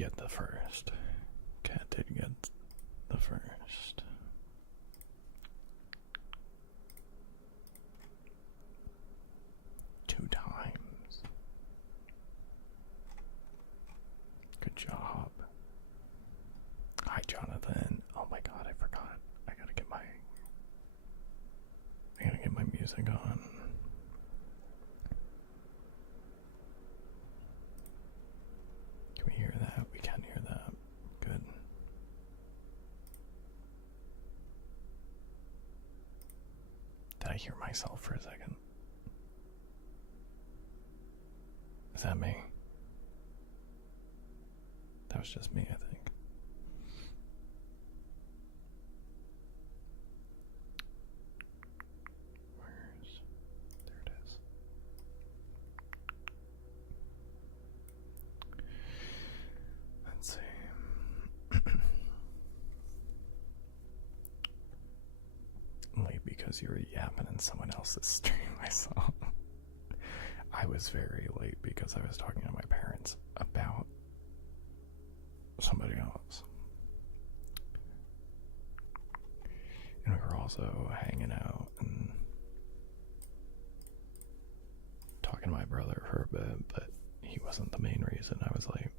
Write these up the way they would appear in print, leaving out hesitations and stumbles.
get the first. Cat did get the first. Two times. Good job. Hi, Jonathan. Oh my god, I forgot. I gotta get my music on. Can we hear that? We can hear that. Good. Did I hear myself for a second? Is that me? That was just me, I think. There it is. Let's see. Late because you were yapping in someone else's stream, I saw. I was very late because I was talking to my parents about somebody else. And we were also hanging out and talking to my brother for a bit, but he wasn't the main reason I was late.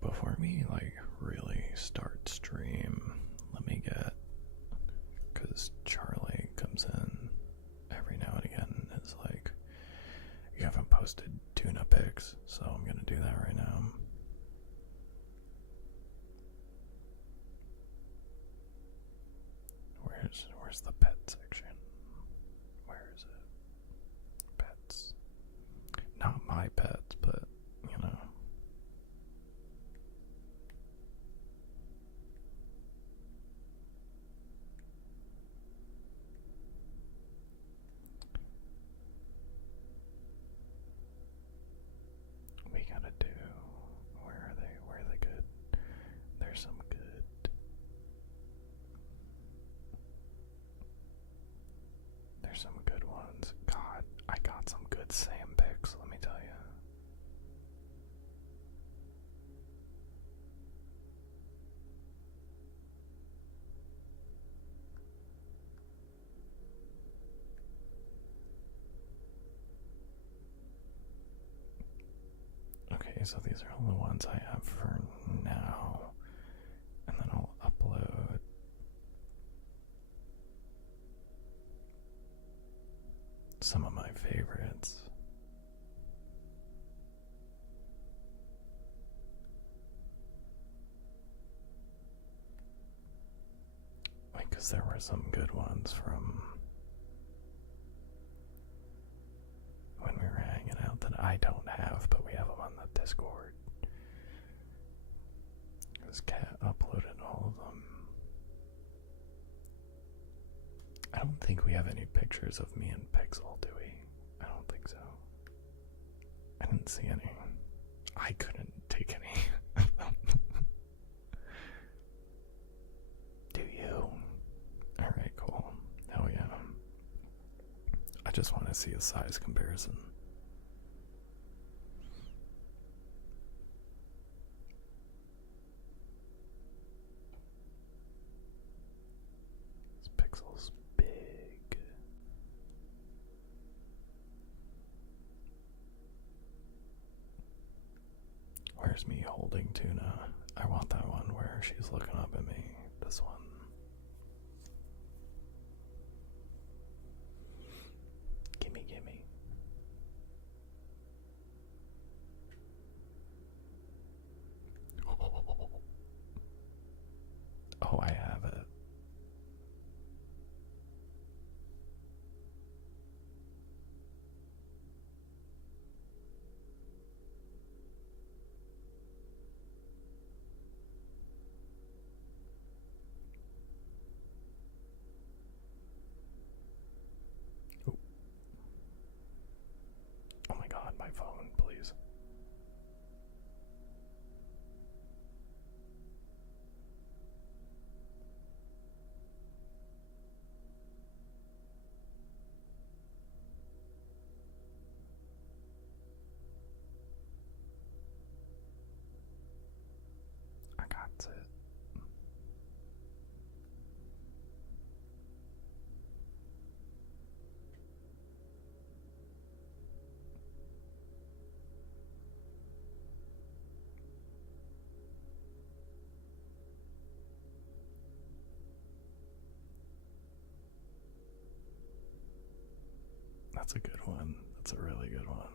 Before we really start stream, let me get, because Charlie comes in every now and again and is like, you haven't posted tuna pics, so I'm gonna do that right now. Where's the pet section? Where is it? Pets. Not my pets, but you know. We gotta do. Where are they? Where are they good? There's some good. There's some good ones. God, I got some good Sam pics, let me tell you. Okay, so these are all the ones I have for now. And then I'll upload some of my favorites. Because there were some good ones from when we were hanging out that I don't have, but we have them on the Discord. This cat uploaded all of them. I don't think we have any pictures of me and Pixel, do we? I don't think so. I didn't see any. I couldn't take any. Do you? Alright, cool. Hell yeah. I just want to see a size comparison. This Pixel's big. Where's me holding Tuna? I want that one where she's looking up at me. This one. Gimme, gimme. Oh, I have it. That's a good one. That's a really good one.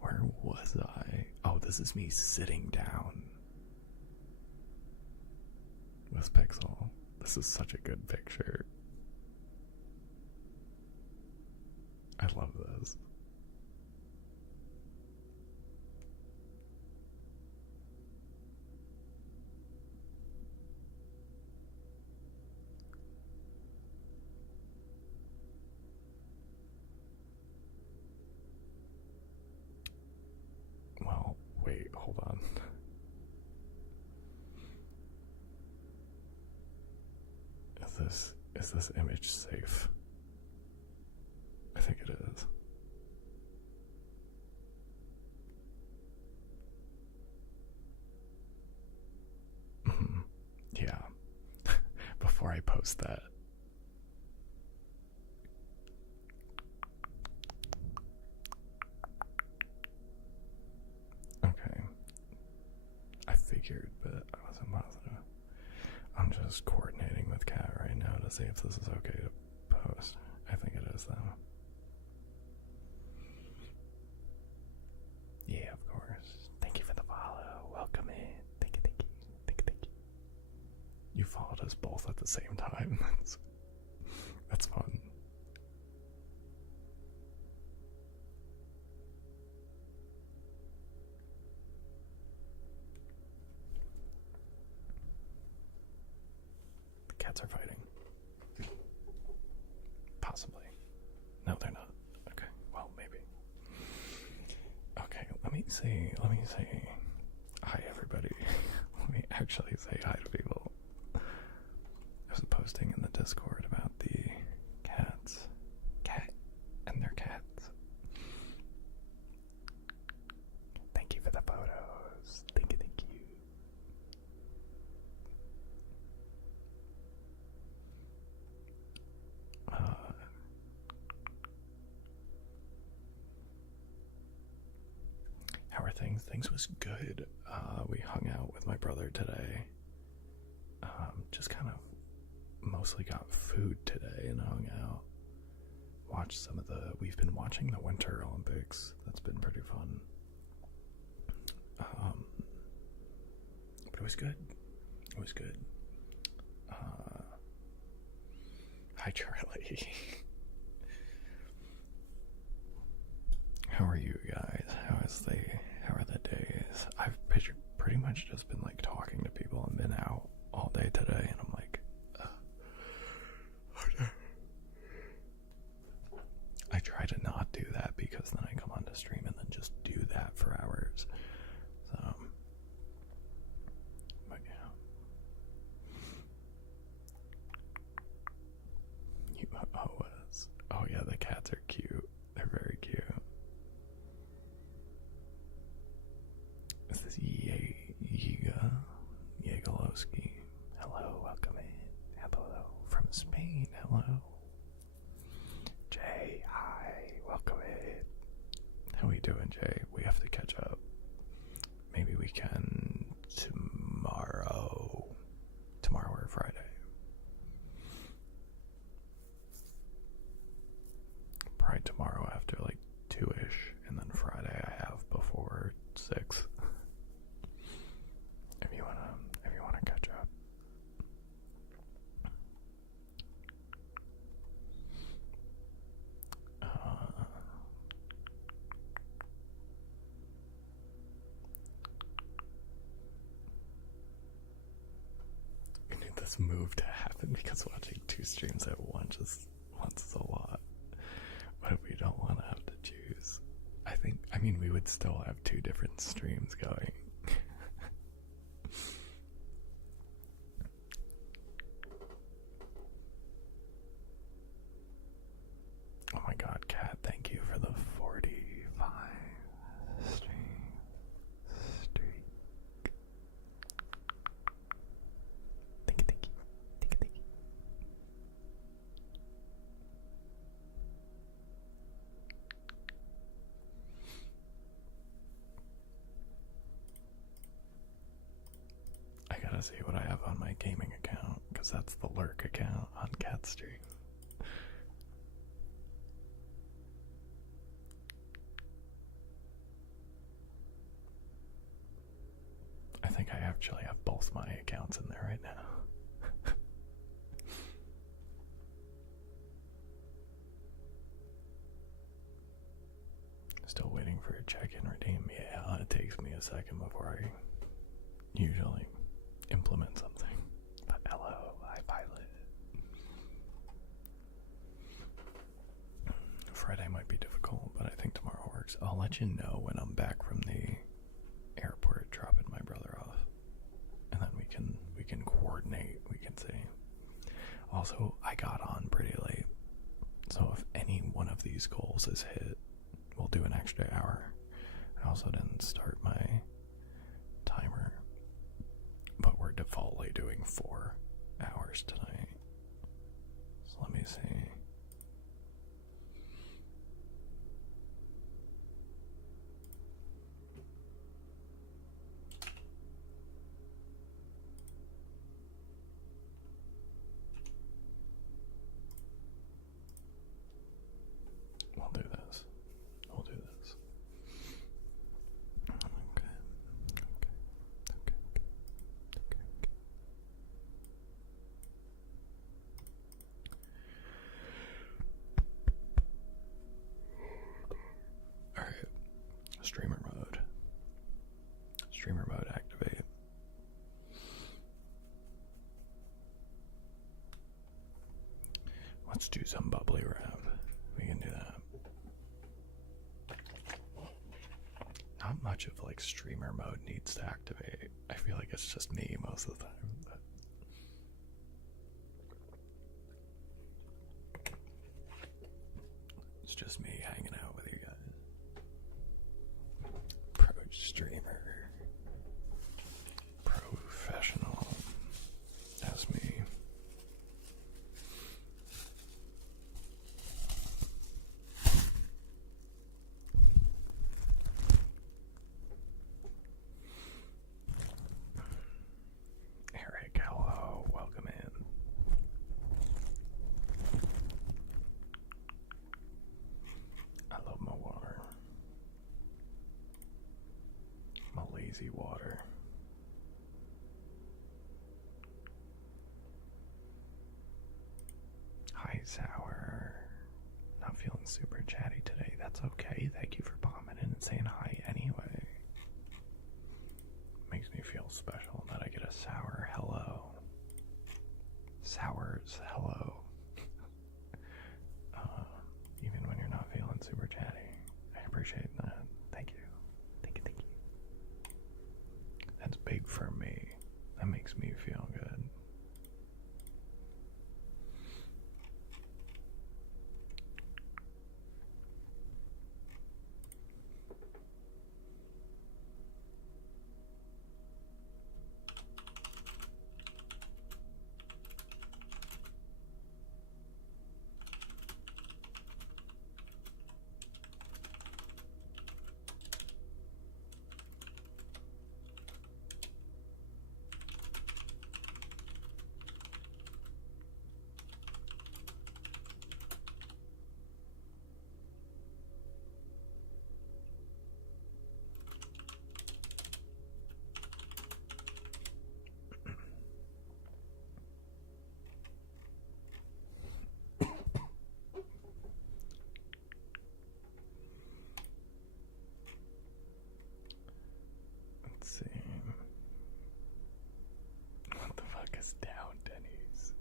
Where was I? Oh, this is me sitting down with Pixel. This is such a good picture. I love this. Well, wait, hold on. Is this image safe? I think it is. Yeah. Before I post that. Okay. I figured, but I wasn't positive. I'm just coordinating with Kat right now to see if this is okay to post. I think it is, though. Yeah, of course. Thank you for the follow. Welcome in. Thank you, thank you. Thank you, thank you. You followed us both at the same time. That's fun. The cats are fighting. Possibly. No, they're not. Okay, well, maybe. Okay, let me see. Hi, everybody. Let me actually say hi to people. I was posting in the Discord about the cats. Cat and their cats. Thank you for the photos. Thank you, thank you. How are things? Things was good. We hung out with my brother today. Just kind of mostly got food today and hung out. Watched some of we've been watching the Winter Olympics. That's been pretty fun. But it was good. It was good. Hi, Charlie. How are you guys? How are the days? I've pretty much just been like talking to people and been out all day today, and I'm like, I try to not do that because then I come on to stream and then just do that for hours. So, but yeah. Oh yeah, the cats are cute. They're very cute. Is this Yegalowski? Hello, welcome in. Hello from Spain. Hello. Jay, hi, welcome in. How we doing, Jay? We have to catch up. Maybe we can tomorrow or Friday. Probably tomorrow after like 2ish, and then Friday I have before 6. If you wanna catch up. We need this move to happen because watching 2 streams at once is a lot. But if we don't want to have to choose, I mean, we would still have 2 different streams going. Oh my god, Kat, thank you for the 45 streak. Thank you. see what I have on my gaming account, because that's the lurk account on Catstream. I think I actually have both my accounts in there right now. Still waiting for a check-in redeem. Yeah, it takes me a second before I usually implement something. But hello, iPilot. Friday might be difficult, but I think tomorrow works. I'll let you know when I'm back from the airport, dropping my brother off, and then we can coordinate. We can see. Also, I got on pretty late, so if any one of these goals is hit, we'll do an extra hour. I also didn't start my timer, but we're defaultly doing 4 hours tonight. So let me see. We'll do this. We'll do this. Okay. Alright. Streamer mode. Streamer mode activate. Let's do some bubbly wrap. We can do that. Not much of like streamer mode needs to activate. I feel like it's just me most of the time. But it's just me hanging out with you guys. Pro streamer. Professional. That's me. Eric, hello, welcome in. I love my water. My lazy water. Hi, Sour. Not feeling super chatty today. That's okay. Thank you for bombing in and saying hi anyway. Makes me feel special that I get a sour hello. Sours hello. Even when you're not feeling super chatty. I appreciate that. Thank you. Thank you, thank you. That's big for me. That makes me feel good. Let's see. What the fuck is down, Denny's?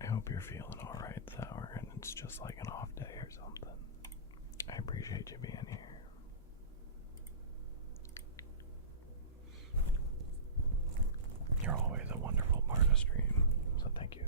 I hope you're feeling alright, Sour, and it's just like an off day or something. I appreciate you being here. You're always a wonderful part of stream, so thank you.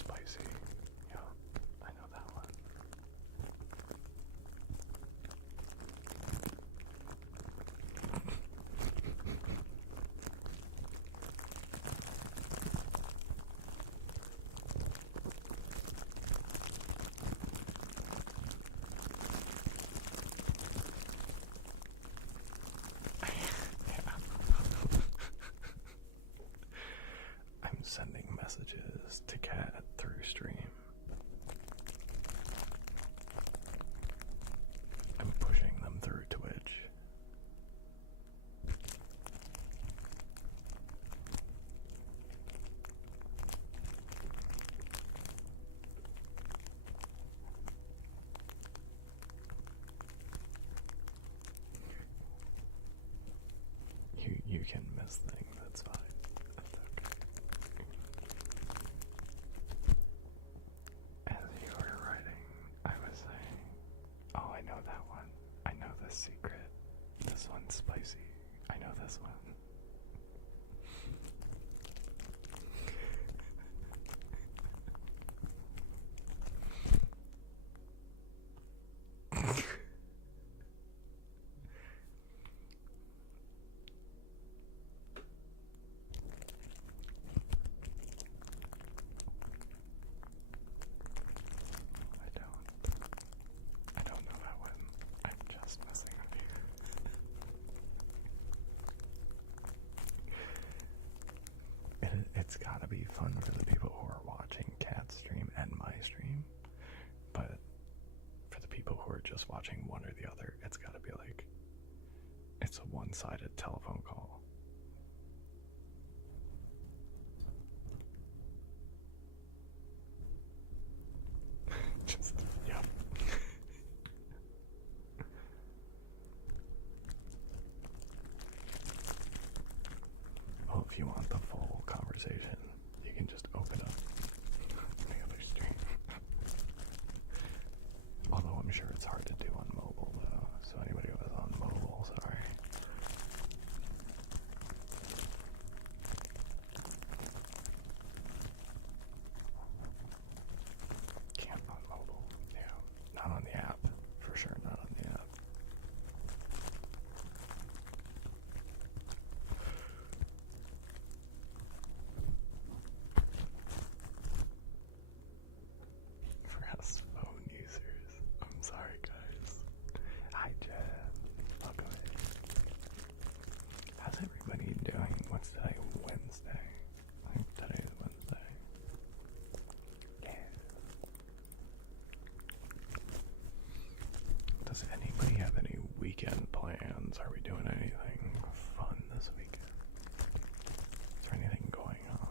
spicy. Yeah, I know that one. I'm sending messages to Kat through stream. I'm pushing them through Twitch. You can miss things, that's fine. That's okay. As you were writing, I was saying, oh, I know that one. I know this secret. This one's spicy. I know this one. I don't know that one. I'm just messing with you. It's gotta be fun for the people who are watching Kat's stream and my stream, but for the people who are just watching one or the other, it's gotta be like, it's a one-sided telephone call. Just, yep. Well, if you want the full conversation, you can just open up the other stream. Although I'm sure it's hard to do on mobile, though. So anybody who is on mobile, sorry. Can't on mobile. Yeah. Not on the app. For sure not on the app. For us phone users. I'm sorry, guys. Hi, Jen. Welcome in. How's everybody doing? What's today? Wednesday. I think today is Wednesday. Yeah. Does anybody have any weekend plans? Are we doing anything fun this weekend? Is there anything going on?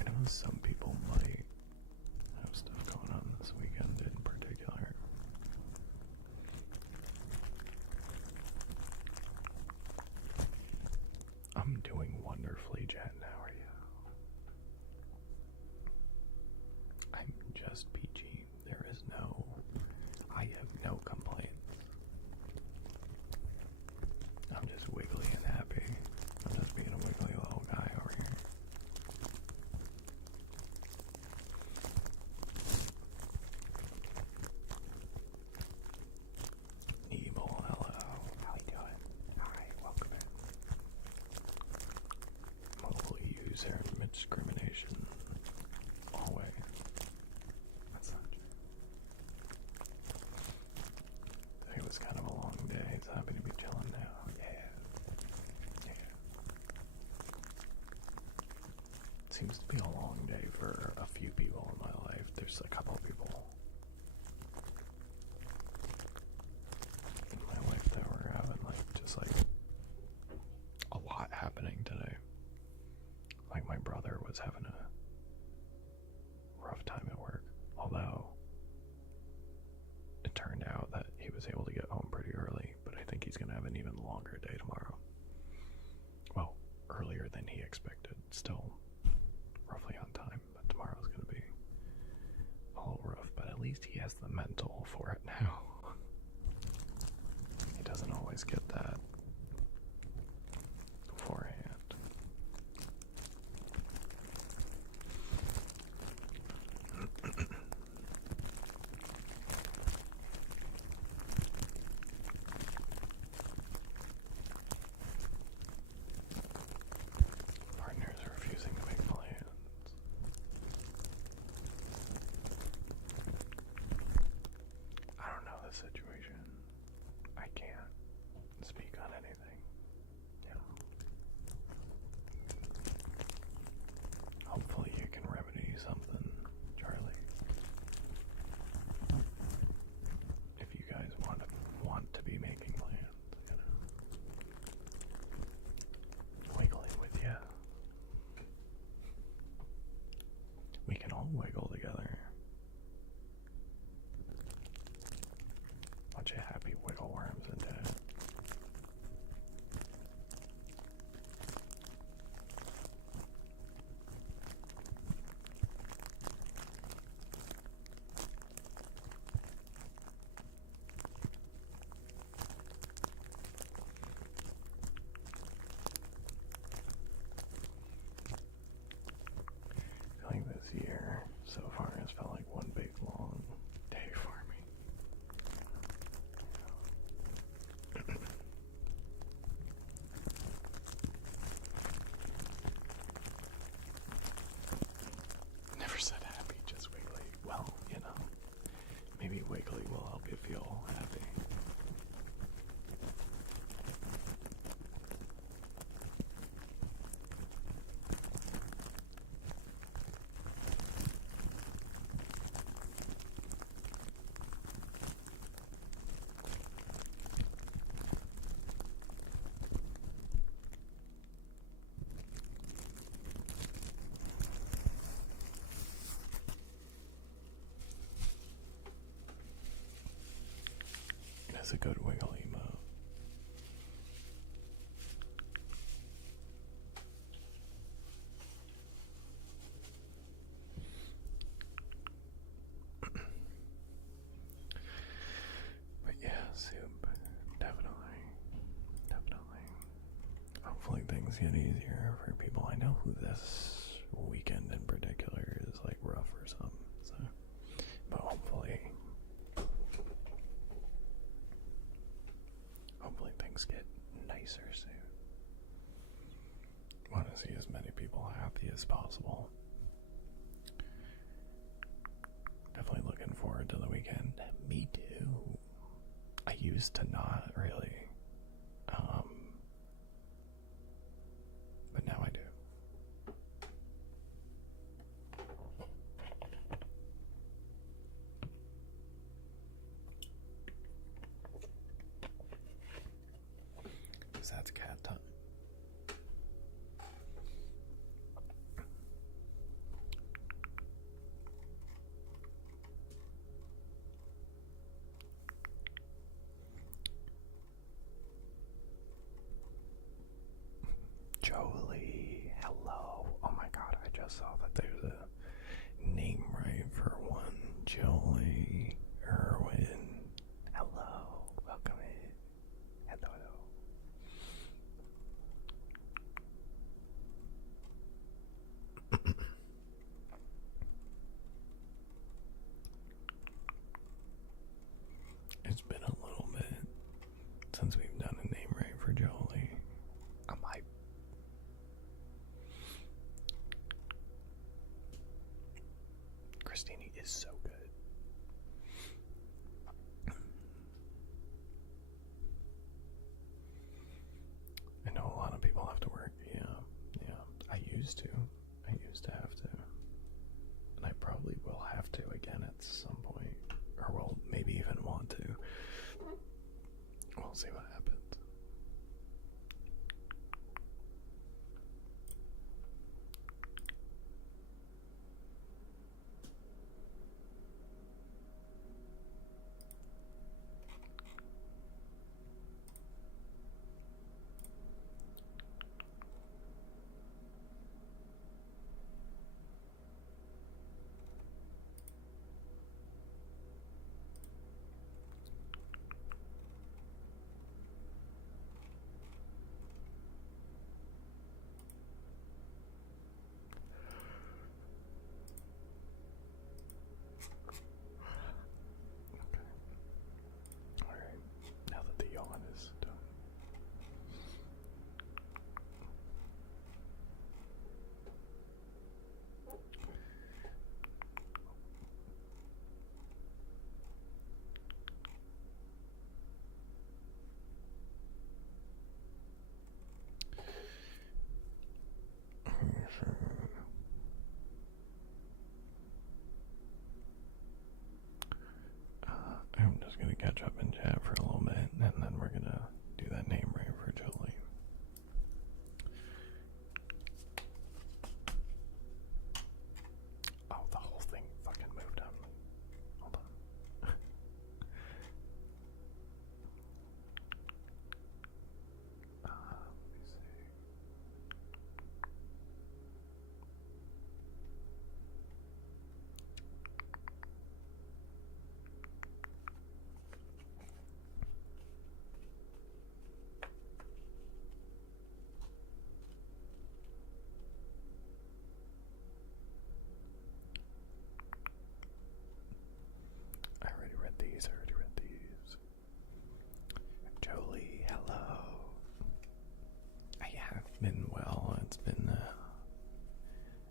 I know some people might have stuff going on this weekend in particular. I'm doing wonderfully, Jen. How are you? I'm just peachy. I have no complaints. I'm just wiggly and happy. I'm just being a wiggly little guy over here. Evil, hello. How you doing? Hi, welcome in. Mobile user discrimination. Always. That's not true. Today was kind of a long day, so happy to be chilling now. Yeah. Yeah. It seems to be a long day for a few people in my life. There's a couple people in my life that were having a lot happening today. Like my brother was having a rough time at work, although it turned out that he was able to get home pretty early, but I think he's going to have an even longer day tomorrow. Well, earlier than he expected, still roughly on time, but tomorrow's going to be a little rough, but at least he has the mental for it now. He doesn't always get that is a good wiggle emote. But yeah, soup. Definitely. Hopefully things get easier for people. I know who this weekend in particular is like rough or something. So, but hopefully things get nicer soon. Want to see as many people happy as possible. Definitely looking forward to the weekend. Me too. I used to not really. But now I do. Because that's cat time. Jolie, hello. Oh my god, I just saw that there's a name right for one. Jolie Irwin. Hello. Welcome in. Hello. It's been a little bit since we've done a name right for Jolie. I'm hyped. Christine is so good. I know a lot of people have to work. Yeah. I used to have to. And I probably will have to again at some point. Or will maybe even want to. We'll see what happens. I'm just gonna catch up in chat for a little bit, and then we're gonna do that name right for Jolie. Oh, the whole thing fucking moved on me. Hold on. Let me see. I already read these. Jolie, hello. I have been well.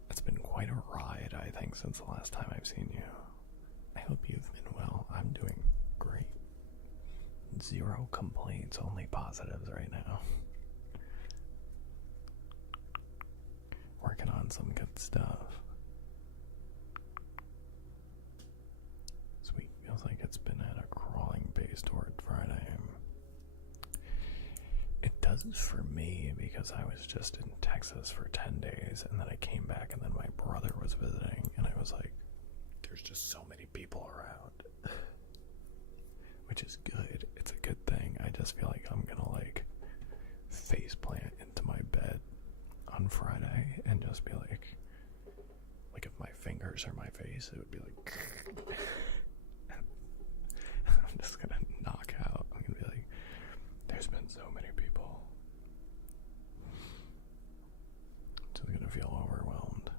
It's been quite a ride, I think, since the last time I've seen you. I hope you've been well. I'm doing great. 0 complaints, only positives right now. Working on some good stuff. This week feels like it's been at a crawling pace toward Friday. It does for me because I was just in Texas for 10 days and then I came back and then my brother was visiting and I was like, there's just so many people around. Which is good. it's a good thing. I just feel like I'm gonna like face plant into my bed on Friday and just be like if my fingers are my face, it would be like I'm just gonna knock out. I'm gonna be like, there's been so many people. Just gonna feel overwhelmed.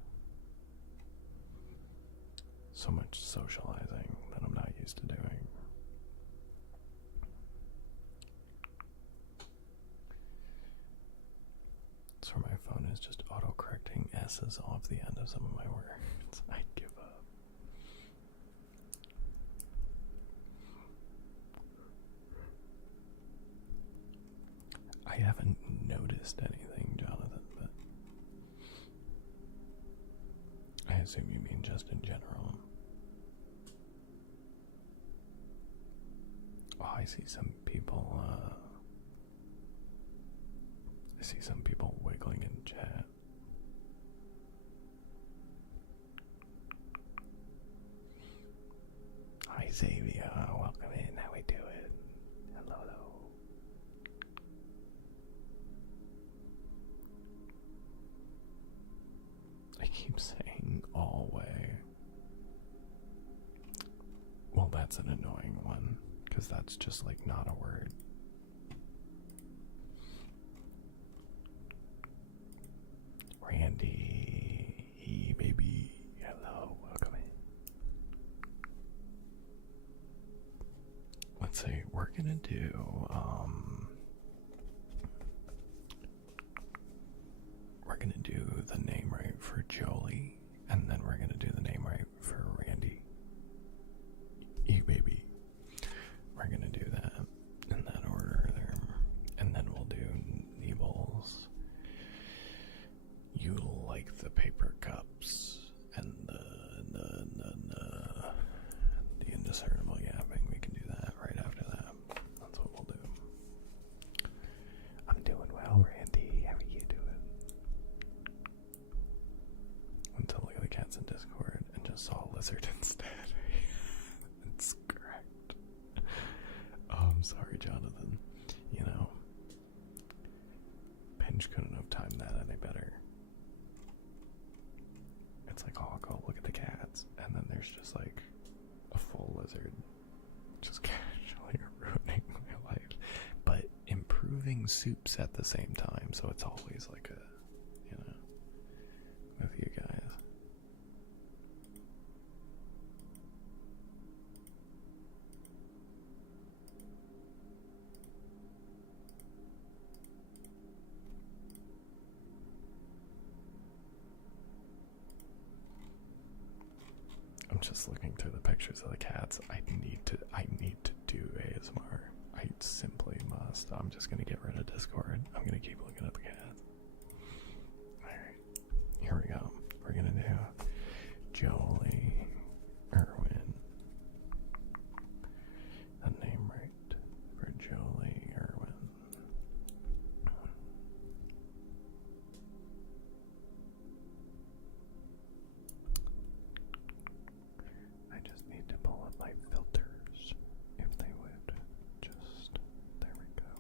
So much socializing that I'm not used to doing. So my phone is just auto-correcting S's off the end of some of my words. I give up. I haven't noticed anything, Jonathan, but I assume you mean just in general. Oh, I see some people, wiggling in chat. Hi Xavier, welcome in, how we doing? Hello, hello. I keep saying always. Well, that's an annoying one, because that's just like not a word. Randy, hey baby, hello, welcome in. Let's see, we're gonna do, the name right for Jolie, and then we're gonna do the name right for Randy. Hey baby. We're gonna do that in that order there. And then we'll do Nebels. You like the paper cups and the indiscernible yapping. We can do that right after that. That's what we'll do. I'm doing well, Randy. How are you doing? Went to look at the cats in Discord and just saw a lizard instead. It's correct. Oh, I'm sorry, Jonathan. You know, Pinch couldn't have timed that any better. It's like, oh, I'll go look at the cats, and then there's just like a full lizard just casually ruining my life, but improving soups at the same time, so it's always like a, you know, with you guys. I'm just looking through the pictures of the cats. I need to do ASMR. I simply must. I'm just gonna get rid of Discord. I'm gonna keep looking at the cats. Alright. Here we go. We're gonna do Jolie Irwin. The name right for Jolie Irwin. I just need to pull up my filters, if they would. Just, there we go.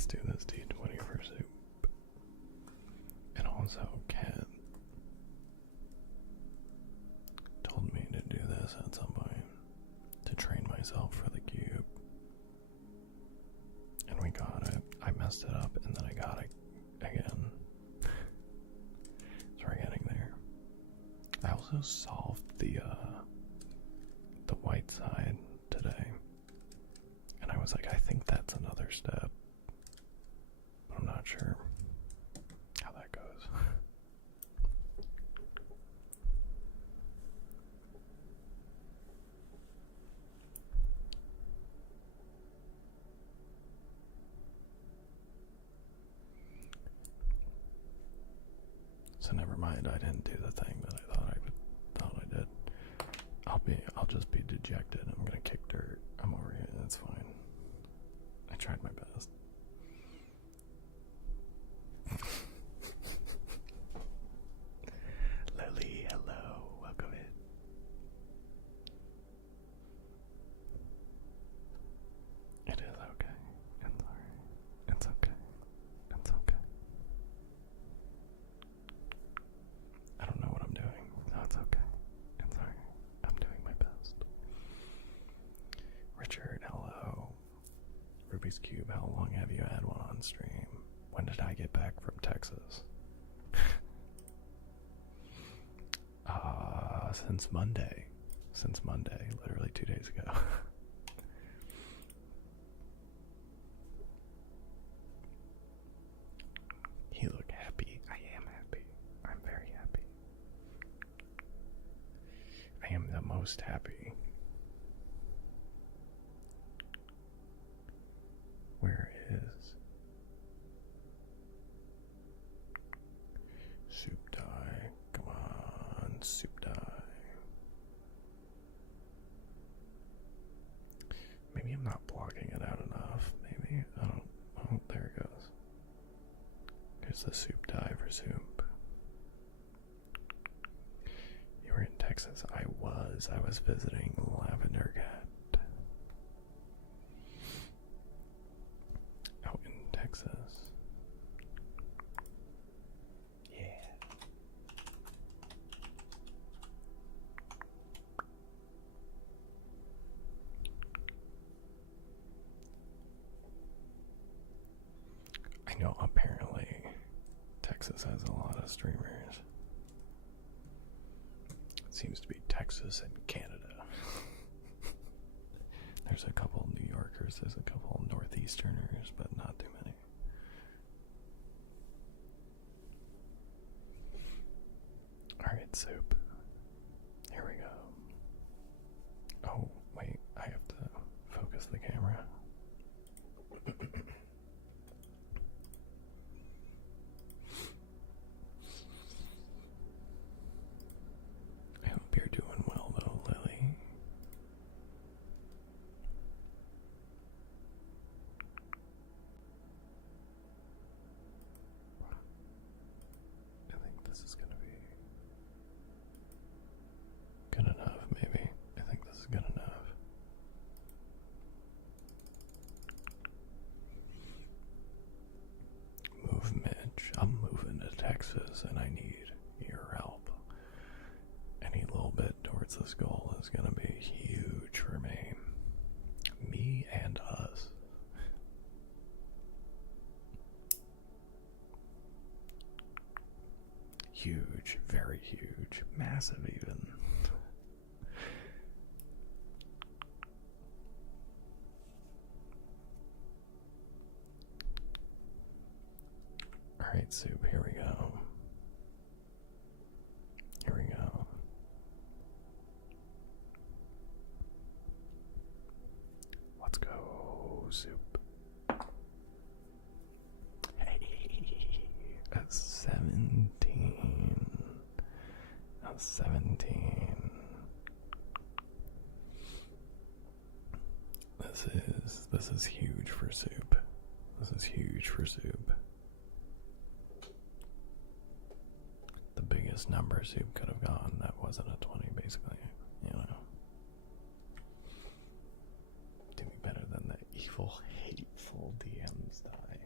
let's do this D20 for soup. And also, Kat told me to do this at some point to train myself for the cube. And we got it. I messed it up and then I got it again. So we're getting there. I also solved the white side today. And I was like, I think that's another step. But I'm not sure how that goes. So never mind, I didn't do the thing that I thought I did. I'll just be dejected. I'm gonna kick dirt. I'm over it. That's fine. I tried my best. Lily, hello. Welcome in. It is okay. I'm sorry. It's okay. It's okay. I don't know what I'm doing. No, it's okay. It's alright. I'm doing my best. Richard, hello. Rubik's Cube, how long have you had one on stream? When did I get back from Texas? Since Monday. Since Monday, literally 2 days ago. You look happy. I am happy. I'm very happy. I am the most happy. Where is Soup Die? Come on, Soup Die. Maybe I'm not blocking it out enough. Maybe. I don't. Oh, there it goes. Here's the Soup Die for soup. You were in Texas. I was visiting Lavender Cat. Out in Texas. Yeah. I know apparently Texas has a lot of streamers. It seems to be Texas and Canada. There's a couple New Yorkers, there's a couple Northeasterners, but not too many. Alright, soup. Here we go. Oh, wait, I have to focus the camera. I hope you're doing well, though, Lily. I think this is gonna be good enough, maybe. I think this is good enough. Move, Mitch. I'm moving to Texas and I need your help. Any little bit towards this goal is gonna be huge for me. Me and us. Huge, very huge, massive even. Alright, soup, here we go. Here we go. Let's go, soup. Hey, a 17. A 17. This is huge for soup. This is huge for soup. The biggest number soup could have gone that wasn't a 20, basically, you know. Do me better than the evil, hateful DMs die.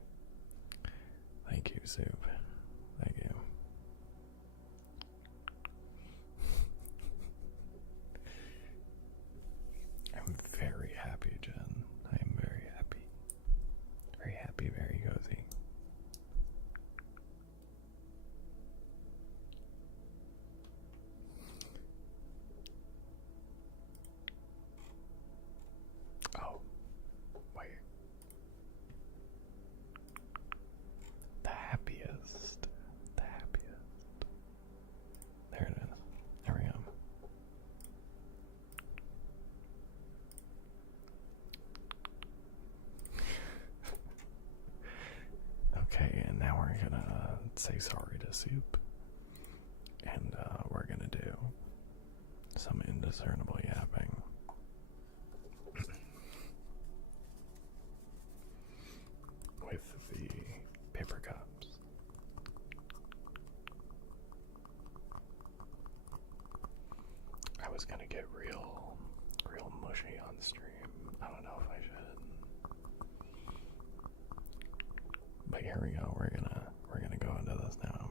we're gonna say sorry to Soup, and we're gonna do some indiscernible yapping. With the paper cups. I was gonna get real mushy on stream. I don't know if I should. But here we go. We're gonna go into this now.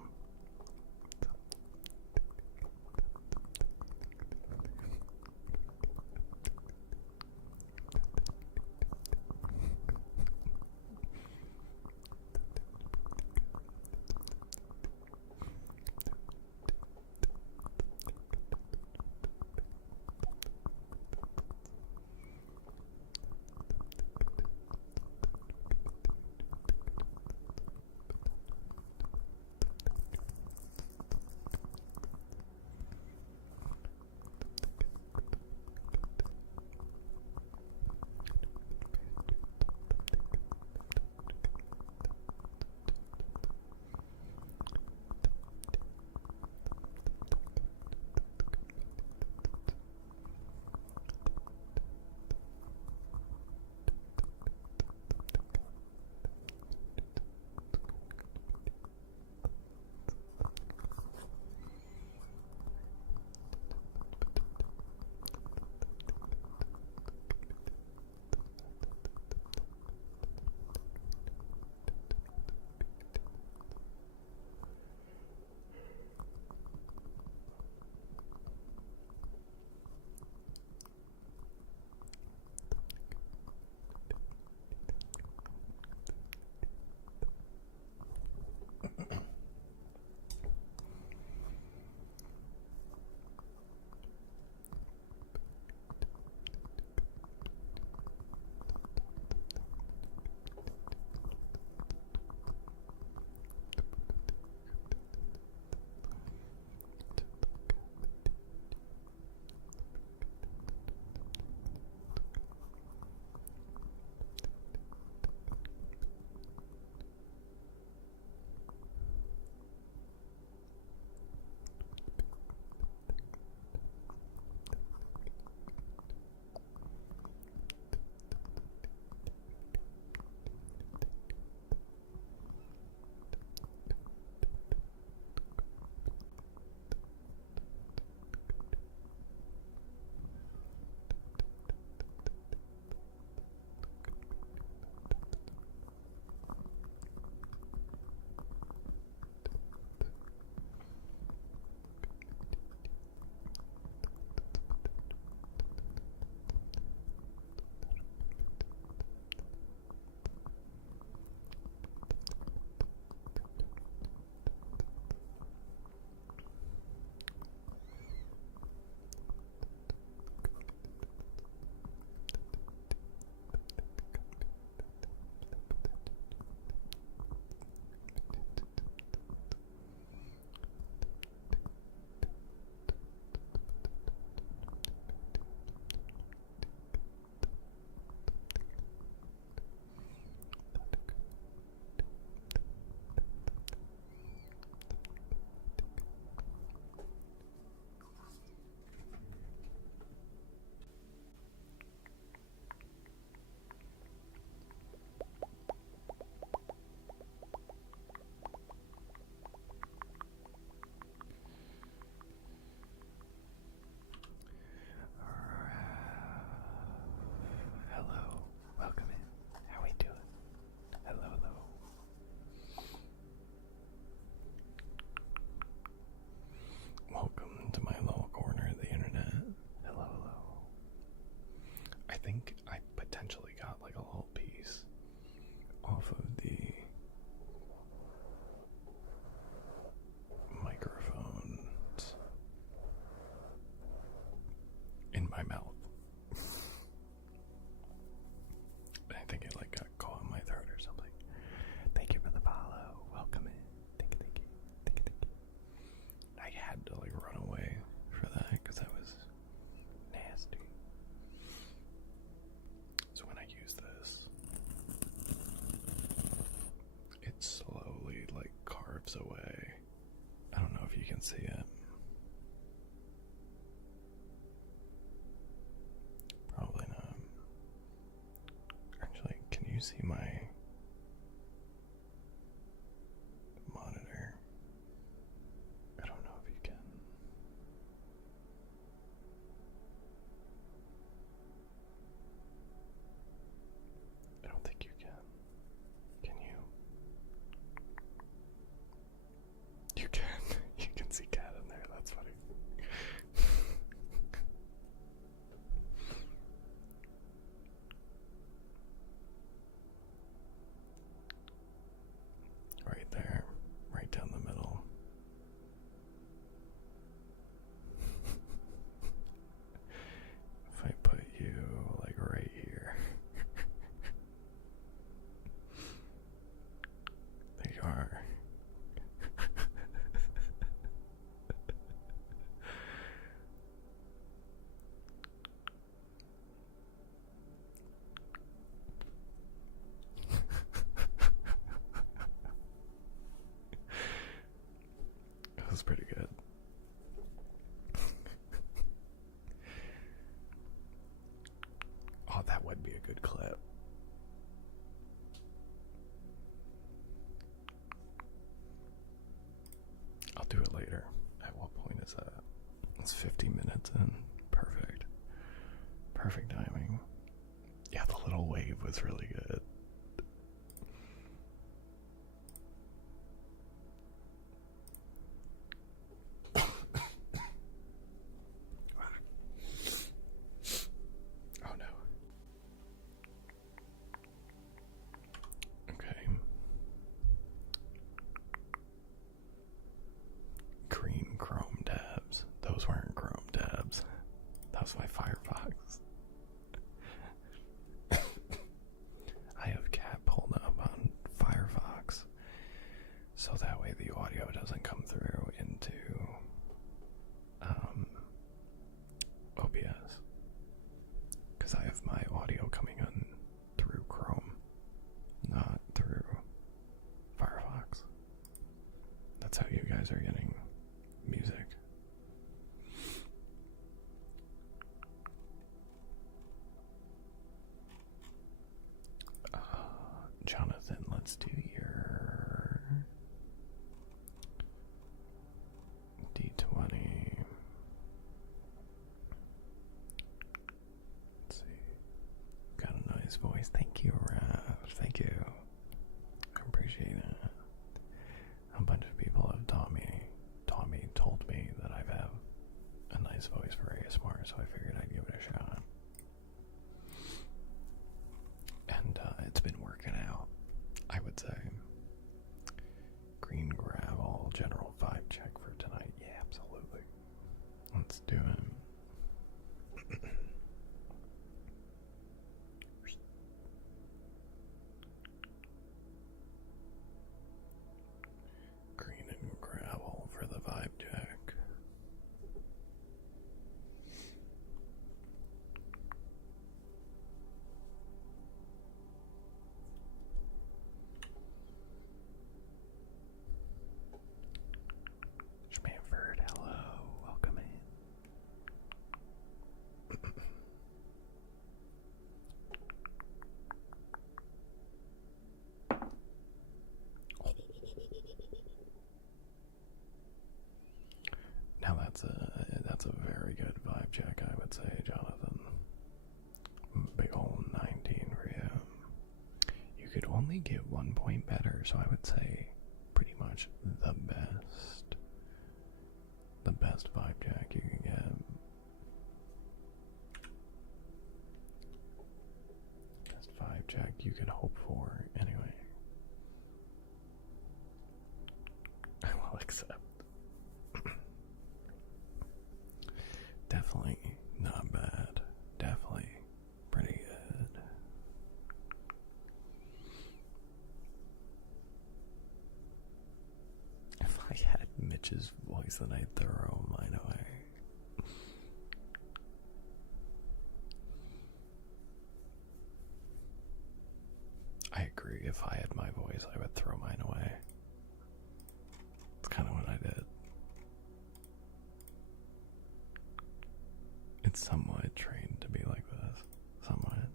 see my monitor? I don't know if you can. I don't think you can. Can you? You can. You can see Cat in there. That's funny. Right there. Right down the middle. If I put you like right here. There you are. That was pretty good. Oh, that would be a good clip. I'll do it later. At what point is that? It's 50 minutes in. Perfect. Perfect timing. Yeah, the little wave was really good. Oh no. Okay. Green Chrome tabs. Those weren't Chrome tabs. That was my Firefox. I have Cat pulled up on Firefox, so that way the audio doesn't come through into OBS. Because I have my audio coming in through Chrome, not through Firefox. That's how you guys are getting music. Jonathan, let's do your D20. Let's see. Got a nice voice. Thank you, Raph. Thank you. I appreciate it. A bunch of people have told me that I have a nice voice for ASMR, so I figured I'd give it a shot. And it's been working out, I would say. Green Gravel, General 5 check for tonight. Yeah, absolutely. Let's do it. Green and Gravel for the vibe check. Schmanford, hello, welcome in. Now that's a very good vibe check, I would say, Jonathan. Big ol' 19 for you. You could only get 1 point better, so I would say pretty much the best. The best vibe check you can get. Best vibe check you could hope for, anyway. I will accept. Definitely not bad. Definitely pretty good. If I had Mitch's voice, then I'd throw mine away. I agree. If I had my voice, I would throw mine away. It's kind of what I did. It's somewhat trained to be like this. Somewhat.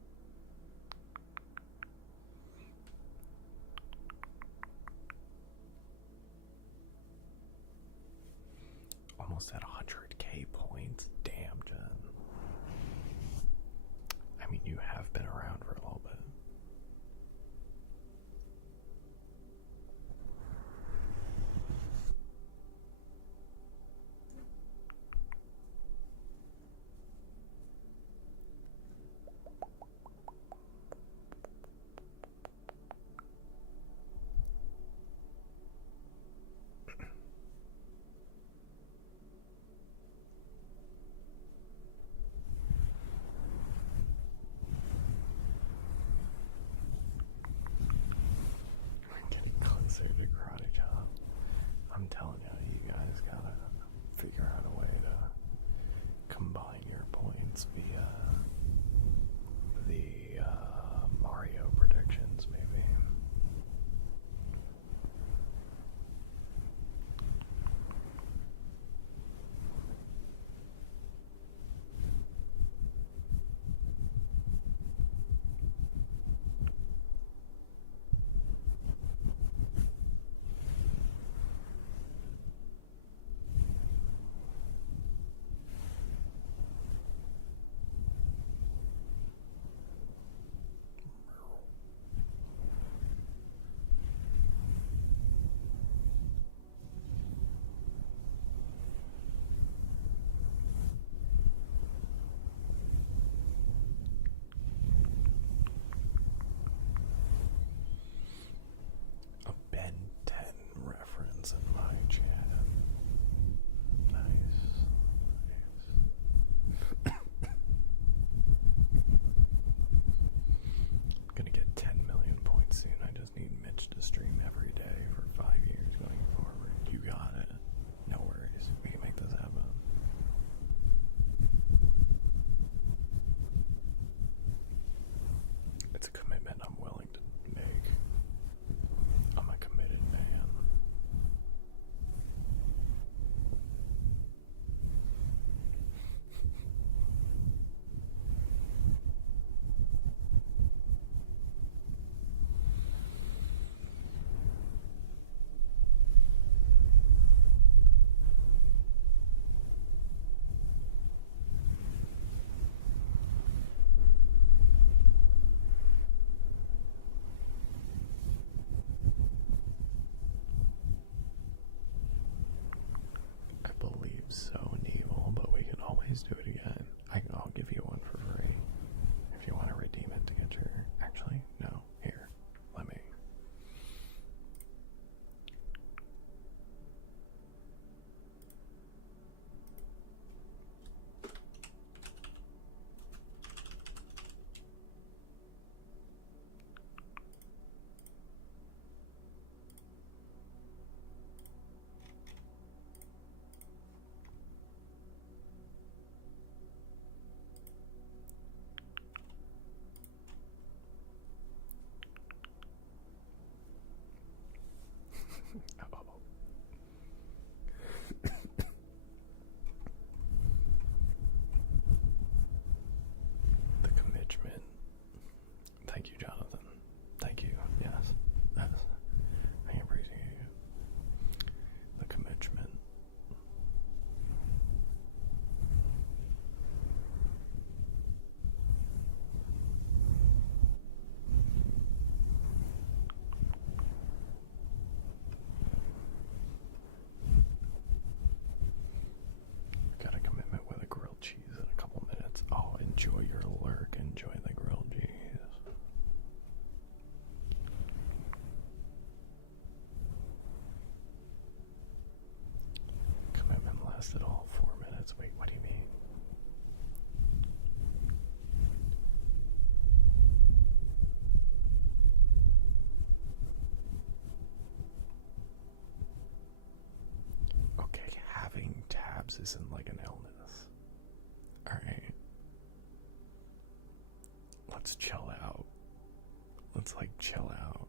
Thank you, Jonathan. Thank you. Yes. Yes. I appreciate you. The commitment. Got a commitment with a grilled cheese in a couple minutes. Oh, enjoy your lurk. Enjoy the grilled cheese. Commitment lasted all 4 minutes. Wait, what do you mean? Okay, having tabs isn't like an illness. Alright. Let's chill out. Let's like chill out.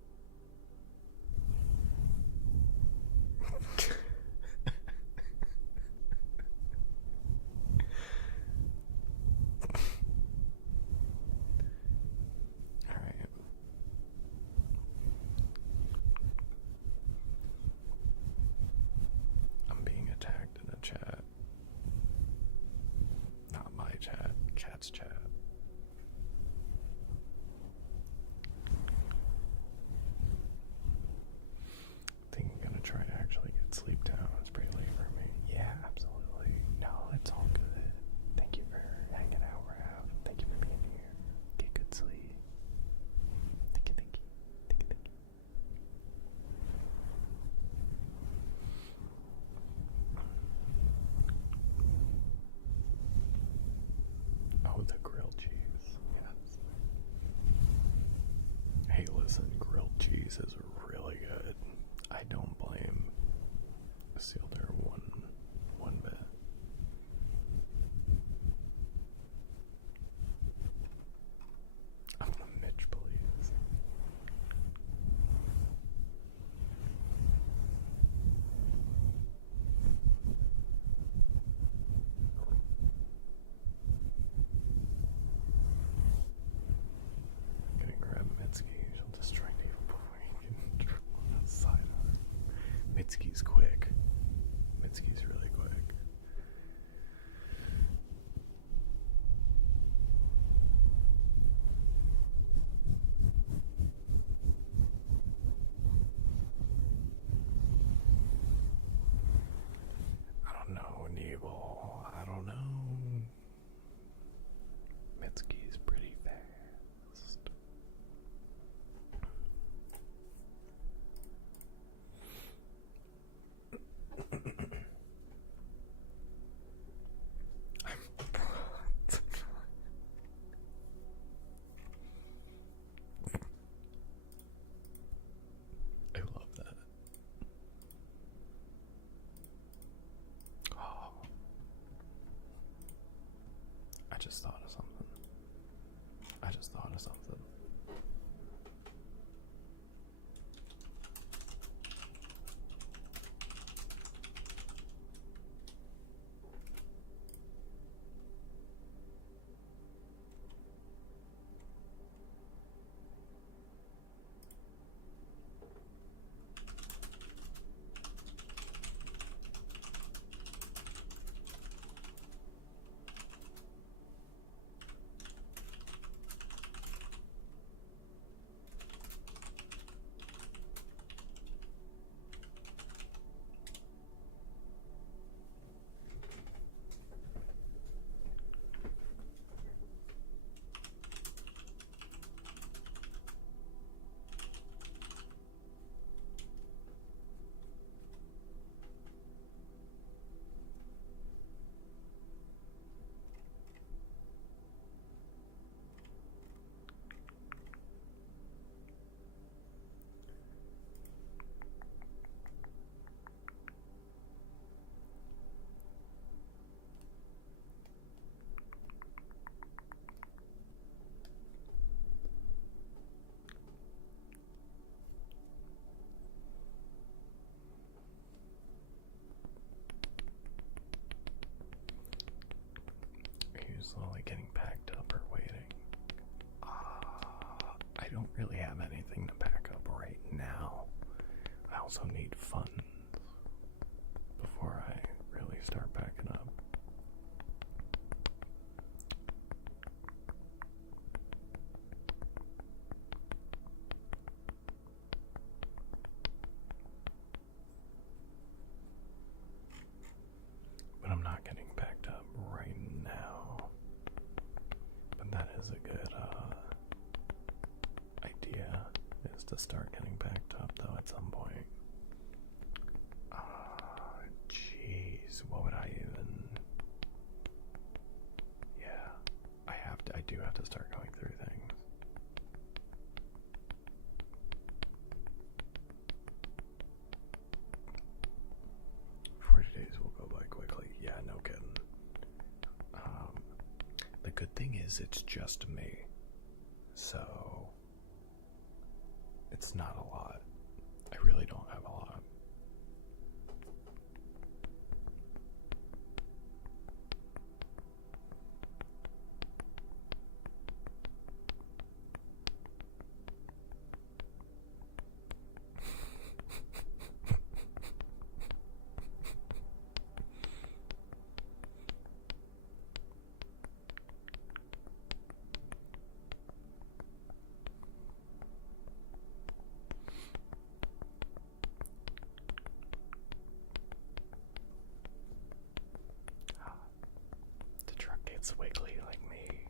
Alright. I'm being attacked in the chat. Not my chat, cat's chat. I think I'm gonna try to actually get sleep down. It's pretty late for me. Yeah, absolutely. No, it's all good. Thank you for hanging out, Rav. Thank you for being here. Get good sleep. Thank you, thank you. Thank you, thank you. Oh, the grilled cheese. Yes. Hey, listen, grilled cheese is really good. I don't blame Sealder one bit. I'm gonna Mitch, please. I'm gonna grab Mitski. She'll distract me before he can draw a sidearm. Mitski's quick. Mitski's really quick. I don't know, Nebel. I don't know. Mitski's pretty fast. I love that. Oh. I just thought of something. I just thought of something. don't really have anything to pack up right now. I also need funds before I really start packing up. But I'm not getting packed up right now. But that is a good idea, is to start getting packed up though at some point. Jeez, what would I even... Yeah, I do have to start going through things. Days will go by quickly. Yeah, no kidding. The good thing is it's just me, so it's not a lot. I really don't have a lot. The truck gets wiggly like me.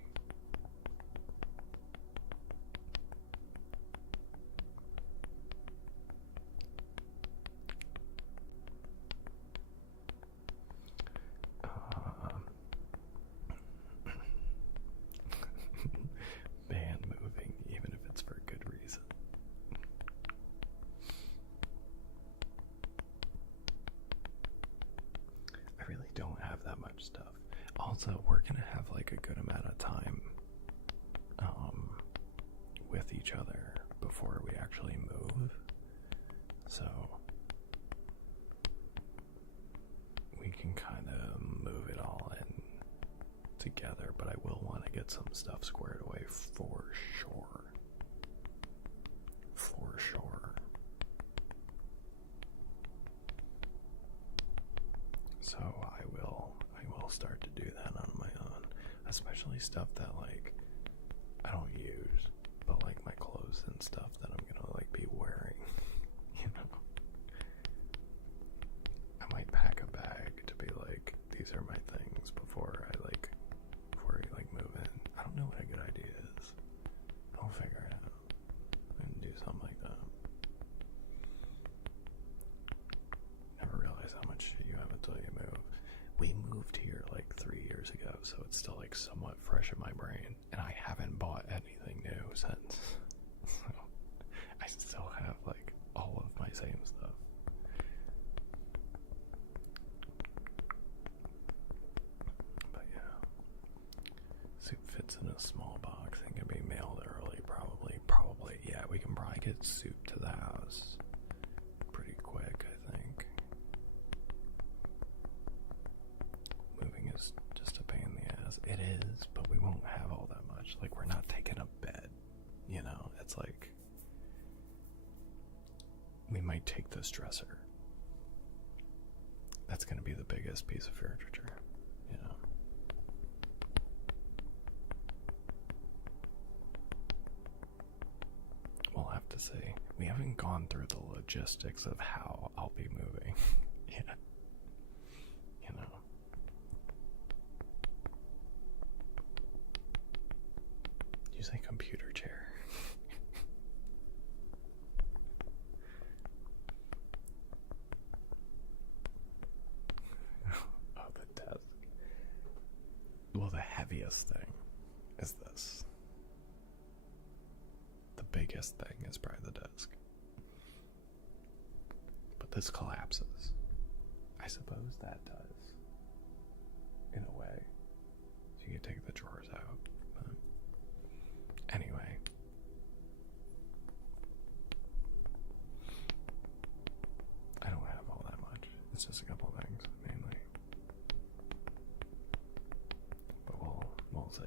Ban moving, even if it's for a good reason. I really don't have that much stuff. Also, we're gonna have like a good amount of time with each other before we actually move. So we can kind of move it all in together, but I will want to get some stuff squared away for sure. For sure. So I will start to do that on my own, especially stuff that like I don't use, but like my clothes and stuff that I'm gonna like be wearing. You know, I might pack a bag to be like, these are my things before you move in. I don't know what a good idea is. I'll figure it out and do something like that. Never realize how much shit you have until you move. We moved here like 3 years ago, so it's still like somewhat fresh in my brain, and I haven't bought anything new since. So I still have like all of my same stuff. But yeah, soup fits in a small box and can be mailed early. Probably, yeah. We can probably get soup to the house pretty quick, I think. Moving is just a pain in the ass. It is, but we won't have all that much. Like, we're not taking a bed, you know? It's like, we might take this dresser. That's going to be the biggest piece of furniture, you know? We'll have to see. We haven't gone through the logistics of how I'll be moving yet. You know? You say computer chair. Oh, the desk. Well, the heaviest thing is this. The biggest thing is probably the desk. But this collapses. I suppose that does. In a way. So you can take the drawers out. But anyway. I don't have all that much. It's just a couple things, mainly. But we'll see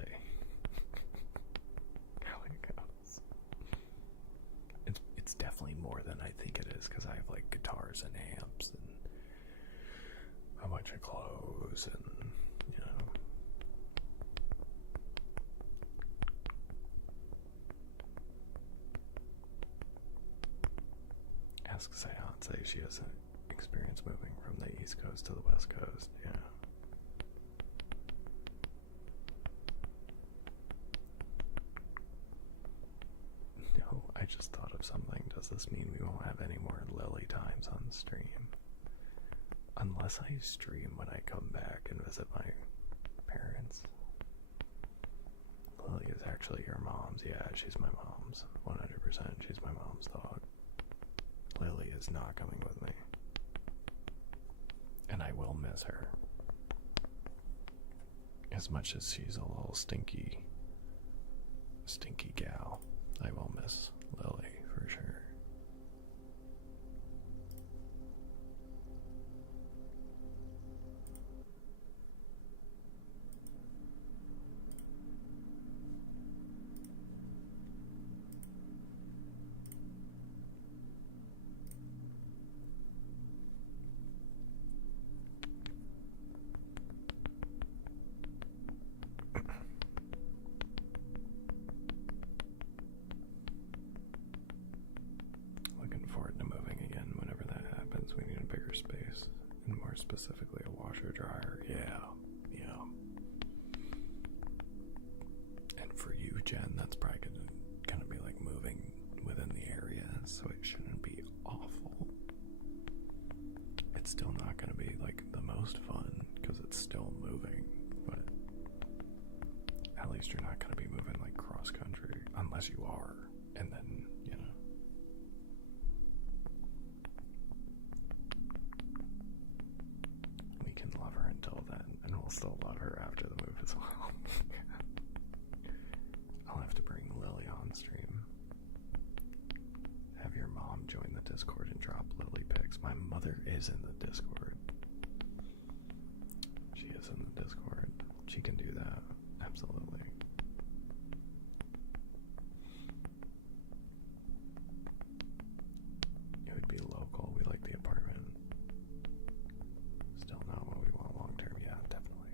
how it goes. more than I think it is because I have like guitars and amps and a bunch of clothes and, you know. Ask Seance, she has an experience moving from the East Coast to the West Coast, yeah. No, I just thought of something. Does this mean we won't have any more Lily times on stream? Unless I stream when I come back and visit my parents. Lily is actually your mom's. Yeah, she's my mom's. 100%. She's my mom's dog. Lily is not coming with me. And I will miss her. As much as she's a little stinky gal, I will miss Lily for sure. Space, and more specifically a washer dryer. Yeah. And for you, Jen, that's probably gonna be like moving within the area, so it shouldn't be awful. It's still not gonna be like the most fun because it's still moving, but at least you're not gonna be moving like cross country unless you are, and then, you know. Love her until then, and we'll still love her after the move as well. I'll have to bring Lily on stream. Have your mom join the Discord and drop Lily pics. My mother is in the Discord. She is in the Discord. She can do that. Absolutely. It would be local. We like the apartment. Still not what we want long term. Yeah, definitely.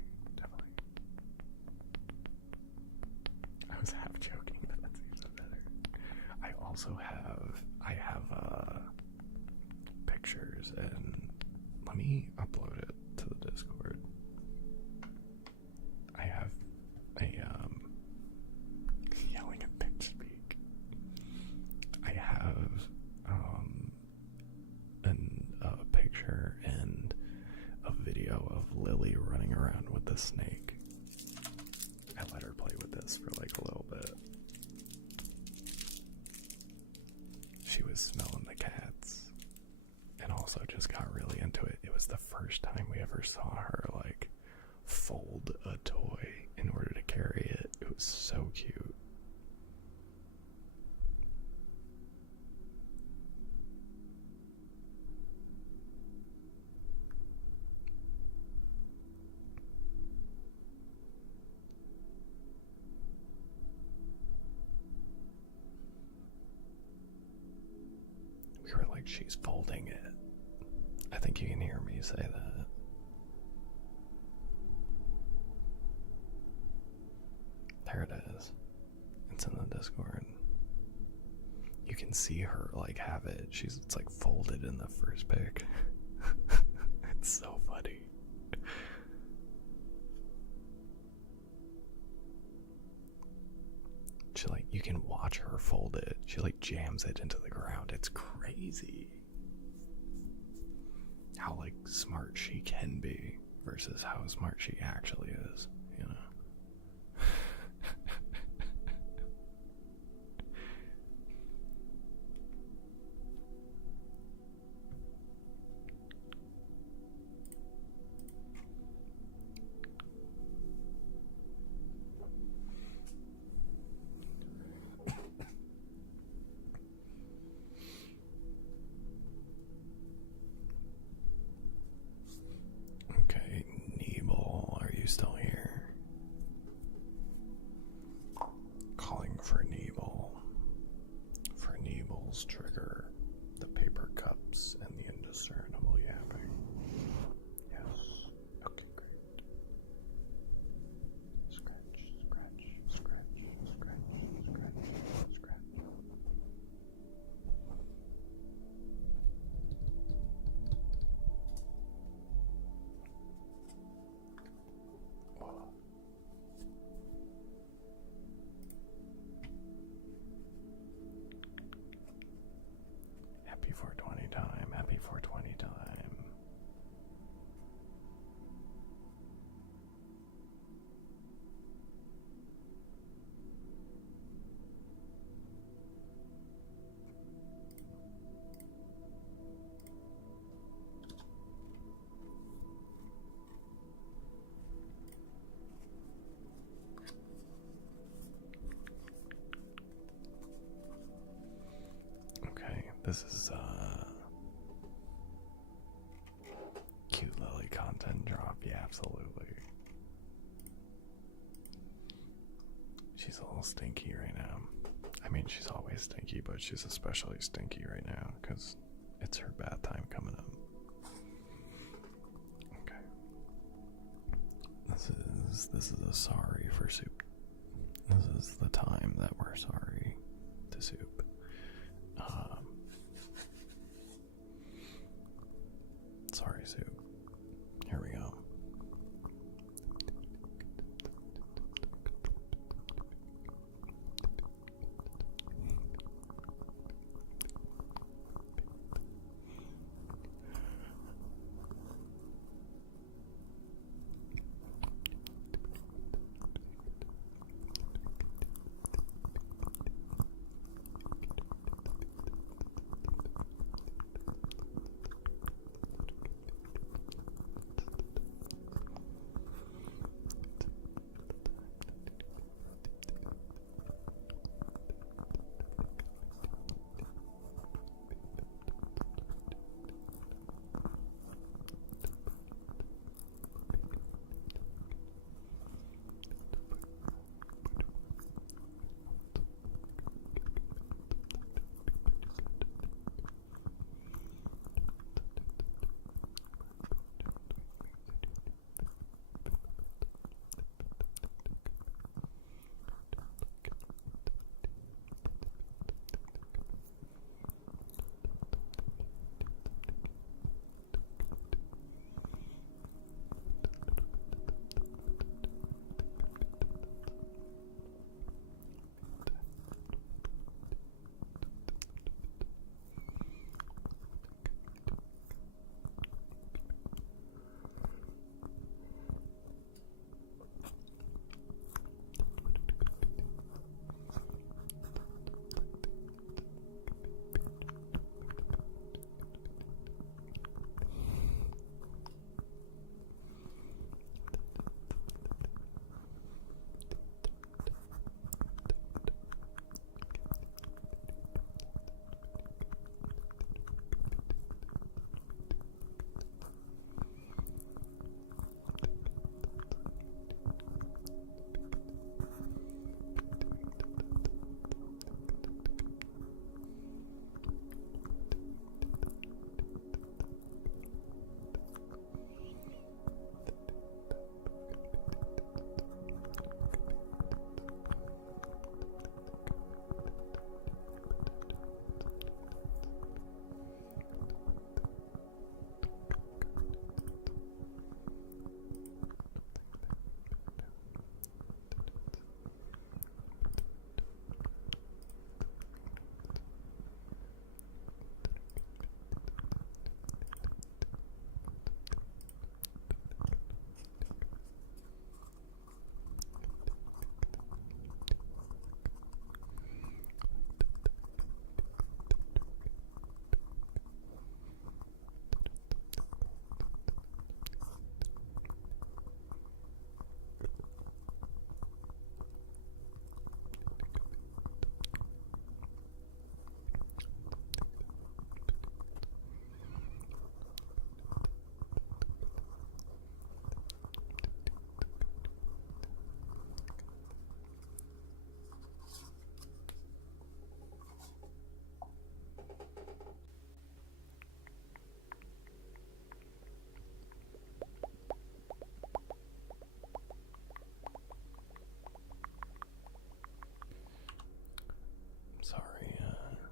I was half joking, but that's even better. I also have pictures, and let me upload it to the Discord. I have a yelling at pitch speak. I have a picture and a video of Lily running around with the snake. I let her play with this for like a little bit. She was smelling the cats and also just got really into it. It was the first time we ever saw her like fold a toy in order to carry it. It was so cute. We were like, she's folding it. I think you can hear me say that. There it is. It's in the Discord. You can see her like have it. It's like folded in the first pic. It's so funny. She like, you can watch her fold it. She like jams it into the ground. It's crazy how like smart she can be versus how smart she actually is, you know. Okay, Nebel, are you still here? Calling for Nebel. For Nebel's trigger. Happy 420 time. Happy 420 time. Okay, this is cute Lily content drop. Yeah, absolutely. She's a little stinky right now. I mean, she's always stinky, but she's especially stinky right now because it's her bath time coming up. Okay. This is a sorry for Soup. This is the time that we're sorry to Soup. Sorry, Soup. Here we go.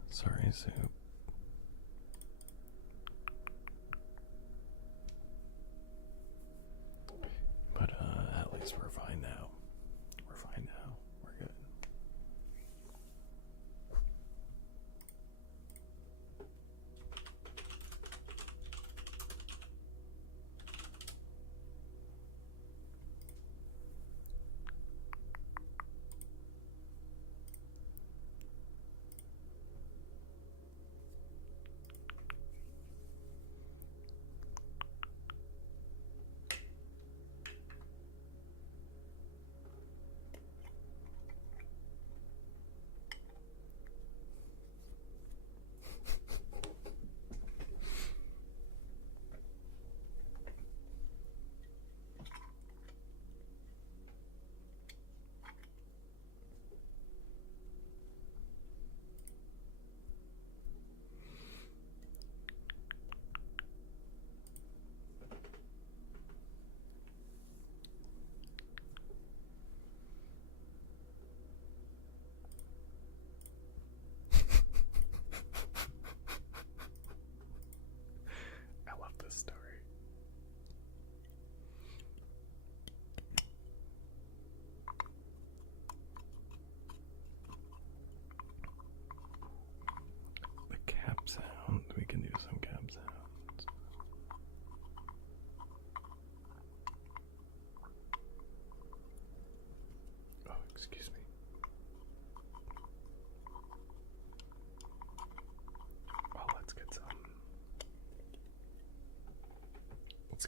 Sorry, Soup. But at least we're fine now. We're fine now. We're good.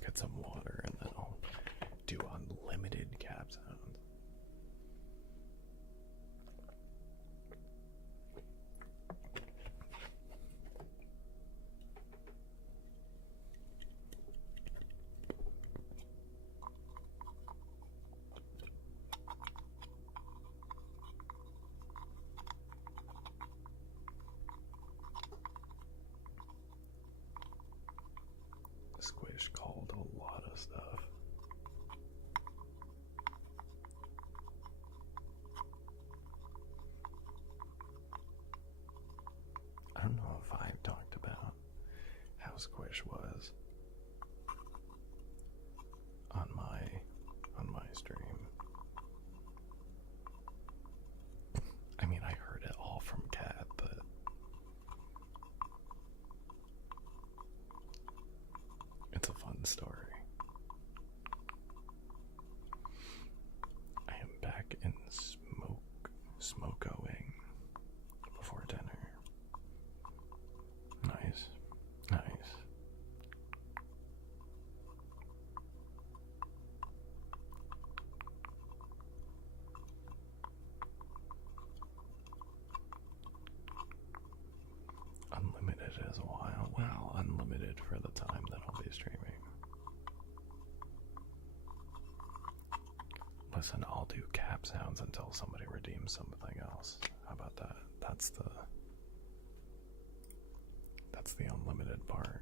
Let's get some water and then I'll do unlimited cap sounds. Squish called a lot of stuff. I don't know if I've talked about how Squish was on my stream. I mean, I heard it all from Kat, but it's a fun story. I am back in smoking before dinner. Nice. Nice. Unlimited is a while. Well, unlimited for the time that I'll be streaming. Listen, I'll do cap sounds until somebody redeems something else. How about that? That's the unlimited part.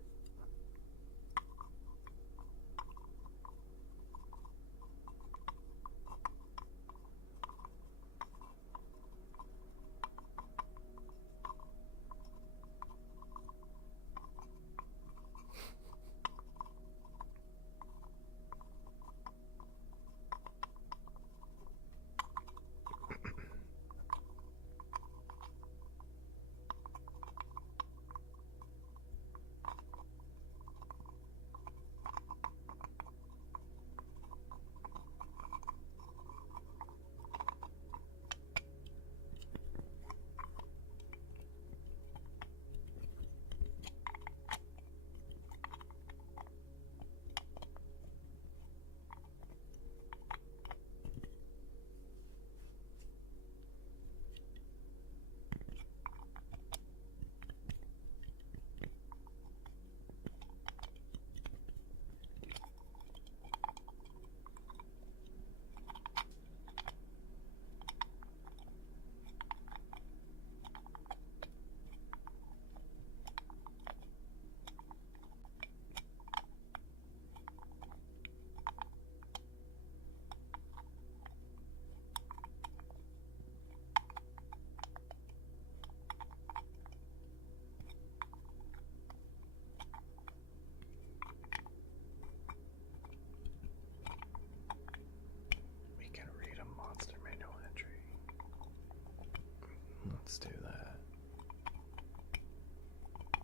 Let's do that.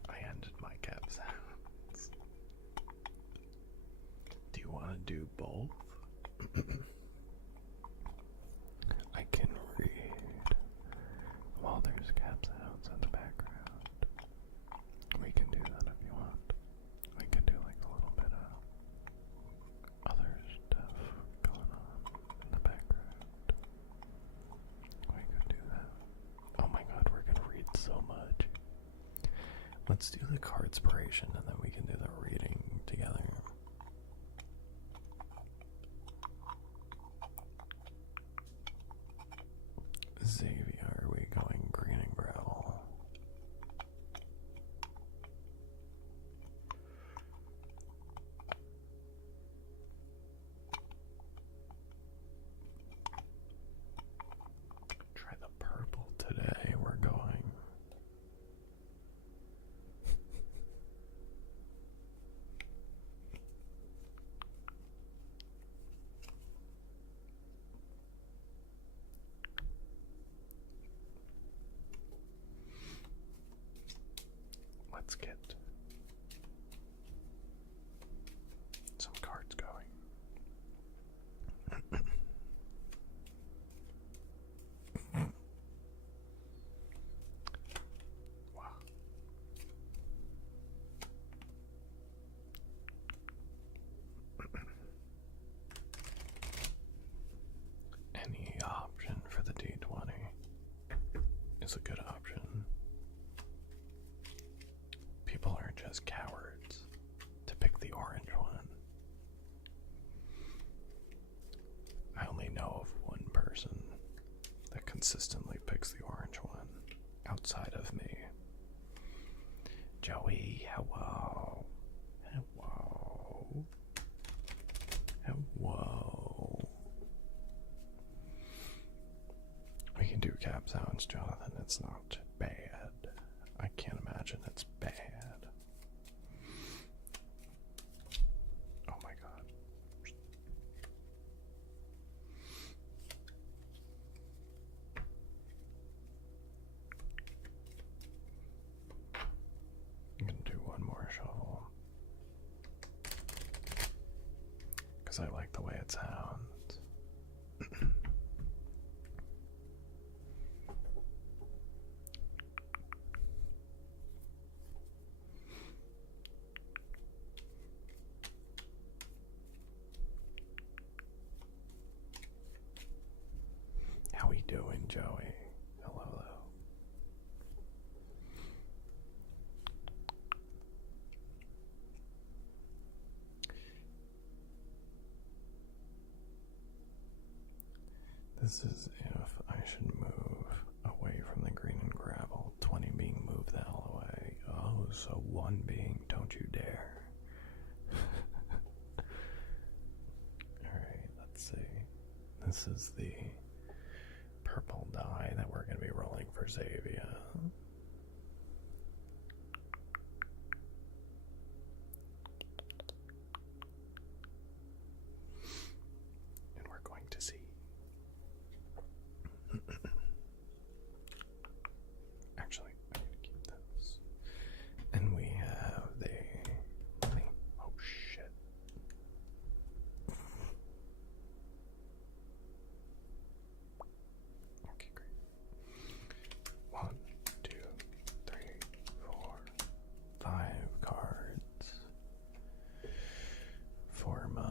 I ended my cap sounds. Do you want to do both? I can read while there's cap sounds in the background. We can do that if you want. We can do like a little bit of other stuff going on in the background. We could do that. Oh my god, we're gonna read so much. Let's do the cardspiration and then we can do the reading together. Xavier, are we going green and gravel? Try the purple today. We're going. Let's get some cards going. Wow. was a good option. People are just cowards to pick the orange one. I only know of one person that consistently picks the orange one outside of me. Joey, hello. Hello. Hello. We can do cap sounds, Jonathan. It's not bad. I can't imagine it's bad. Oh my god. I'm gonna do one more shuffle because I like the way it sounds. How we doing, Joey? Hello. This is if I should move away from the green and gravel. 20 being move the hell away. Oh, so 1 being don't you dare. Alright, let's see. This is the purple die that we're going to be rolling for Xavier. And we're going to see. Actually, I'm going to keep this. And we have the... Oh, shit. Okay, great. 1, 2, 3, 4, 5 cards for my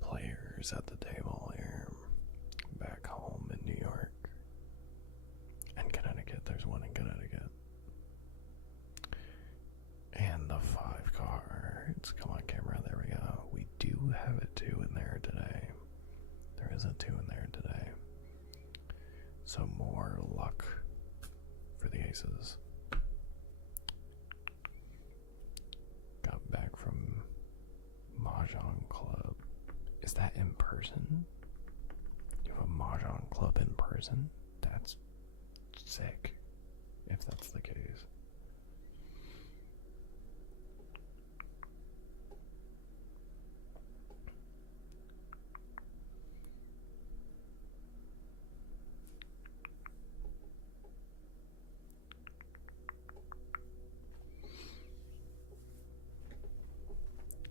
players at the table here, back home in New York and Connecticut. There's one in Connecticut. And the 5 cards. Come on, camera. There we go. We do have a 2 in there today. There is a 2 in there today. So more luck for the aces. Got back from Mahjong Club. Is that in person? You have a Mahjong Club in person? That's sick, if that's the case.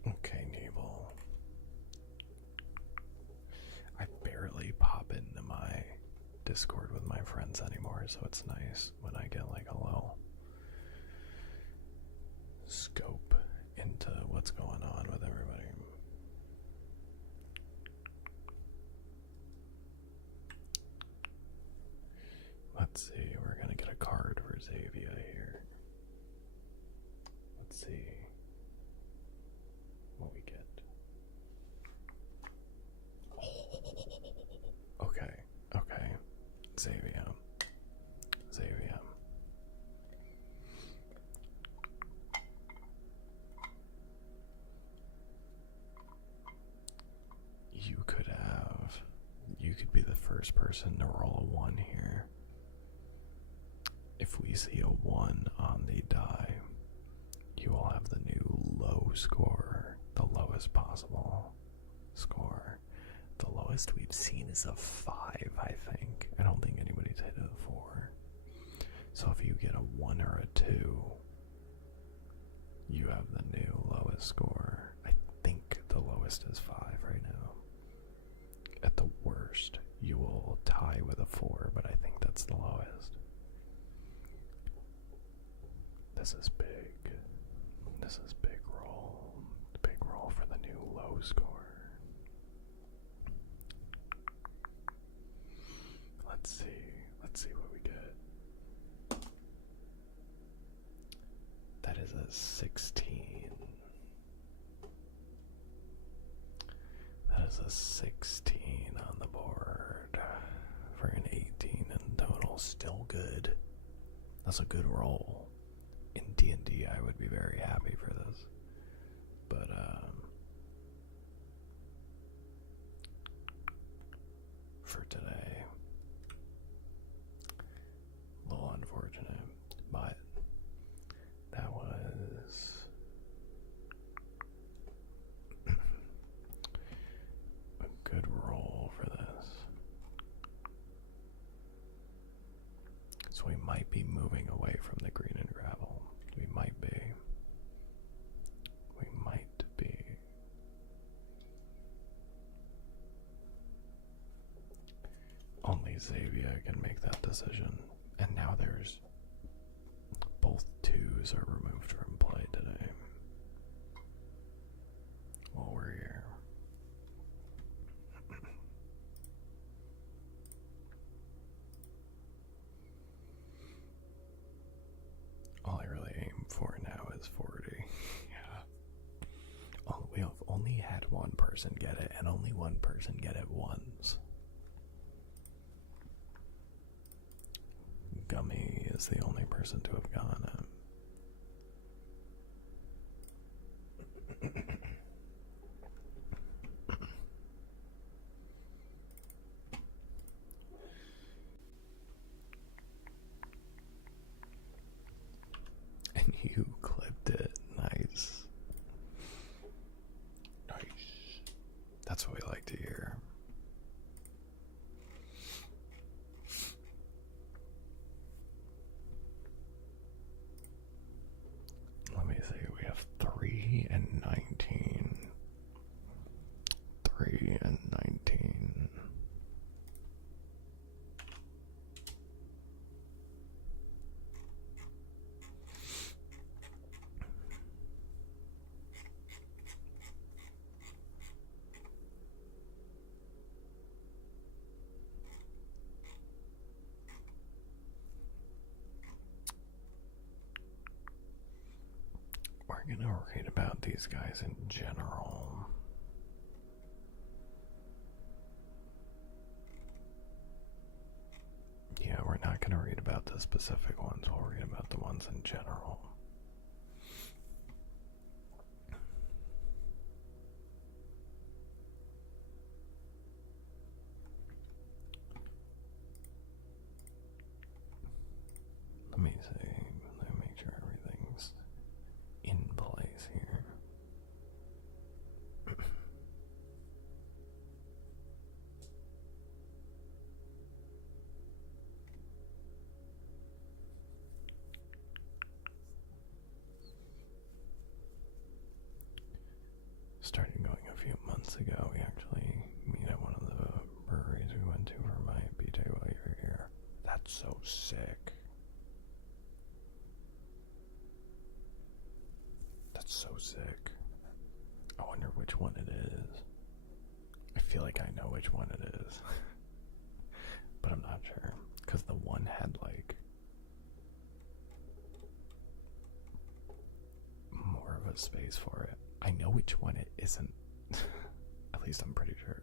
Okay, Naval. I barely pop into my Discord with my friends anymore, so it's nice when I get like a little scope into what's going on with everybody. Let's see, we're gonna get a card for Xavier here. Let's see what we get. Okay. Xavier. You could be the first person to roll a 1 here. If we see a 1 on the die, you will have the new low score, the lowest possible score. The lowest we've seen is a 5, I think. I don't think anybody's hit a 4. So if you get a 1 or a 2, you have the new lowest score. I think the lowest is 5 right now. At the worst, you will tie with a 4, but I think that's the lowest. This is big. This is big roll. Big roll for the new low score. a 16. That is a 16 on the board for an 18 in total. Still good. That's a good roll. In D&D, I would be very happy for this. But, for today, a little unfortunate, but that was a good roll for this. So we might be moving away from the green and gravel. We might be. We might be. Only Xavier can make that decision. And now there's both twos are removed from play today. While we're here. All I really aim for now is 40. Yeah. Oh, we have only had one person get it, and only one person get it once. Gummy is the only person to have gotten it. And you clipped it. Nice. Nice. That's what we like to hear. Let me see. We have 3 and 19. 3 and 19. We're gonna read about these guys in general. Yeah, we're not gonna read about the specific ones, we'll read about the ones in general. Let me see. Let me make sure everything's in place here. Started going a few months ago. We actually meet at one of the breweries we went to for my BJ while you were here. That's so sick. That's so sick. I wonder which one it is. I feel like I know which one it is. But I'm not sure. Because the one had like more of a space for it. I know which one it isn't. At least I'm pretty sure.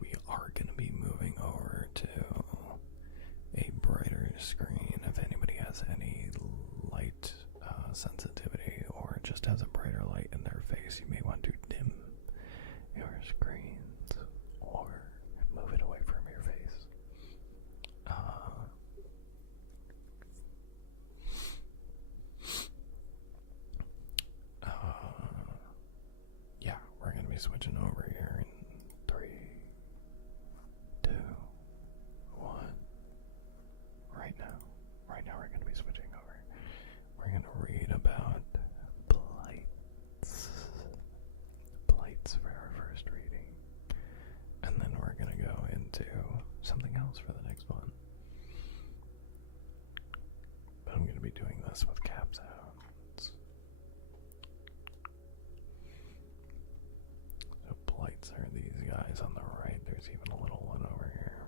We are going to be moving over to a brighter screen. If anybody has any light sensitivity or just has a brighter light in their face, you may want to dim your screens or move it away from your face. Yeah, we're going to be switching over here in 3, 2, 1. Right now we're going to be switching over. We're going to read about blights. Blights for our first reading. And then we're going to go into something else for the next one. But I'm going to be doing this with cap sounds. So blights are these guys on the right. There's even a little one over here.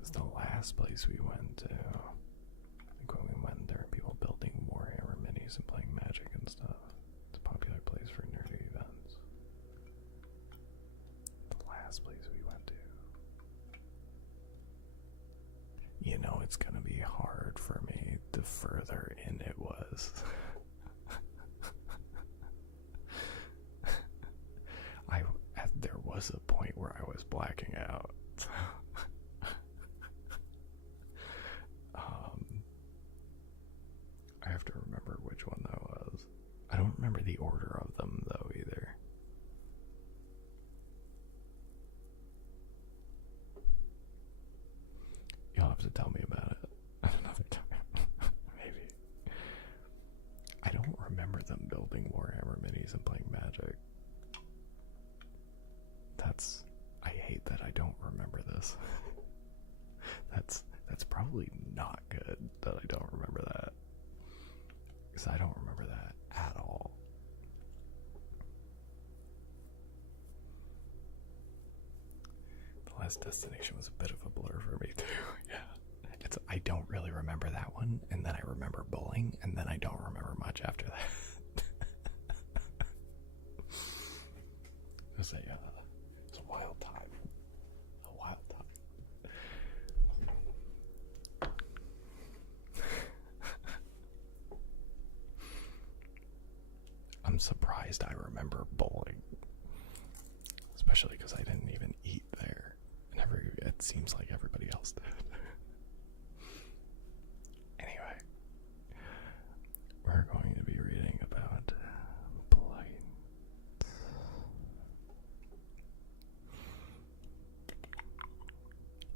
was the last place we went to. I think when we went, there were people building Warhammer minis and playing Magic and stuff. It's a popular place for nerdy events. The last place we went to. You know, it's gonna be hard for me the further in it was. There was a point where I was blacking out. I have to remember which one that was. I don't remember the order of them though either. You'll have to tell me about it another time. Maybe. I don't remember them building Warhammer minis and playing Magic. I hate that I don't remember this. That's probably not good that I don't remember that. Because I don't remember that at all. The last destination was a bit of a blur for me too. Yeah. I don't really remember that one, and then I remember bowling, and then I don't remember much after that. It was a wild time. A wild time. I'm surprised I remember bowling. Especially because I didn't even eat there. It seems like everybody else did. Anyway. We're going to be reading about blight.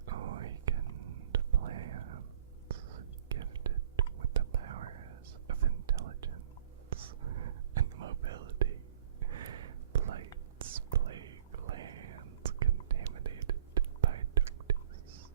Awakened plants gifted with the powers of intelligence and mobility. Blights plague lands contaminated by darkness.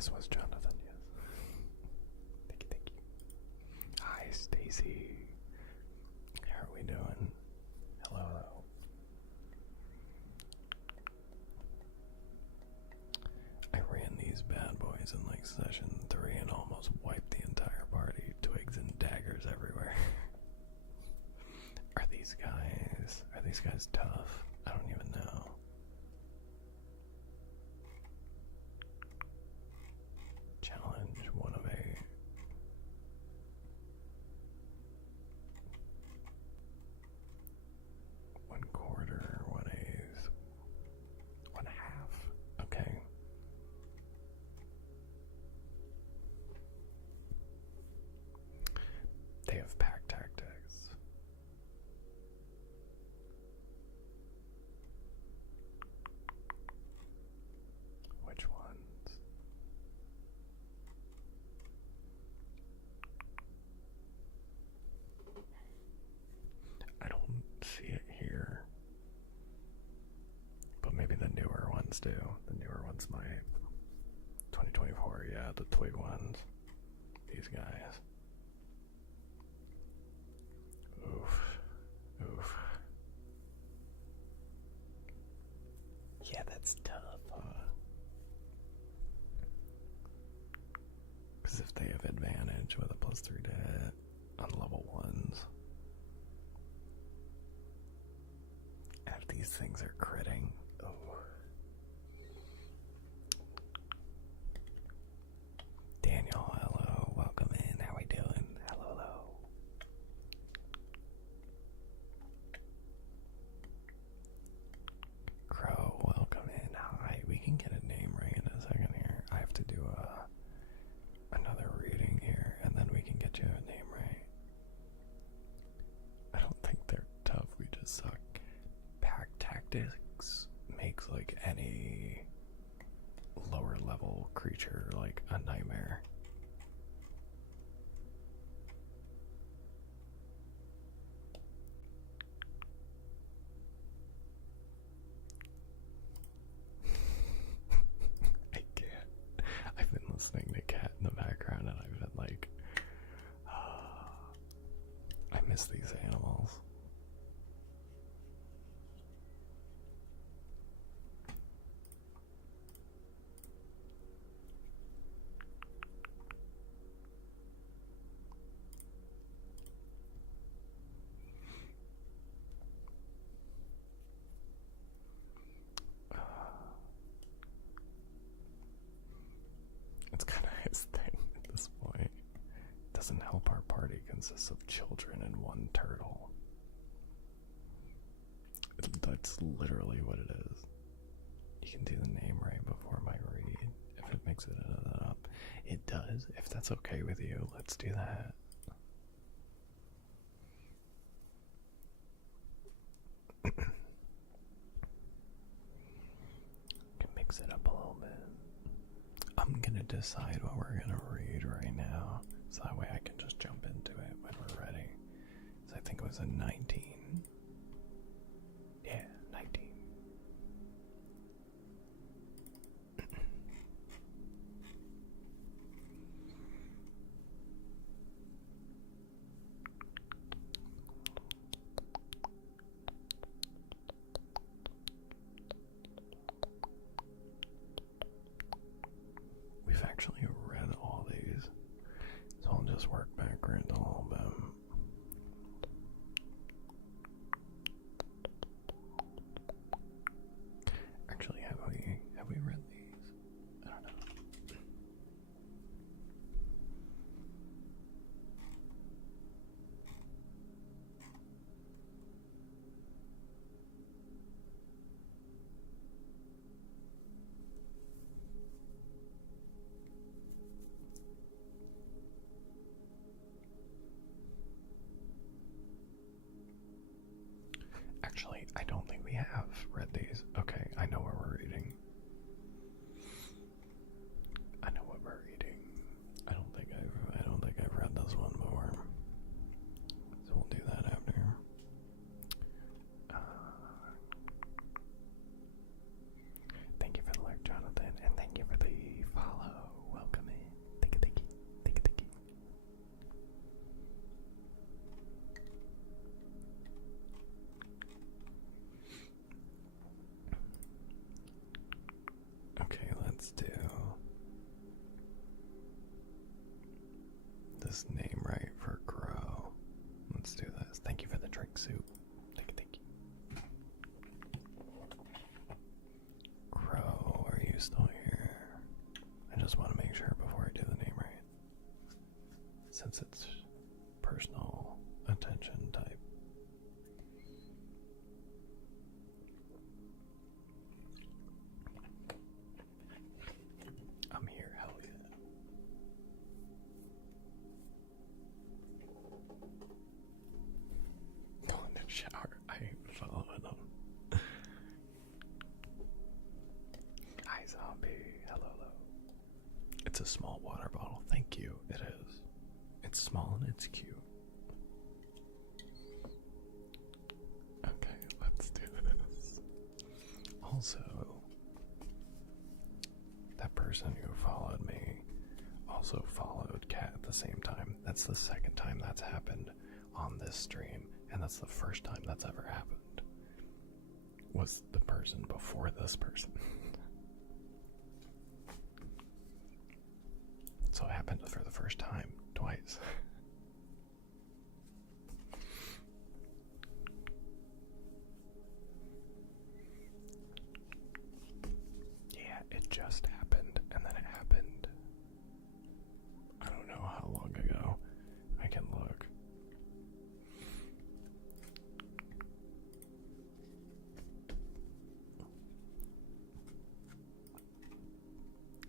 This was Jonathan, yes. Thank you, thank you. Hi, Stacy. How are we doing? Hello, hello. I ran these bad boys in like session 3 and almost wiped the entire party. Twigs and daggers everywhere. Are these guys tough? I don't even know. Challenge 1 of 8. 1/4, 1/8, 1/2. Okay. They have pack tactics. Which ones? I don't see it here. But maybe the newer ones do. The newer ones might. 2024, yeah, the twig ones. These guys. Oof. Oof. Yeah, that's tough, huh? Because if they have advantage with a +3 to hit on level 1s, and if these things are critting, oh. Daniel, hello, welcome in. How we doing? Hello, hello. Crow, welcome in. Hi, we can get a name right in a second here. I have to do another reading here, and then we can get you a name right. I don't think they're tough, we just suck. Pack tactics makes like any lower level creature like a nightmare. I can't. I've been listening to Cat in the background and I've been like, I miss these animals. It's kind of his thing at this point. It doesn't help our party consists of children and 1 turtle. That's literally what it is. You can do the name right before my read if it makes it up. It does. If that's okay with you, let's do that. Can mix it up a little bit. I'm gonna decide what we're gonna read right now, so that way I can just jump into it when we're ready. So I think it was a 19. Yeah, 19. We've actually read all these, so I'll just work backwards a little bit. Actually, have we read these? I don't know. Actually, I don't think we have read these. Okay, I know what we're reading. I know what we're reading. I don't think I've read this one before. So we'll do that after. Thank you for the like, Jonathan, and thank you for the follow. this name right for Crow. Let's do this. Thank you for the drink soup. Thank you. Crow, are you still here? I just want to make sure before I do the name right. Since it's personal attention type. I'm here, hell yeah. Go in the shower. I followed him. Hi, zombie. Hello. It's a small water bottle. Thank you. It is. It's small and it's cute. Okay, let's do this. Also, that person who followed me also followed Kat at the same time. That's the second time that's happened on this stream, and that's the first time that's ever happened. Was the person before this person. So it happened for the first time, twice. Yeah, it just happened, and then it happened. I don't know how long ago. I can look.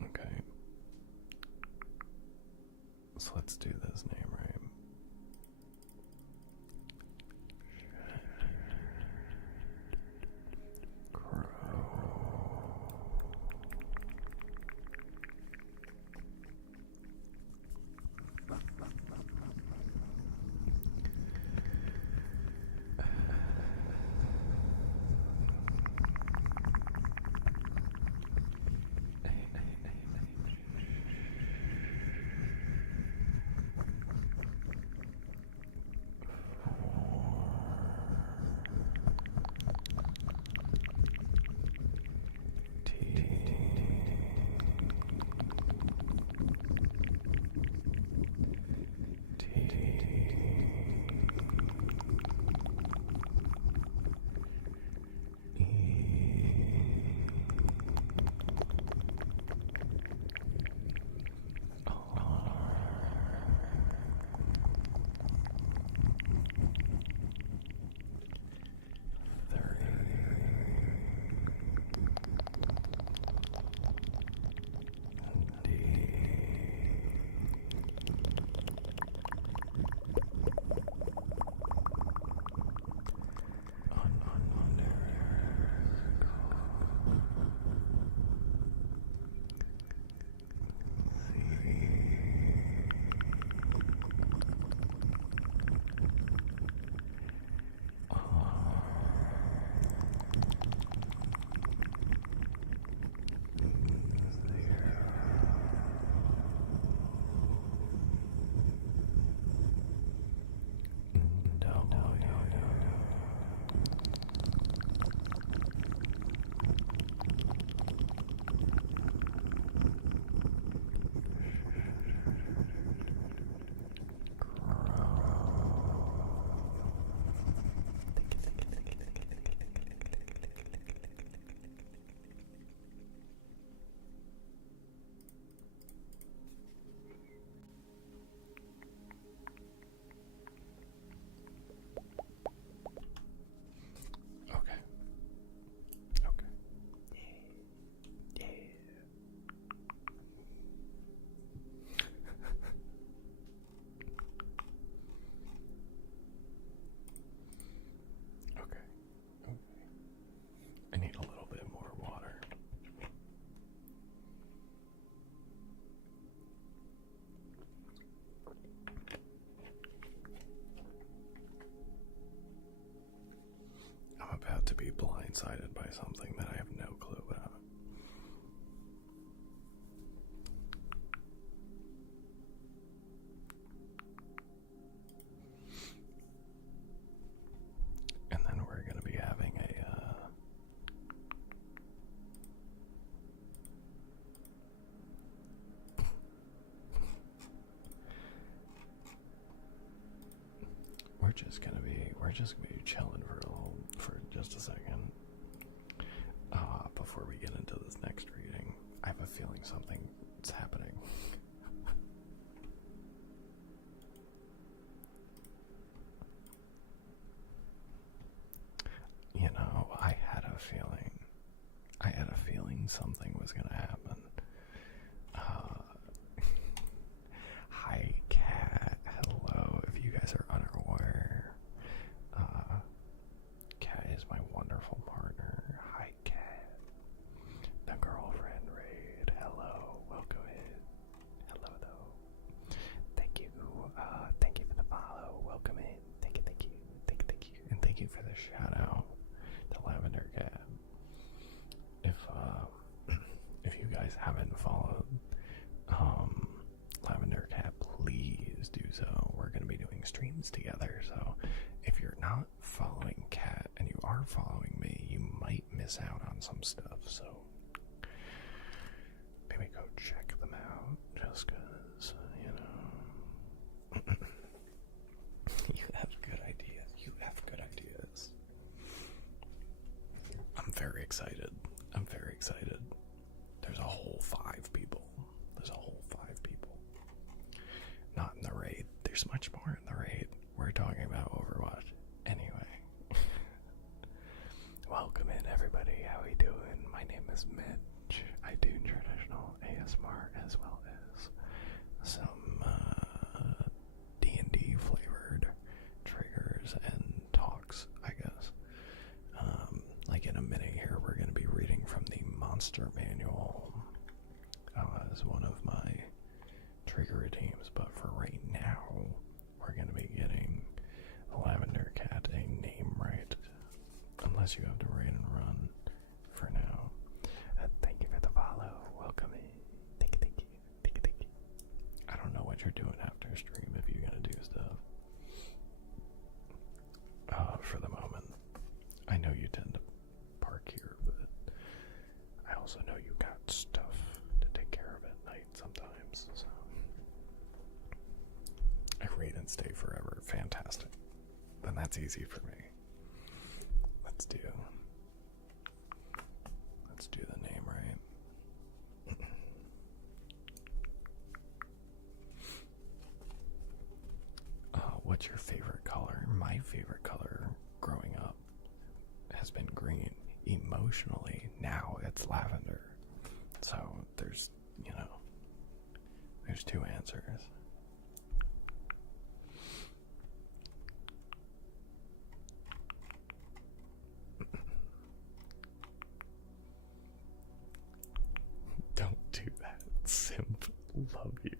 Okay. So let's do this name right. Crow. About to be blindsided by something that I have no clue about. And then we're going to be having we're just gonna be chilling for just a second. Before we get into this next reading, I have a feeling something's happening. You know, I had a feeling something was gonna happen. Hi, Kat. Hello. If you guys are unaware, Kat is my wonderful partner. Hi, Kat. The girlfriend raid. Hello. Welcome in. Hello, though. Thank you. Thank you for the follow. Welcome in. Thank you. And thank you for the shout out to Lavender Cat. If you guys haven't followed Lavender Cat, please do so. We're going to be doing streams together, so if you're not following Cat and you are following me, you might miss out on some stuff, so maybe go check them out, just because, you know. You have good ideas. I'm very excited. There's a whole 5 people. Not in the raid. There's much more in the raid. We're talking about Overwatch. Anyway. Welcome in, everybody. How we doing? My name is Mitch. I do traditional ASMR as well as some D&D flavored triggers and talks, I guess. Like in a minute here, we're going to be reading from the Monster Manual as one of my trigger teams, but for right now, we're going to be getting Lavender Cat a name right, unless you have to raid and run for now. Thank you for the follow. Welcome in. Thank you. I don't know what you're doing after stream if you're going to do stuff. For the moment, I know you tend to park here, but I also know you got stuff to take care of at night sometimes, so I read and stay forever. Fantastic. Then that's easy for me. Let's do the name right. What's your favorite color? My favorite color growing up has been green. Emotionally, now it's lavender. So there's 2 answers. Don't do that, simp. Love you.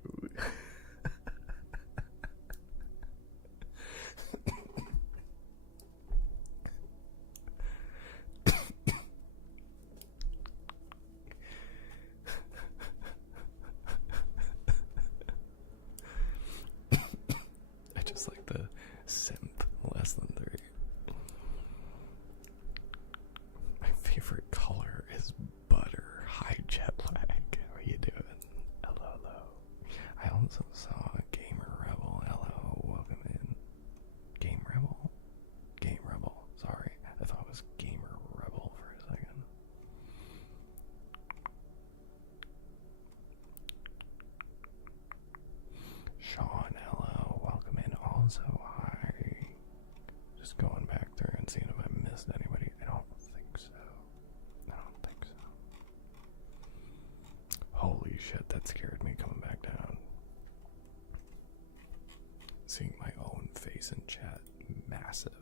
I just like the simp less than 3. My favorite color is butter. Hi, jet lag. How are you doing? Hello. I also saw Gamer Rebel. Hello, welcome in. Game Rebel? Sorry, I thought it was Gamer Rebel for a second. Sean, hello, welcome in. Also, hi. Just going back through and seeing if I missed anybody. I don't think so. Holy shit, that scared me coming back down. Seeing my own face in chat, massive.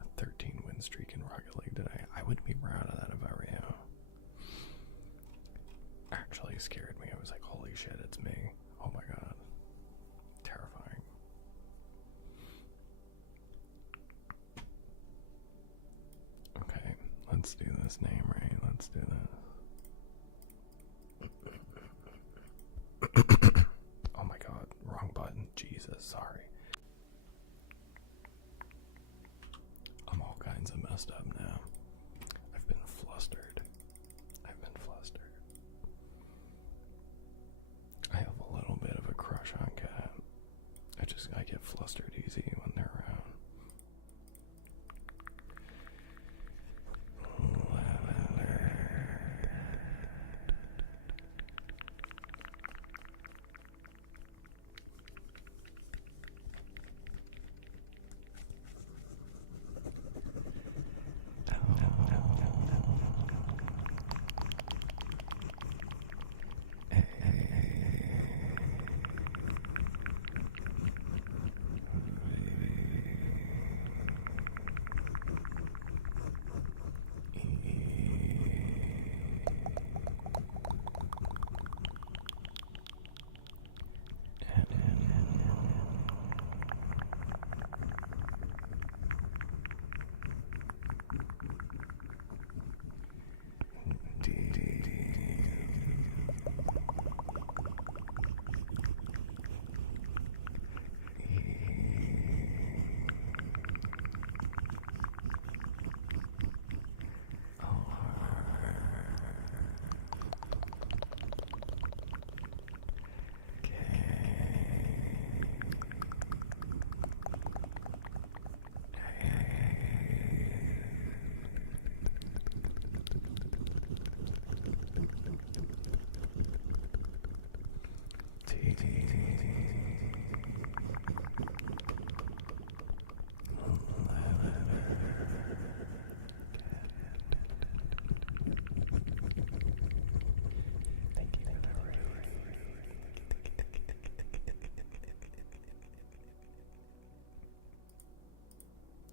A 13 win streak in Rocket League today. I wouldn't be proud of that if I were you. Actually scared me. I was like, holy shit, it's me. Oh my god. Terrifying. Okay, let's do this name right. Let's do this. Oh my god, wrong button. Jesus, sorry. I'm all kinds of messed up now. I've been flustered. I have a little bit of a crush on Cat. flustered easy when they're around.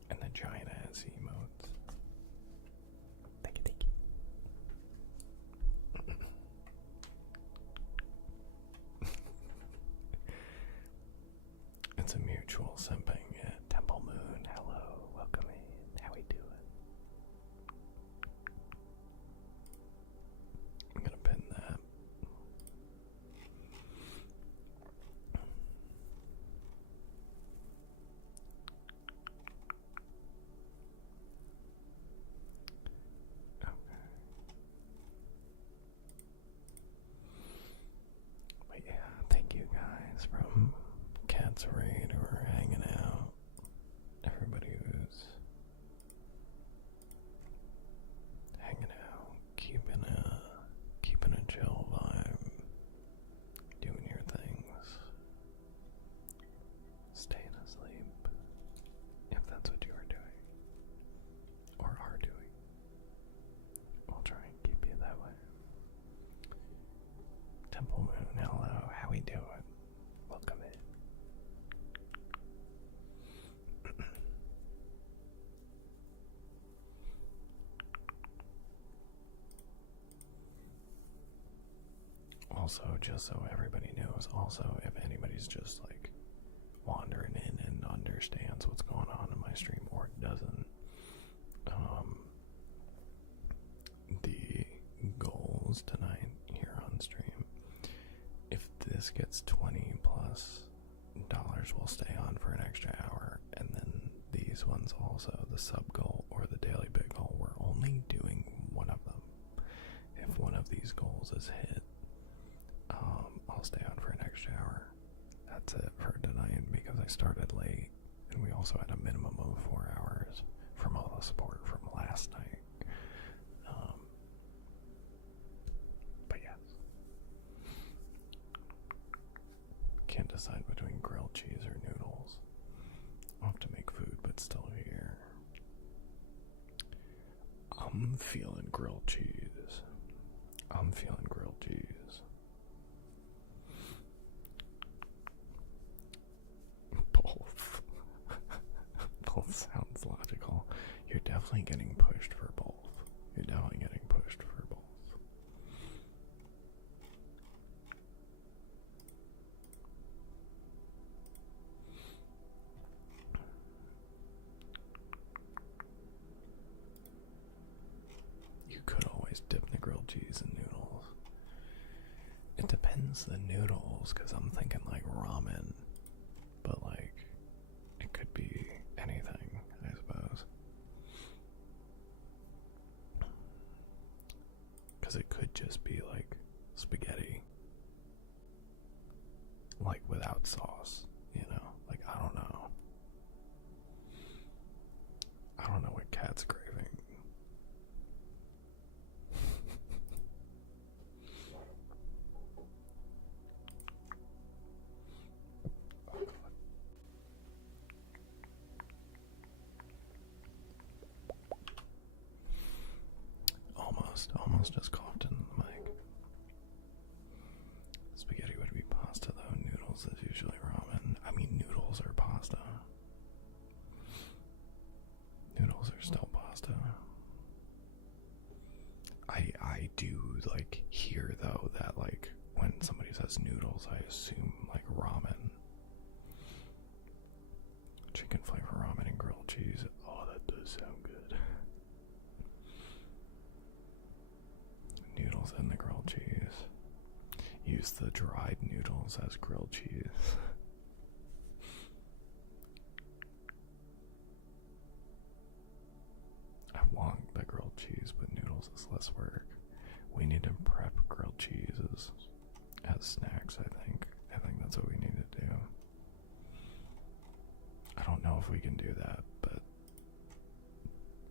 And the giant ass emotes. Thank you. It's a mutual simping. Yeah. Temple Moon, hello, welcome in. How we doing? I'm gonna pin that. But yeah, thank you guys from Cat's Raid who are hanging out. Everybody who's hanging out, keeping a chill vibe, doing your things, staying asleep, if that's what you are doing, or are doing. We'll try and keep you that way. Temple Moon, hello, how we doing? Welcome in. Also, just so everybody knows, also, if anybody's just like wandering in and understands what's going on in my stream or doesn't, the goals tonight here on stream, if this gets $20 plus, we'll stay on for an extra hour, and then these ones also, the sub goal or the daily big goal, we're only doing one of them. If one of these goals is hit, I'll stay on for an extra hour. That's it for tonight because I started late, and we also had a minimum of 4 hours from all the support from last night. But yes, can't decide between grilled cheese or noodles. I'll have to make food, but still here. I'm feeling grilled cheese. Both. Both sounds logical. You're definitely getting pushed for both. You could always dip the grilled cheese in noodles. It depends the noodles, because I'm thinking like ramen, but like it could be anything, I suppose. Because it could just be like spaghetti, like without sauce, like I don't know. almost just coughed in the mic. Spaghetti would be pasta though. Noodles is usually ramen. I mean, noodles are pasta. Noodles are still pasta. I do like hear though that like when somebody says noodles, I assume like ramen. Chicken flavor ramen and grilled cheese. Oh, that does sound good. Noodles and the grilled cheese. Use the dried noodles as grilled cheese. I want the grilled cheese, but noodles is less work. We need to prep grilled cheeses as snacks, I think. I think that's what we need to do. I don't know if we can do that, but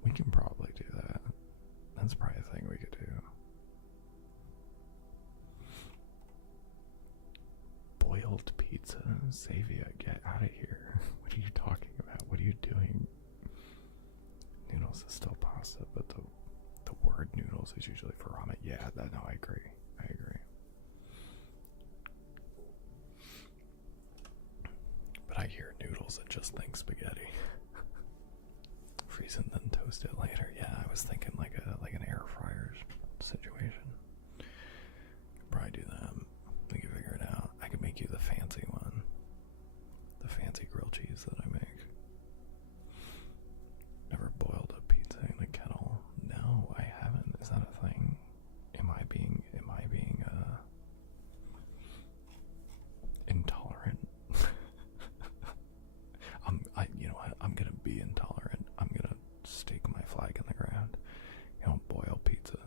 we can probably do that. That's probably a thing we could do. Boiled pizza? Xavier, get out of here. What are you talking about? What are you doing? Noodles is still pasta, but the word noodles is usually for ramen. Yeah, no, I agree. I agree. But I hear noodles and just think spaghetti. Freeze and then toast it later. Yeah, I was thinking like an air fryer situation. Probably do that. We can figure it out. I could make you the fancy one. The fancy grilled cheese that I make. Never boiled a pizza in a kettle. No, I haven't. Is that a thing? Am I being intolerant? You know what? I'm gonna be intolerant. I'm gonna stake my flag in the ground. You don't boil pizza.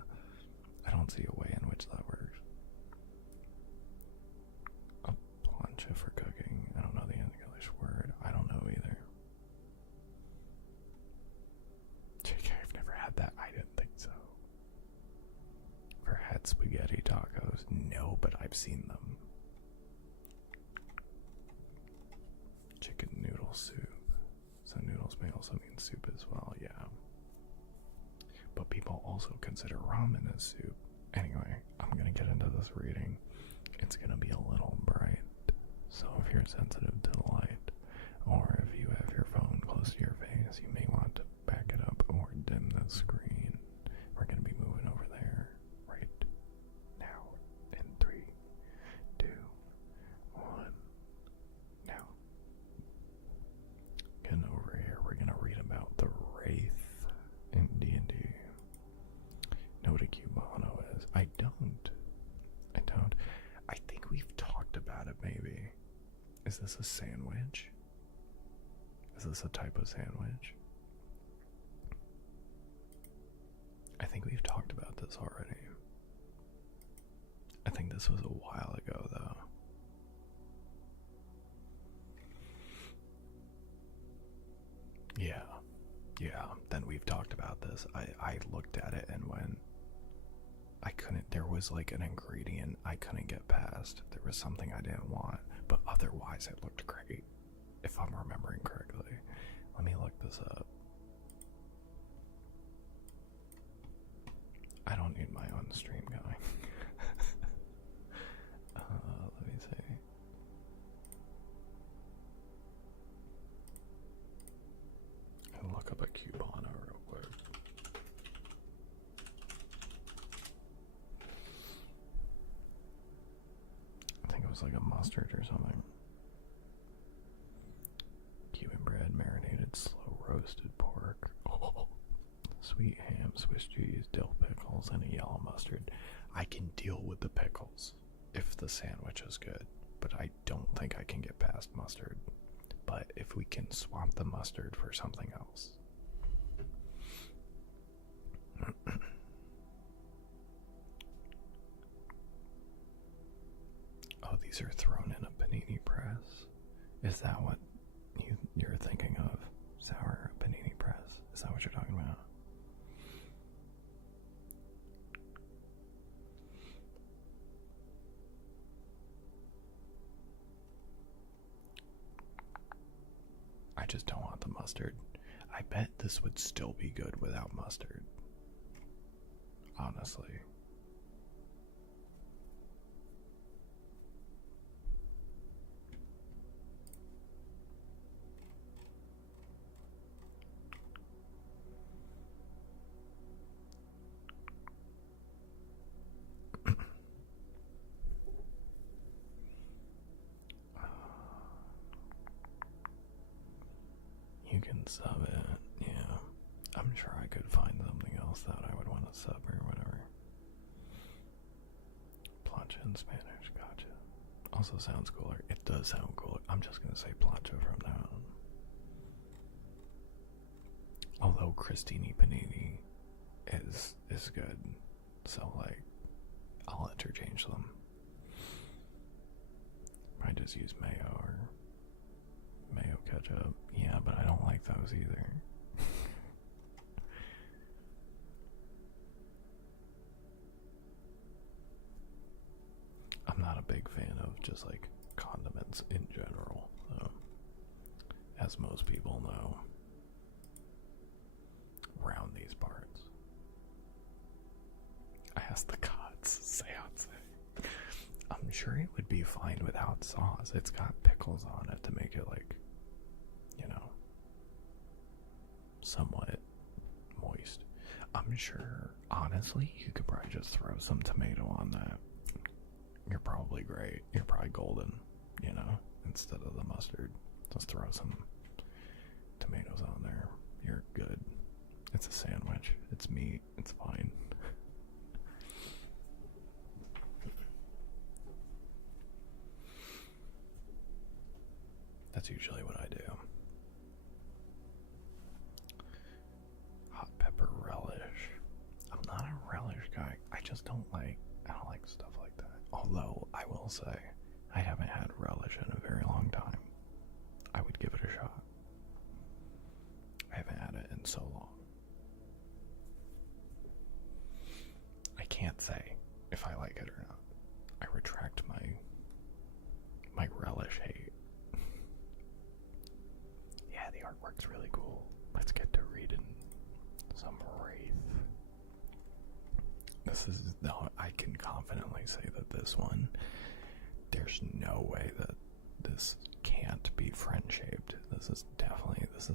I don't see a way in which that works. A plancha for cooking. I don't know the English word. I don't know either. JK, I've never had that. I didn't think so. Ever had spaghetti tacos? No, but I've seen them. Chicken noodle soup. So noodles may also mean soup as well, yeah. But people also consider ramen as soup. Anyway, I'm gonna get into this reading. It's gonna be a little bright. So if you're sensitive to the light, or if you have your phone close to your face, you may want to back it up or dim the screen. We're gonna be moving over there right now. In 3, 2, 1. Now. Getting over here, we're gonna read about the Wraith in D&D. Know what a Cubano is? I don't. I think we've talked about it maybe. Is this a sandwich? Is this a type of sandwich? I think we've talked about this already. I think this was a while ago though. Yeah, then we've talked about this. I looked at it and when I couldn't, there was like an ingredient I couldn't get past. There was something I didn't want, but otherwise it looked great, if I'm remembering correctly. Let me look this up. I don't need my own stream going. Let me see. I'll look up a Cubano real quick. I think it was like a mustard or something. Cuban bread, marinated, slow roasted pork. Oh, sweet ham, Swiss cheese, dill pickles, and a yellow mustard. I can deal with the pickles if the sandwich is good, but I don't think I can get past mustard. But if we can swap the mustard for something else. Oh, these are thrown in a panini press. Is that what you're thinking of? Sour panini press? Is that what you're talking about? I just don't want the mustard. I bet this would still be good without mustard. Honestly, You can sub it, yeah. I'm sure I could find something else that I would want to sub or whatever. Plancha in Spanish, gotcha. Also sounds cooler. It does sound cooler. I'm just gonna say plancha from now on. Although Cristini Panini is good. So like I'll interchange them. I just use mayo or mayo ketchup. Yeah, but I don't like those either. I'm not a big fan of just like condiments in general, so, as most people know around these parts. I asked the gods, Seance. I'm sure it would be fine without sauce. It's got pickles on it to make it like, you know, somewhat moist. I'm sure, honestly, you could probably just throw some tomato on that. You're probably great. You're probably golden, you know, instead of the mustard. Just throw some tomatoes on there. You're good. It's a sandwich. It's meat. It's fine. That's usually what I do. Hot pepper relish. I'm not a relish guy. I don't like stuff like that. Although, I will say, I haven't had relish in a very long time. I would give it a shot. I haven't had it in so long. I can't say if I like it or not. I retract my relish hate. Yeah, the artwork's really cool. Let's get to reading some Wraith. I can confidently say that this one, there's no way that this can't be friend-shaped. This is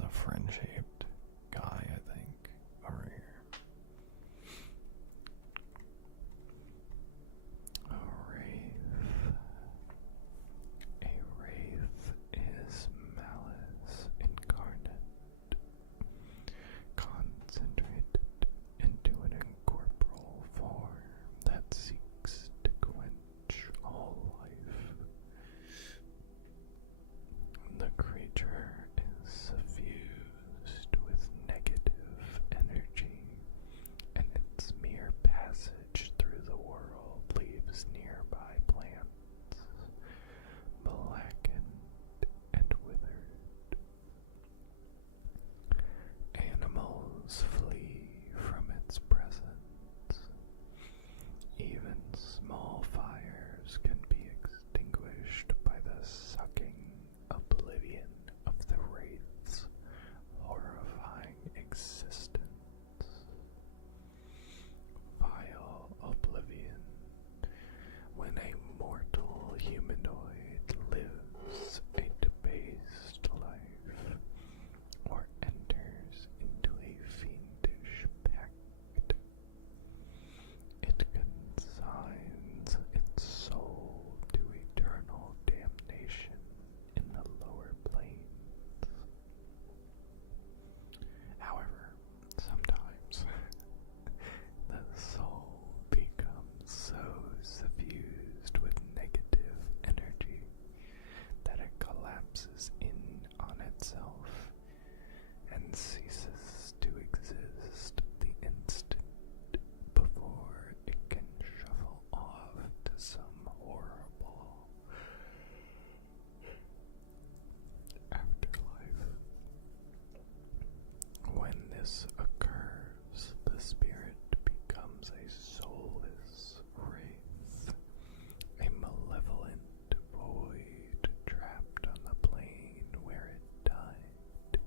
a friend-shaped guy, I think, over here. A wraith is malice incarnate, concentrated into an incorporeal form that seeks to quench all life. The creature is suffused with negative energy, and its mere passage through the world leaves nearby plants blackened and withered. Animals flee from its presence. Even small fires can be extinguished by the sucking oblivion of the wraith's horrifying existence. Vile oblivion. When a mortal humanoid lives a debased life, or enters into a fiendish pact, it consigns its soul to eternal damnation in the lower planes. However, sometimes the soul becomes so suffused with negative energy that it collapses in on itself and ceases to exist the instant before it can shuffle off to some horrible afterlife. When this occurs, the spirit becomes a soulless wraith, a malevolent void trapped on the plane where it died.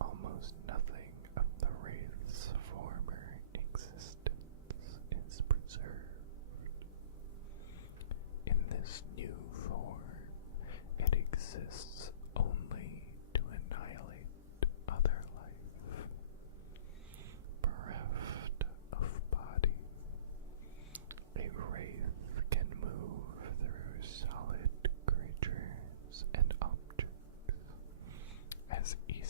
Almost nothing of the wraith's former existence is preserved. In this new form, it exists only to annihilate other life. Bereft of body, a wraith can move through solid creatures and objects as easily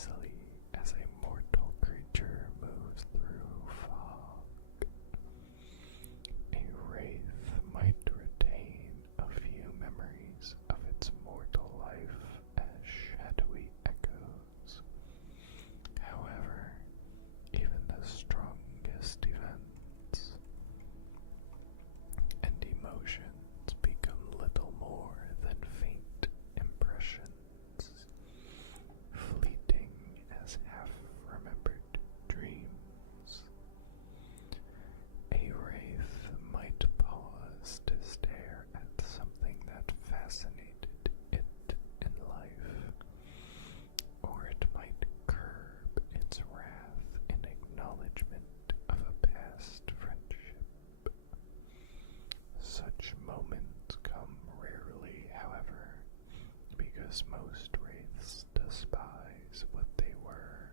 as most wraiths despise what they were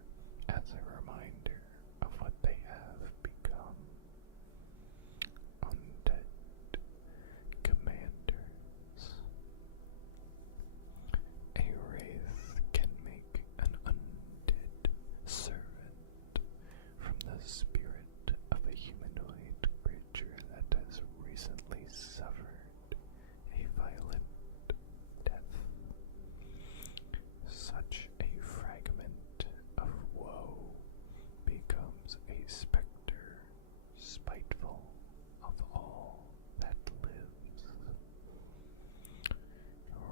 as a reminder of what they have become. Undead commanders. A wraith can make an undead servant from the spirit of a humanoid creature that has recently suffered a violent death. Such a fragment of woe becomes a specter, spiteful of all that lives.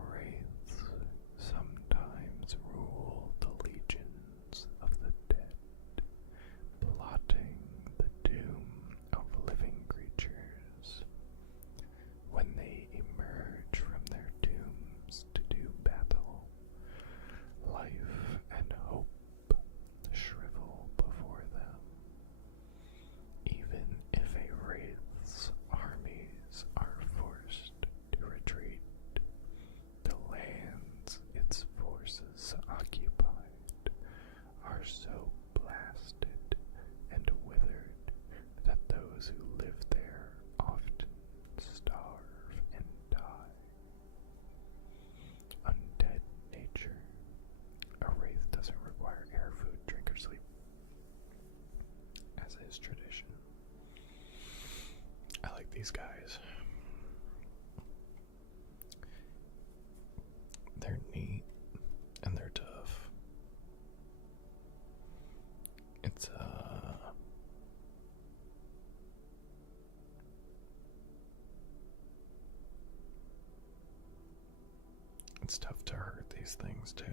Wraiths sometimes rule the legions of the dead, plotting the doom of living creatures. When they emerge from their tombs to do battle, life and hope shrivel before them. Even if a wraith's armies are forced to retreat, the lands its forces occupied are so blasted and withered that those who live there often starve and die. Undead nature. A wraith doesn't require air, food, drink, or sleep, as is tradition. I like these guys. They're neat and they're tough. It's tough to hurt these things too.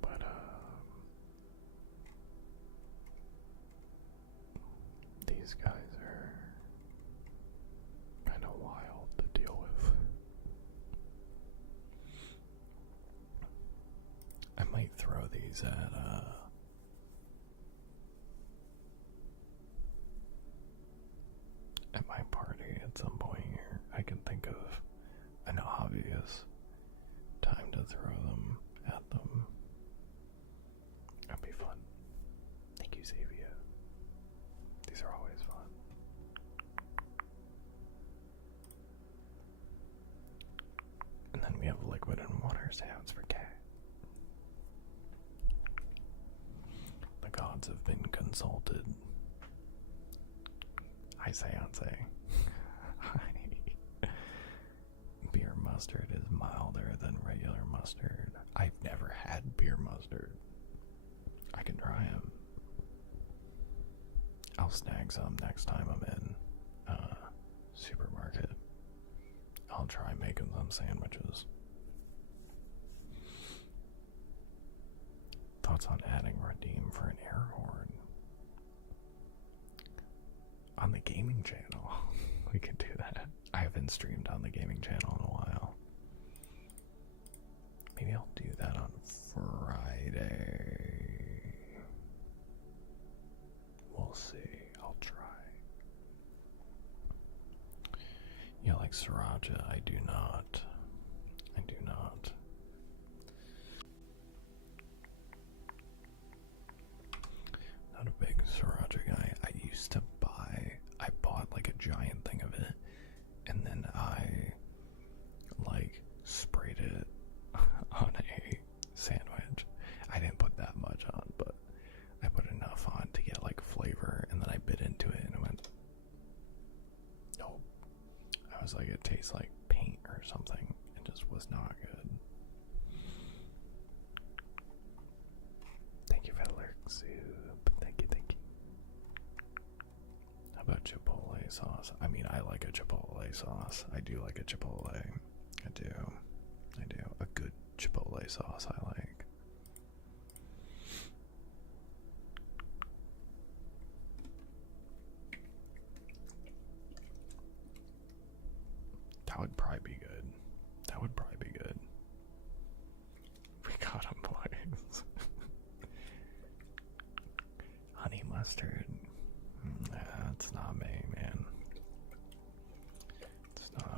But these guys are kind of wild to deal with. I might throw these at my party at some point here. I can think of an obvious time to throw them at them. That'd be fun. Thank you, Xavier. These are always fun. And then we have liquid and water sounds for cat. The gods have been consulted. Hi, Seance. Hi. Beer mustard is milder than regular mustard. I've never had beer mustard. I can try them. I'll snag some next time I'm in supermarket. I'll try making some sandwiches. Thoughts on adding redeem for an air horn? On the gaming channel. We could do that. I haven't streamed on the gaming channel in a while. Maybe I'll do that on Friday. We'll see. I'll try. Yeah, like Sriracha, I do not. I do not. Not a big Sriracha guy. I bought like a giant thing of it, and then I like sprayed it on a sandwich. I didn't put that much on, but I put enough on to get like flavor, and then I bit into it and it went, nope. I was like, it tastes like paint or something. It just was not good. Thank you for the lurk, soup. Thank you, thank you. How about Chipotle sauce? I mean, I like a Chipotle sauce. I do like a Chipotle. I do. A good Chipotle sauce I like. That would probably be good. We got him, boys. Honey mustard. That's not me, man. It's not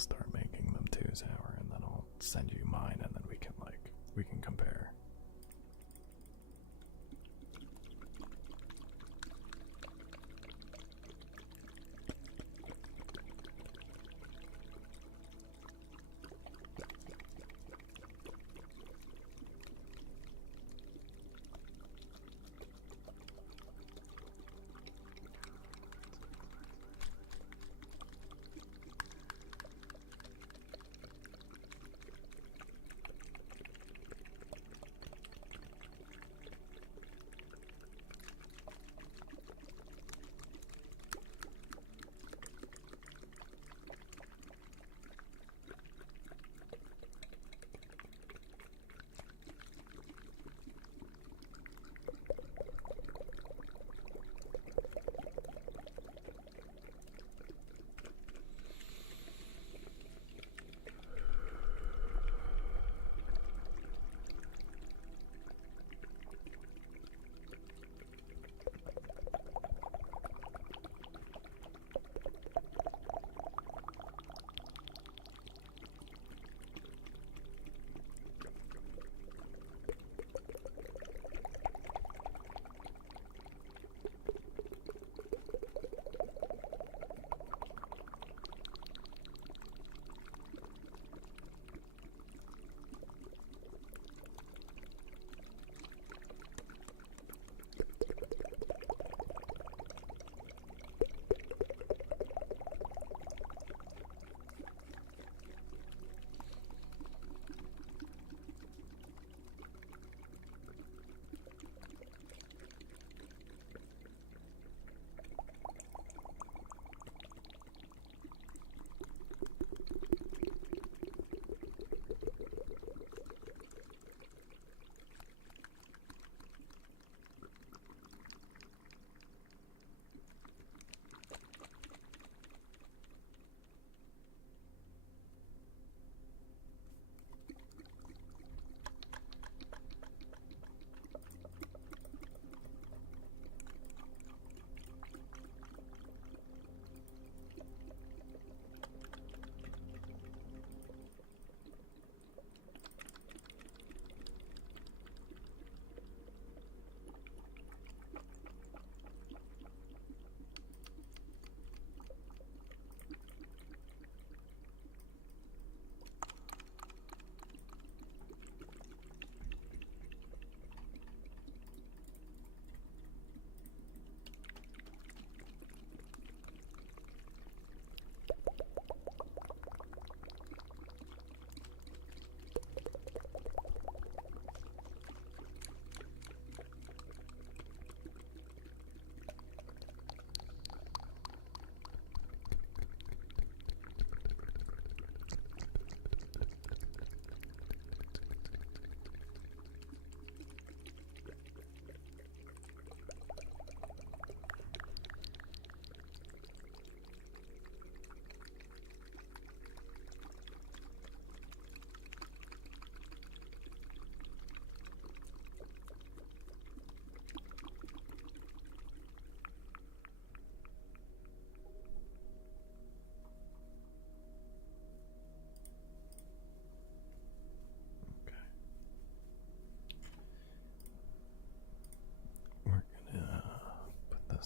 start making them too sour, and then I'll send you mine, and then we can compare.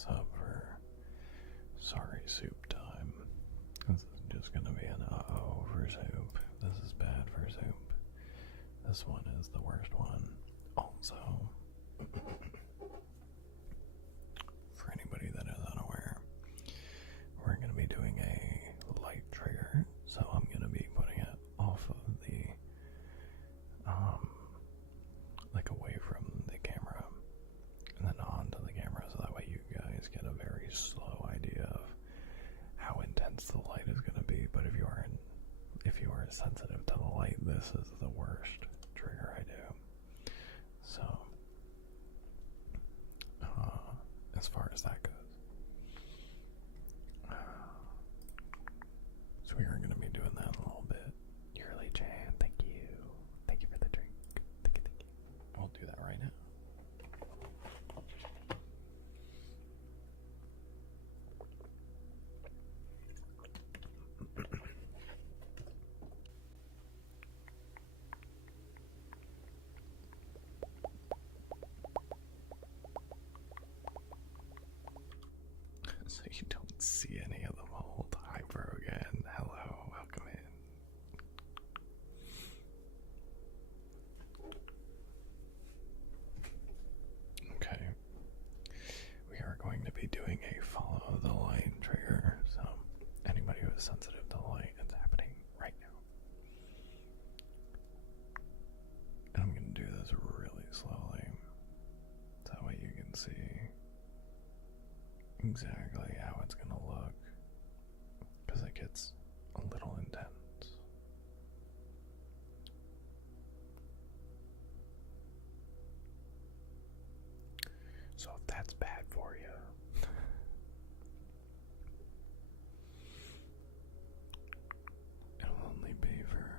Up for sorry soup time. This is just gonna be an uh-oh for soup. This is bad for soup. This one is the worst one. Also, for anybody that is unaware, we're gonna be doing a light trigger, so I'm gonna be putting it off of the like away from the camera and then onto the camera, so that way you guys get a very slow idea of how intense the light is going to be. But if you are sensitive to the light, this is the worst trigger I do. So as far as that goes, so we are going to be doing that in a little bit. Yearly Chan, thank you for the drink. Thank you. We'll do that right now. so you don't see any of them hold. Hi, Brogan. Hello, welcome in. Okay. We are going to be doing a follow the light trigger, so anybody who is sensitive to light, it's happening right now. And I'm going to do this really slowly, so that way you can see exactly how it's going to look, because it gets a little intense. So if that's bad for you, it'll only be for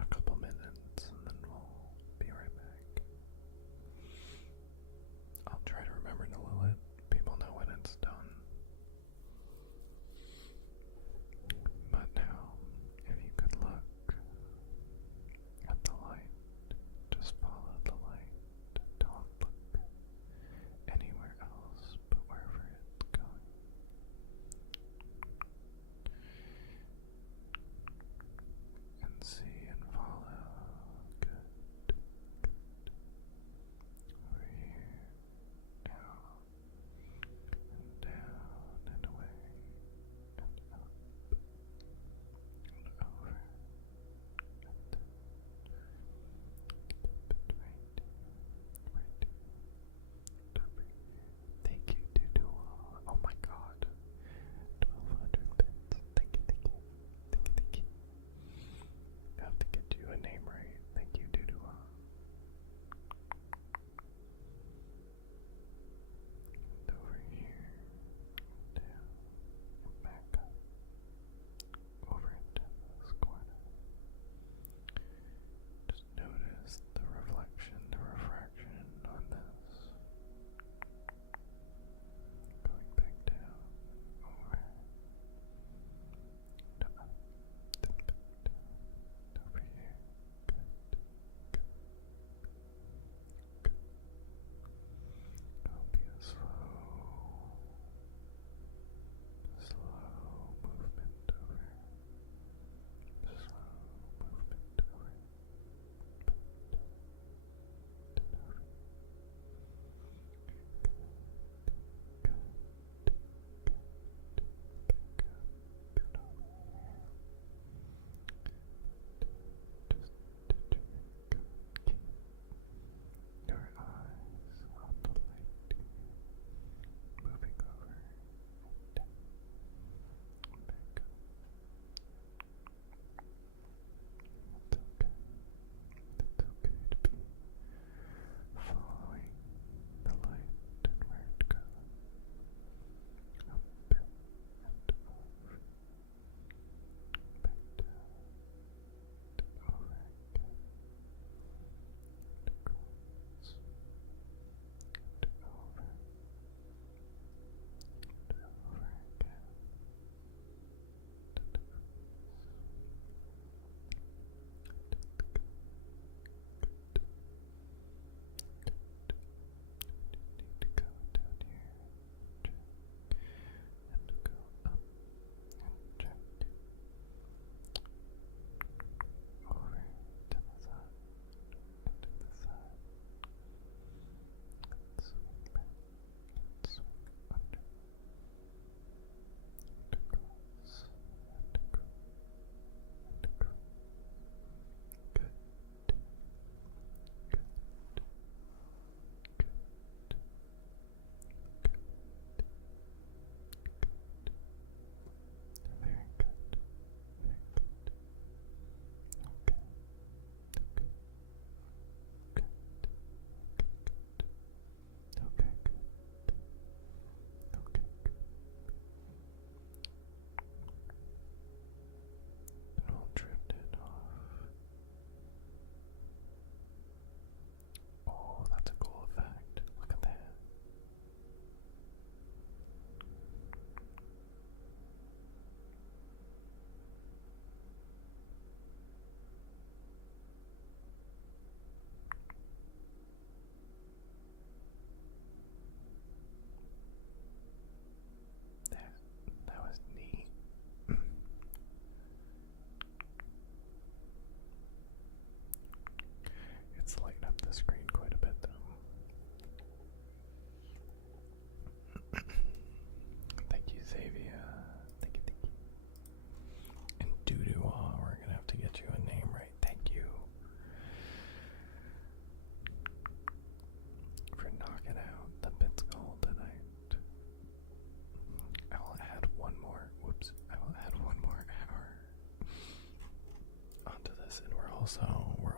a couple minutes and then we'll be right back. I'll try to remember to let people know when it's done. But now,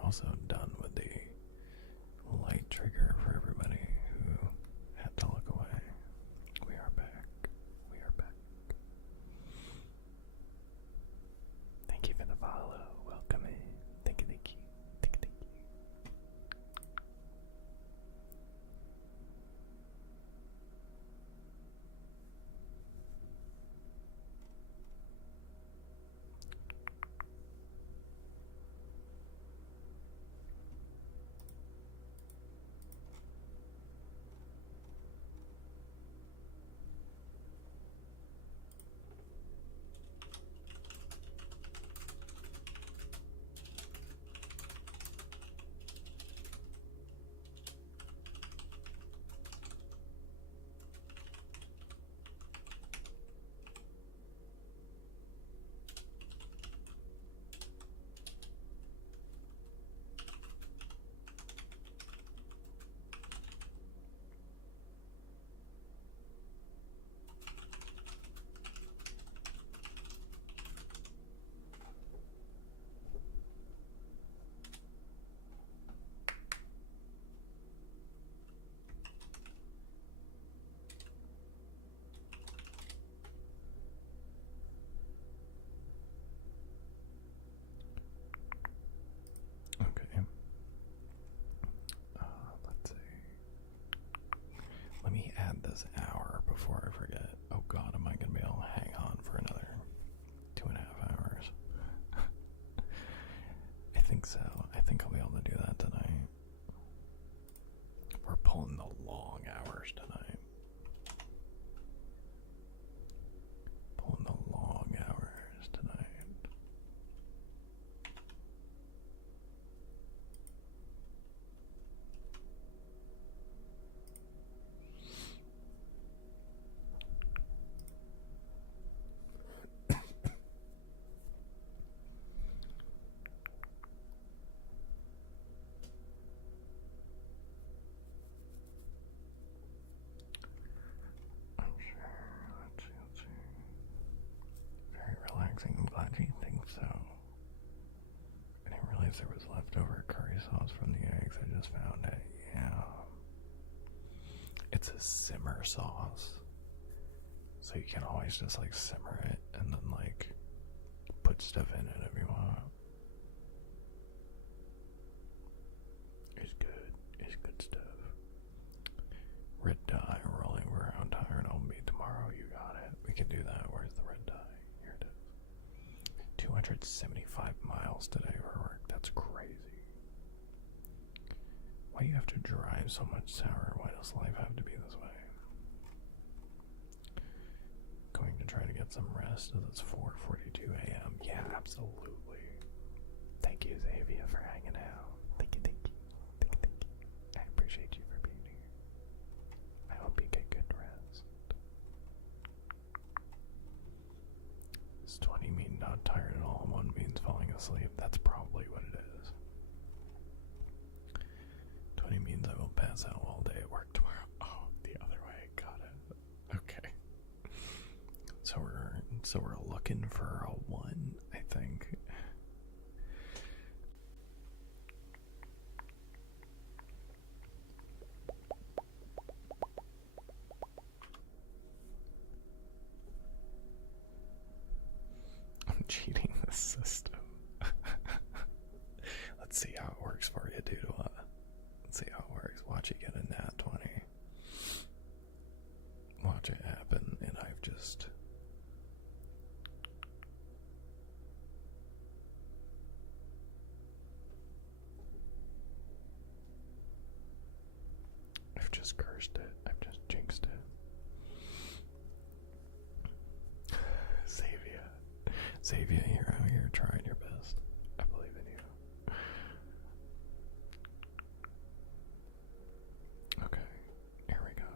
also done with the light trigger for everybody who had to look away. We are back. We are back. Thank you for the follow. Welcome in. Thank you, thank you. Thank you, thank you. Okay. Let's see. Let me add this hour before I forget. Oh god, am I going to be able to hang on for another 2.5 hours? I think so. I think I'll be able to do that tonight. We're pulling the long hours tonight. Pulling the long hours tonight. Let's see. Very relaxing. I'm glad you think so. I didn't realize there was leftover curry sauce from the eggs. I just found it. Yeah. It's a simmer sauce. So you can always just like simmer it and then like put stuff in it if you want. It's good. It's good stuff. Red dye rolling around tired. I'll meet tomorrow. You got it. We can do that. Where's the red dye? Here it is. 275 miles today for work. That's crazy. Why do you have to drive so much sour? Why does life have to be this way? Going to try to get some rest as it's 4:42 a.m. Yeah, absolutely. Thank you, Xavier, for hanging out. Thank you, thank you. Thank you, thank you. I appreciate you for being here. I hope you get good rest. Does 20 mean not tired at all? 1 means falling asleep. That's probably what it is. 20 means I will pass out all day at work tomorrow. Oh, the other way. Got it. Okay. So we're looking for a 1, I think. I'm cheating the system. Let's see how it works for you, dude. Let's see how it works. Watch it get a nat 20. Watch it happen, and I've just... cursed it. I've just jinxed it. Xavier, you're out here trying your best. I believe in you. Okay, here we go.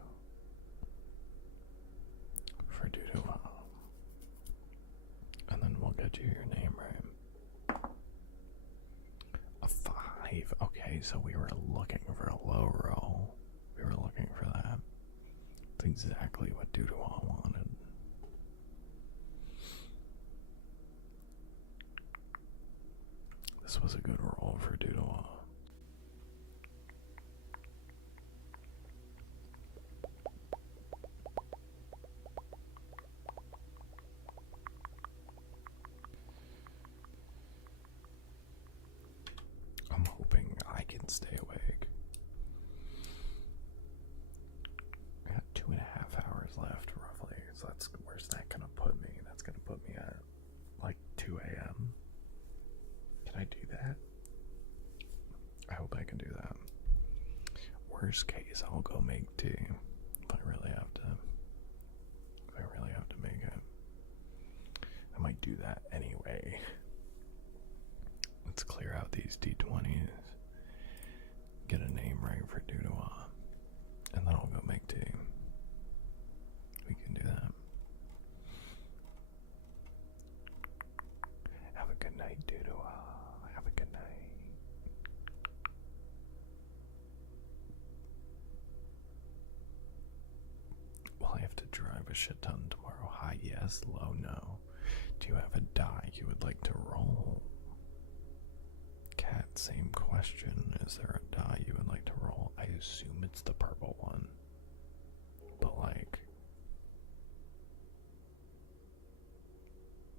For Doodoo, and then we'll get you your name right. A 5. Okay, so we were looking for a low roll. We were looking for that. That's exactly what Doodoo wanted. This was a good roll. worst case, I'll go make tea. If I really have to. If I really have to make it. I might do that anyway. Let's clear out these D20s. Get a name right for Dudois. And then I'll go make tea. We can do that. Have a good night, Dudois. Have a good night. Well, I have to drive a shit ton tomorrow. High yes, low no. Do you have a die you would like to roll? Cat, same question. Is there a die you would like to roll? I assume it's the purple one. But like...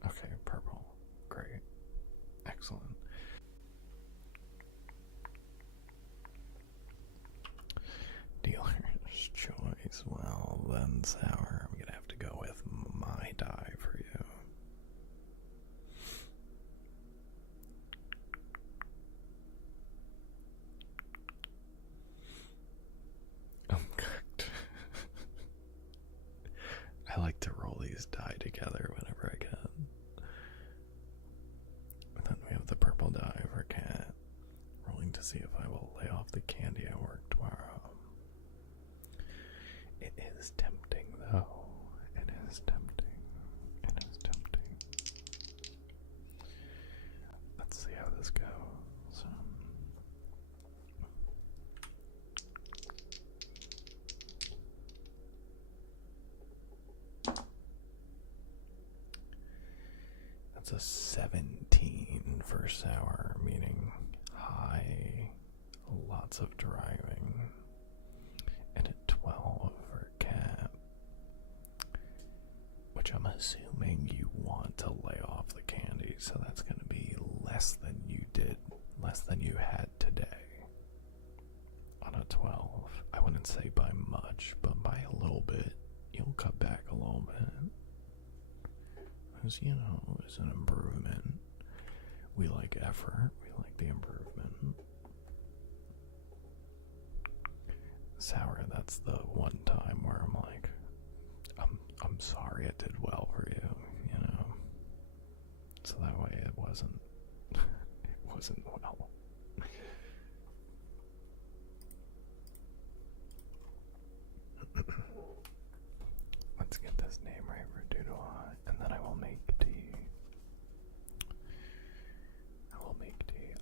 Okay, purple. Great. Excellent. Dealer's choice. Well, then, Sour, I'm gonna have to go with my die for you. I'm cooked. I like to roll these die together whenever I can. And then we have the purple die for Cat. Rolling to see if I will lay off the candy I worked tomorrow. It is tempting, though. It is tempting. It is tempting. Let's see how this goes. That's a 17 for Sour, meaning high, lots of driving, and a 12 for Cat, which I'm assuming you want to lay off the candy, so that's going to be less than you had today. On a 12, I wouldn't say by much, but by a little bit. You'll cut back a little bit. Because, it's an improvement. We like effort. We like the improvement. Sour, that's the one time where I'm like, I'm sorry it did well for you, So that way it wasn't well. Let's get this name right for Dudois, and then I will make tea.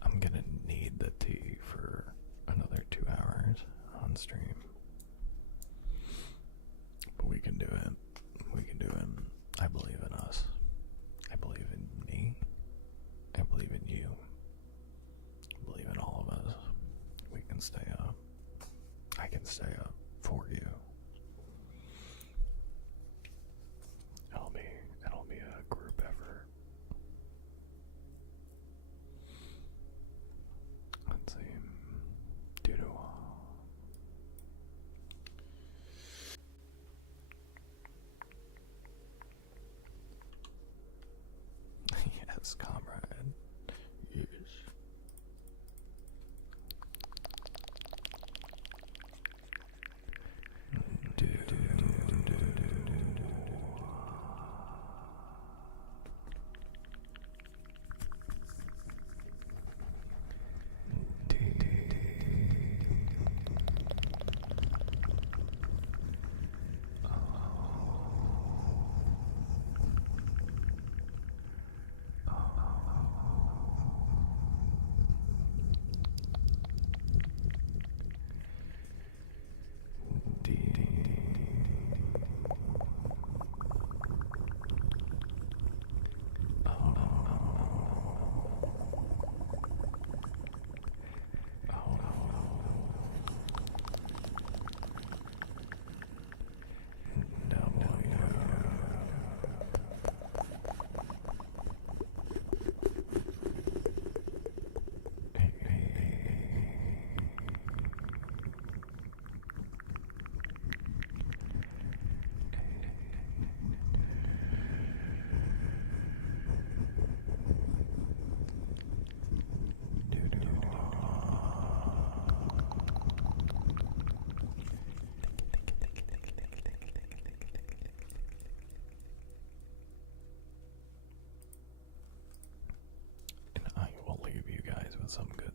I'm gonna need the tea for another 2 hours on stream. But we can do it. We can do it. I believe in us. I believe in me. I believe in you. I believe in all of us. We can stay up. I can stay up for you. It'll be a group effort. Let's see. Dudois. Yes, comrade. Yes. Oh.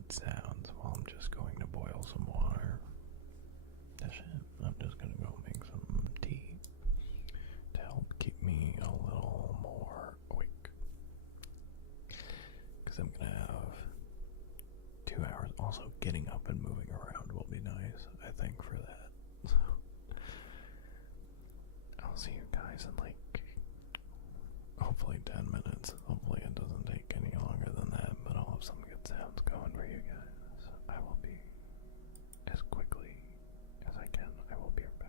good sounds while I'm just going to boil some water. That's it. I'm just gonna go make some tea to help keep me a little more awake. Because I'm gonna have 2 hours. Also, getting up and moving around will be nice, I think, for that. So, I'll see you guys in like, hopefully 10 minutes. Hopefully it doesn't take any longer than that, but I'll have some good sounds going for you guys. I will be as quickly as I can. I will be right back.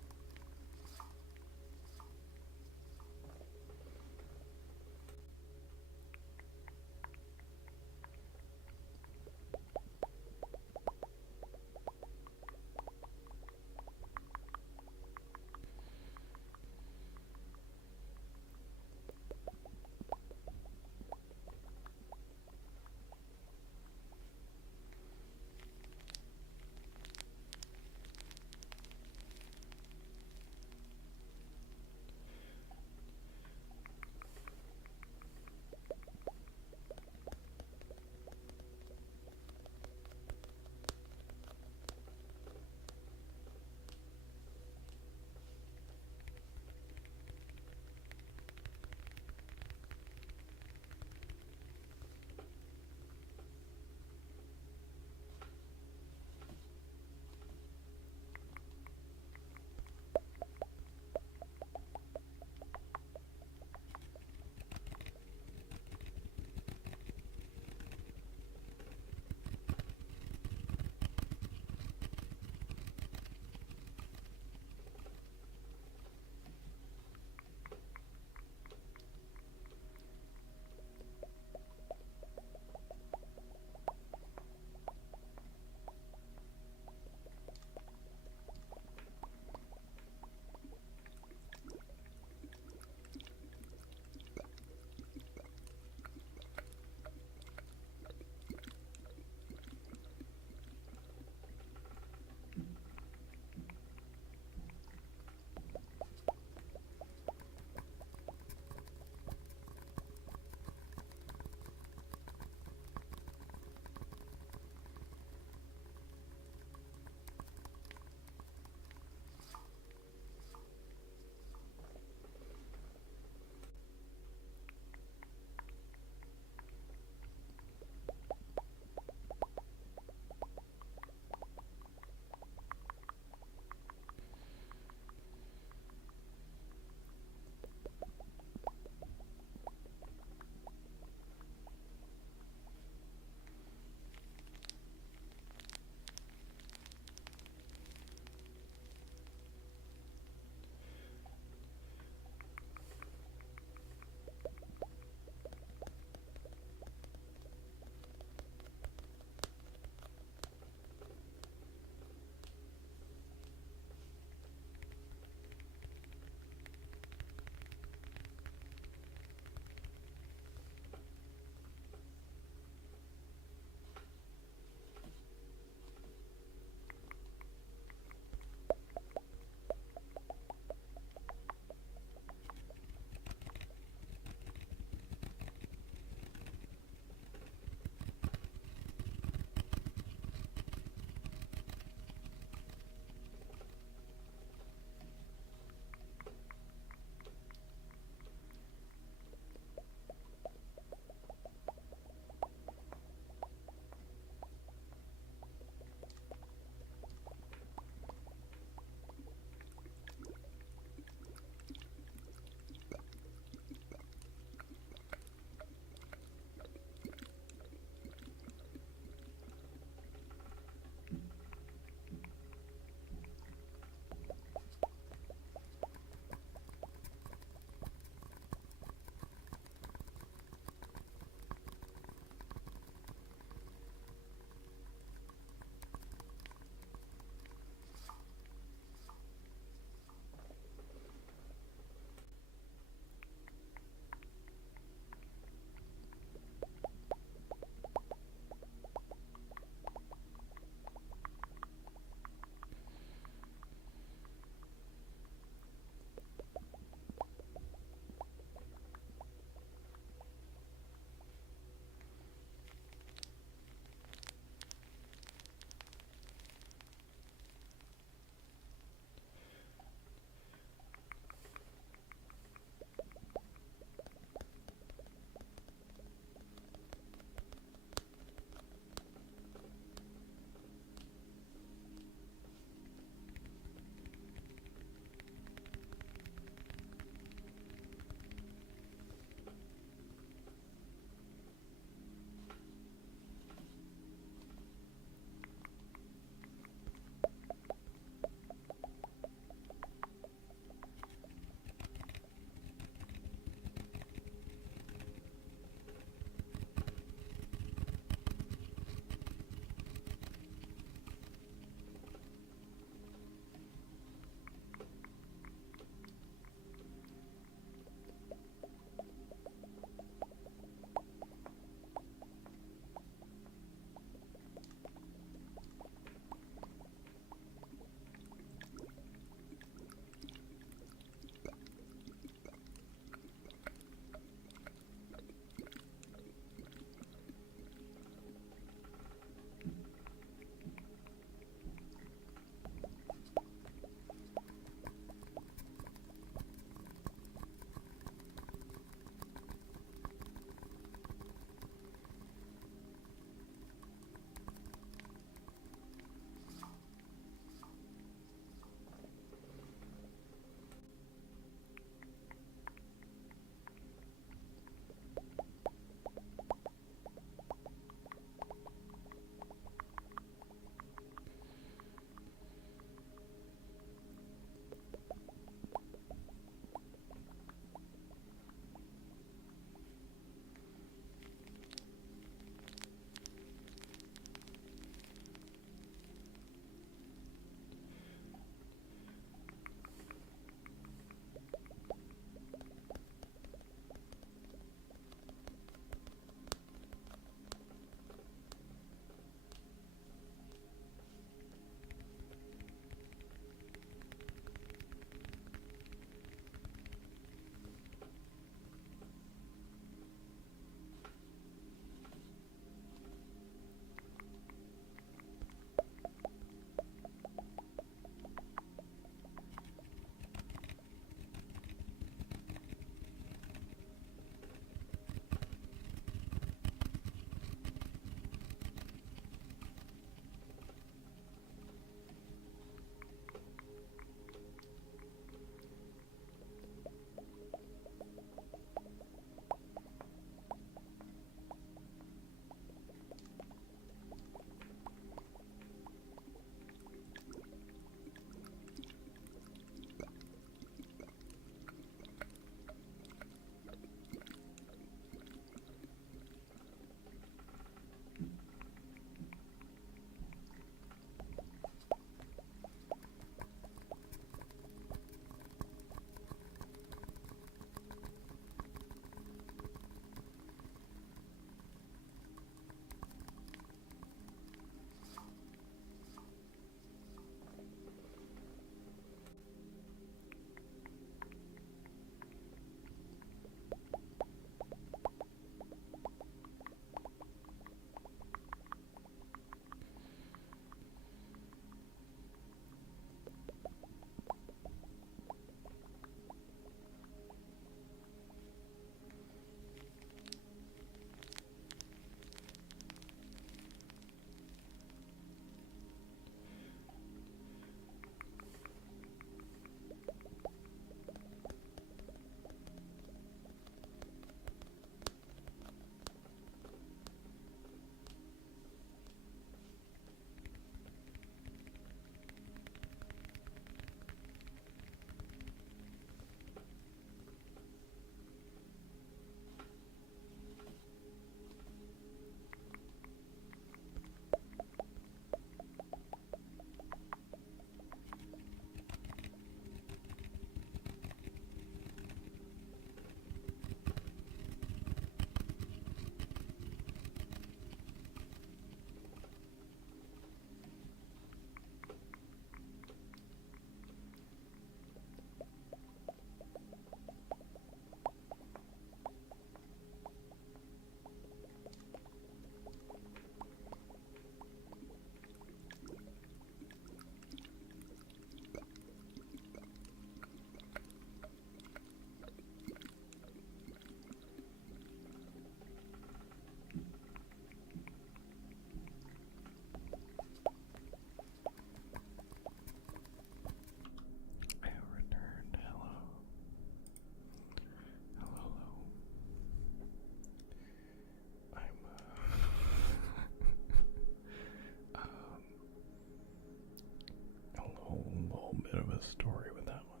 little bit of a story with that one.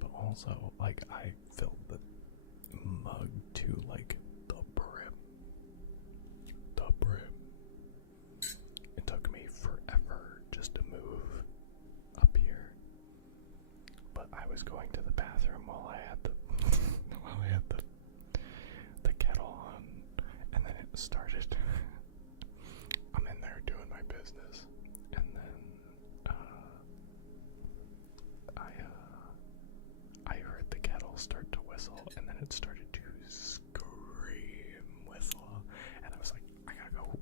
But also, like, I filled the mug to, like, the brim. The brim. It took me forever just to move up here. But I was going to the bathroom while I had the the kettle on, and then it started. I'm in there doing my business, and then I heard the kettle start to whistle, and then it started to scream whistle, and I was like, I gotta go.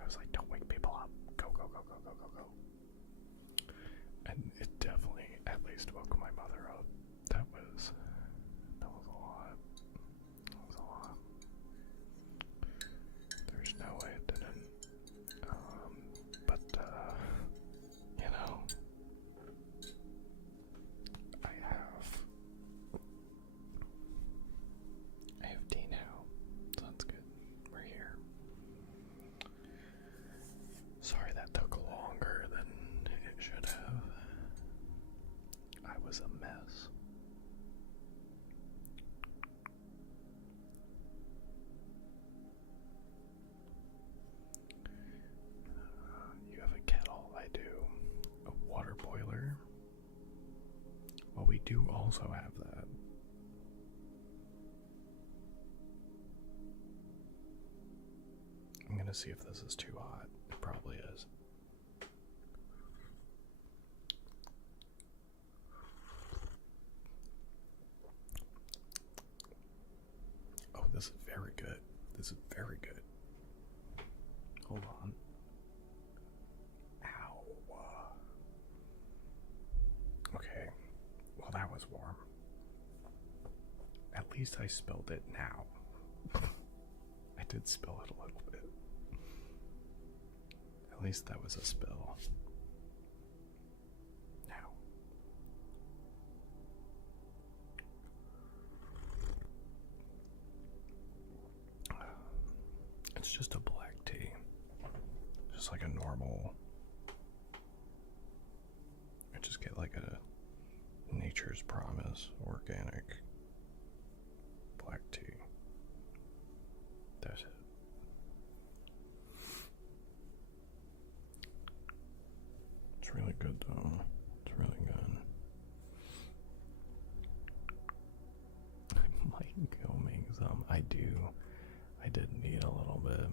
I was like, don't wake people up. Go, go, go, go, go, go, go. And it definitely at least woke my mother up. That was a lot. That was a lot. There's no way it didn't. But you know, I have tea now, so that's good. We're here. Sorry that took longer than it should have. I was a mess. You have a kettle, I do. A water boiler. Well, we do also have that. I'm gonna see if this is too hot. It probably is. Oh, this is very good. This is very good. Hold on. Ow. Okay. Well, that was warm. At least I spilled it now. I did spill it a little bit. At least that was a spill. Now. It's just a black tea. Just like a normal. I just get like a Nature's Promise organic black tea. That's it. It's really good though. It's really good. I might go make some. I did need a little bit.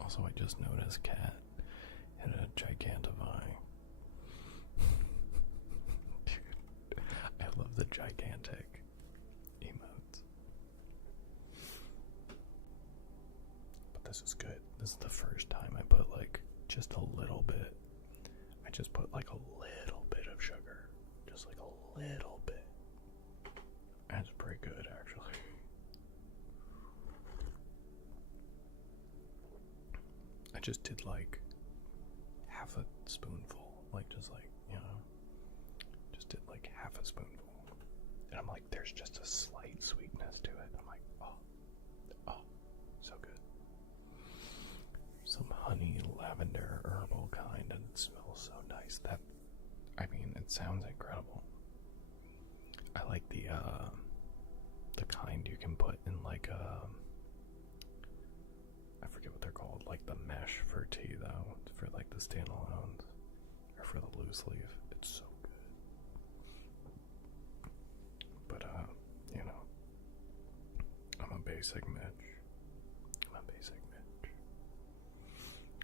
Also, I just noticed Cat hit a Gigantify. Dude, I love the gigantic emotes. But this is good. This is the first time I put like just a little bit. I just put like a little bit of sugar. Just like a little bit. And it's pretty good actually. I just did like half a spoonful. Like just like, you know, just did like half a spoonful. And I'm like, there's just a slight sweetness to it. I'm like, oh, so good. Some honey, lavender, herbal kind, and it smells so nice. It sounds incredible. I like the kind you can put in like I forget what they're called, like the mesh for tea though, for like the standalones, or for the loose leaf. It's so good. But you know, I'm a basic Mitch.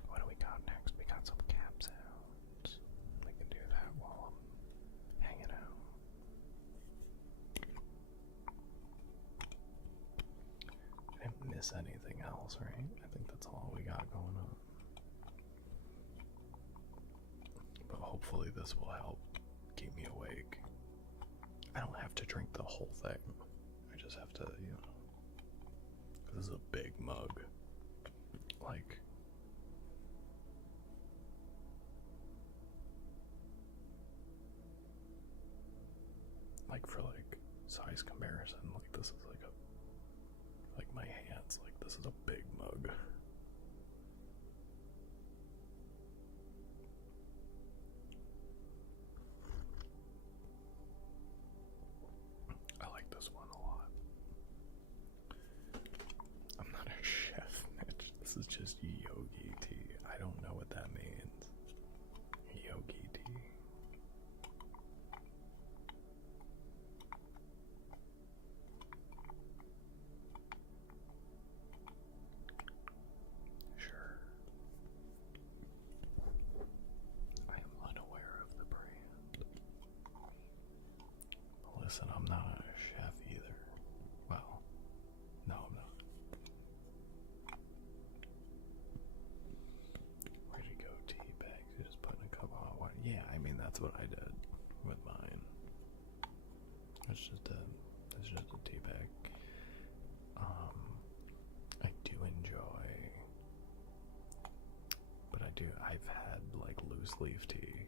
What do we got next? We got some cap sounds. We can do that while I'm hanging out. I didn't miss anything else, right? I think that's all we got going on. But hopefully this will help keep me awake. I don't have to drink the whole thing. I just have to, you know. This is a big mug. Like for like size comparison, like this is like my hands, like this is a big mug. That's what I did with mine. It's just a tea bag. I do enjoy, but I've had like loose leaf tea,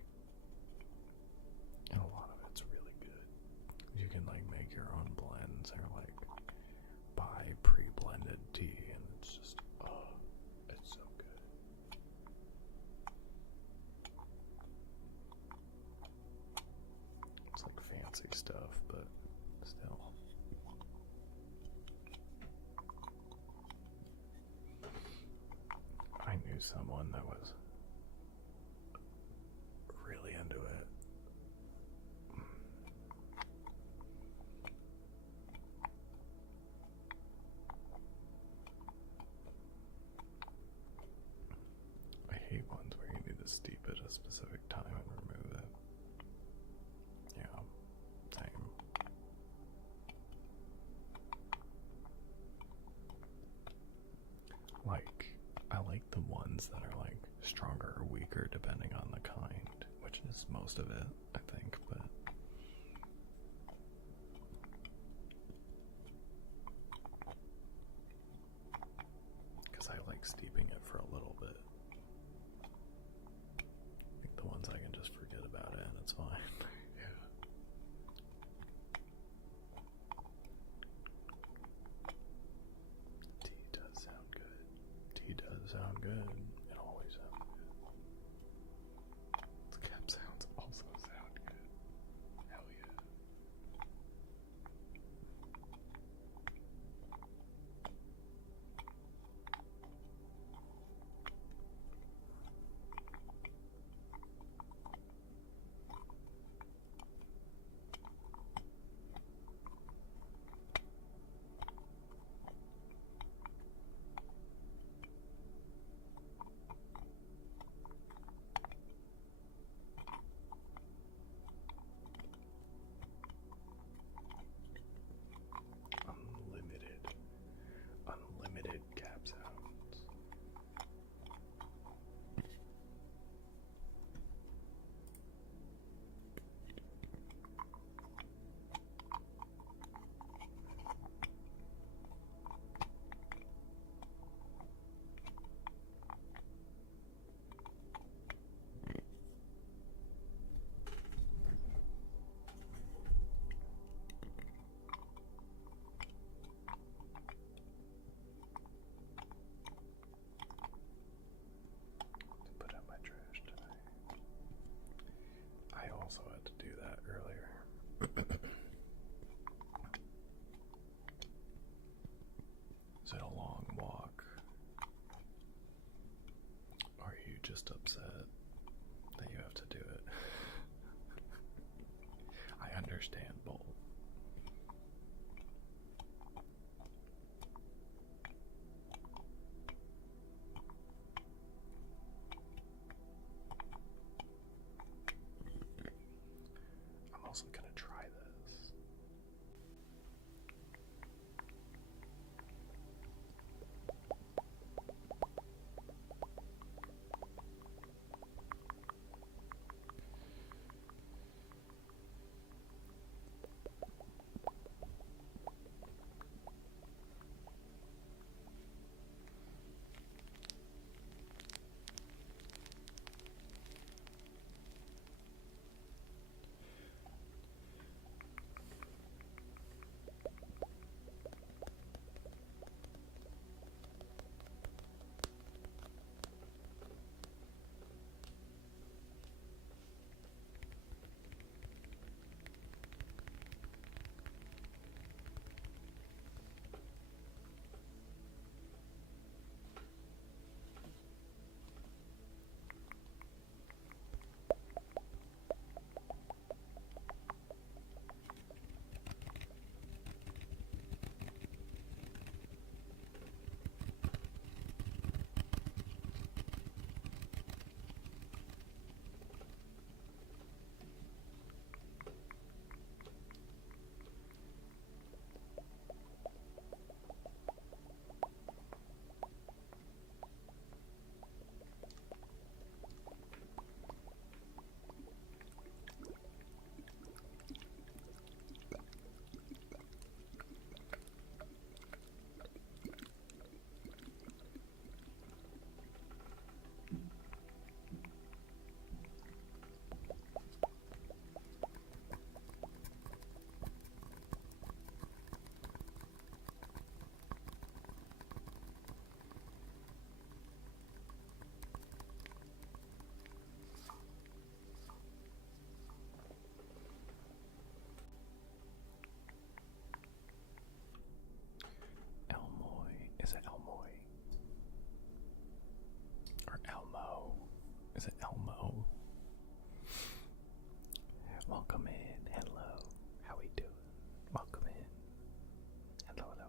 and a lot of it's really good. You can like make your own blends or like buy pre-blended tea, and it's just, oh, it's so good. It's like fancy stuff, but still. I knew someone that was really into it. I hate ones where you need to steep it a specific time and remove it. Yeah, same. Like, I like the ones that are like stronger or weaker depending on the kind, which is most of it, I think, but because I like steeping it for a little bit. Like the ones I can just forget about it and it's fine. Yeah. Tea does sound good. Tea does sound good. It always sounds good. The cap sounds also sound good. Hell yeah. Unlimited cap sounds. Put out my trash tonight. I also had to do that earlier. Is it a long walk? Or are you just upset that you have to do it? I understand both. I'm also gonna try this. Is it Elmo? Welcome in. Hello. How we doing? Welcome in. Hello, hello.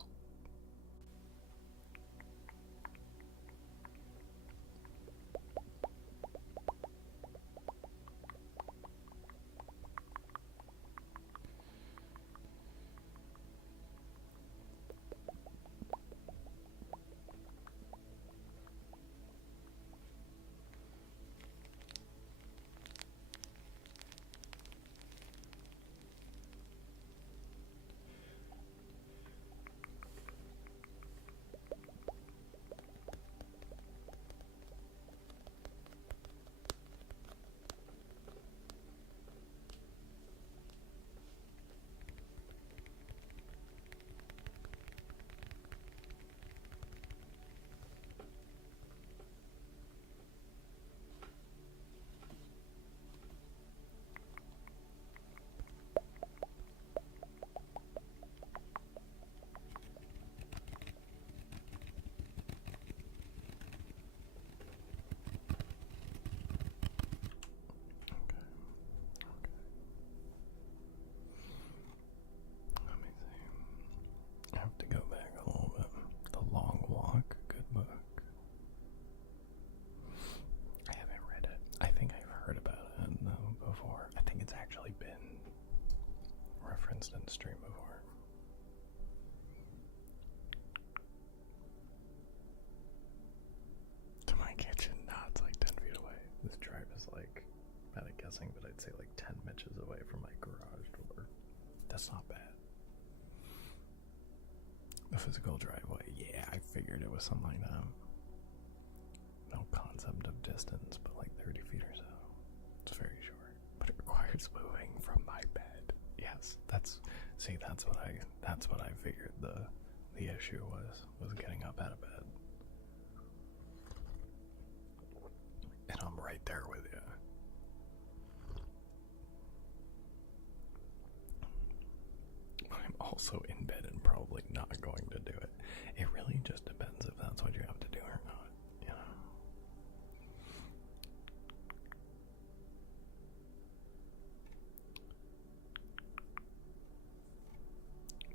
I have to go back a little bit. The Long Walk, good book. I haven't read it. I think I've heard about it before. I think it's actually been referenced in the stream before. To my kitchen, no, it's like 10 feet away. This drive is like, bad at guessing, but I'd say like 10 inches away from my garage door. That's not bad. The physical driveway, yeah, I figured it was something like that. No concept of distance, but like 30 feet or so. It's very short, but it requires moving from my bed. Yes, that's what I figured the issue was getting up out of bed. And I'm right there with you. I'm also in bed and probably not going to do it. It really just depends if that's what you have to do or not, you know.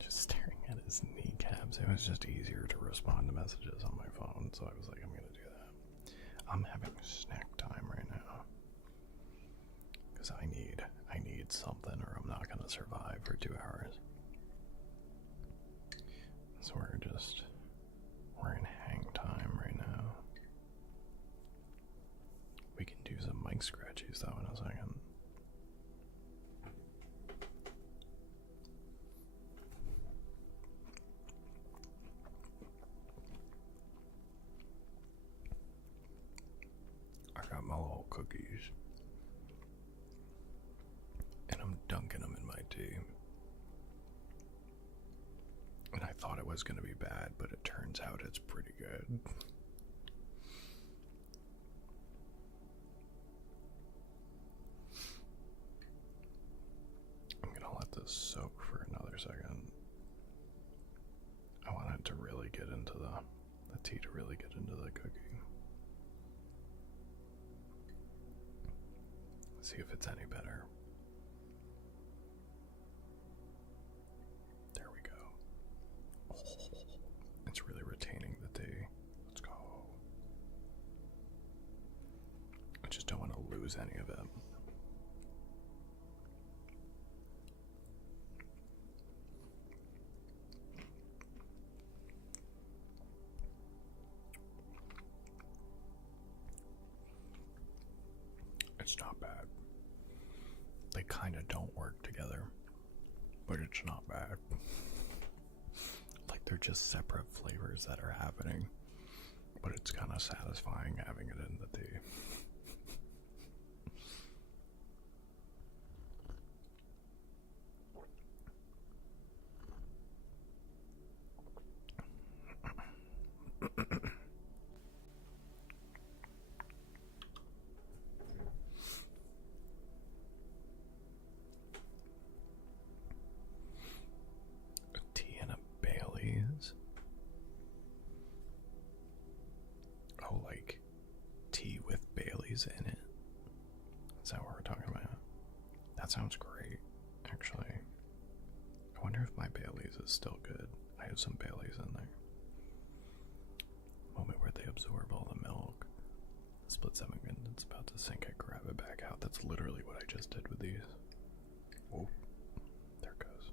Just staring at his kneecaps. It was just easier to respond to messages on my phone, so I was like, I'm gonna do that. I'm having snack time right now. Because I need something or I'm not gonna survive for 2 hours. So we're in hang time right now. We can do some mic scratchies though in a second. I got my little cookies. And I'm dunking them in my tea. And I thought it was going to be bad, but it turns out it's pretty good. I'm going to let this soak for another second. I want it to really get into the tea to really get into the cookie. See if it's any better. There we go. It's really retaining the tea. Let's go. I just don't want to lose any of it. It's not bad. They kind of don't work together, but it's not bad. Like they're just separate flavors that are happening, but it's kind of satisfying having it in the tea. A tea and a Bailey's. Oh, like tea with Bailey's in it. That sounds great, actually. I wonder if my Bailey's is still good. I have some Bailey's in there. Moment where they absorb all the milk. Split second, it's about to sink. I grab it back out. That's literally what I just did with these. Oh, there it goes.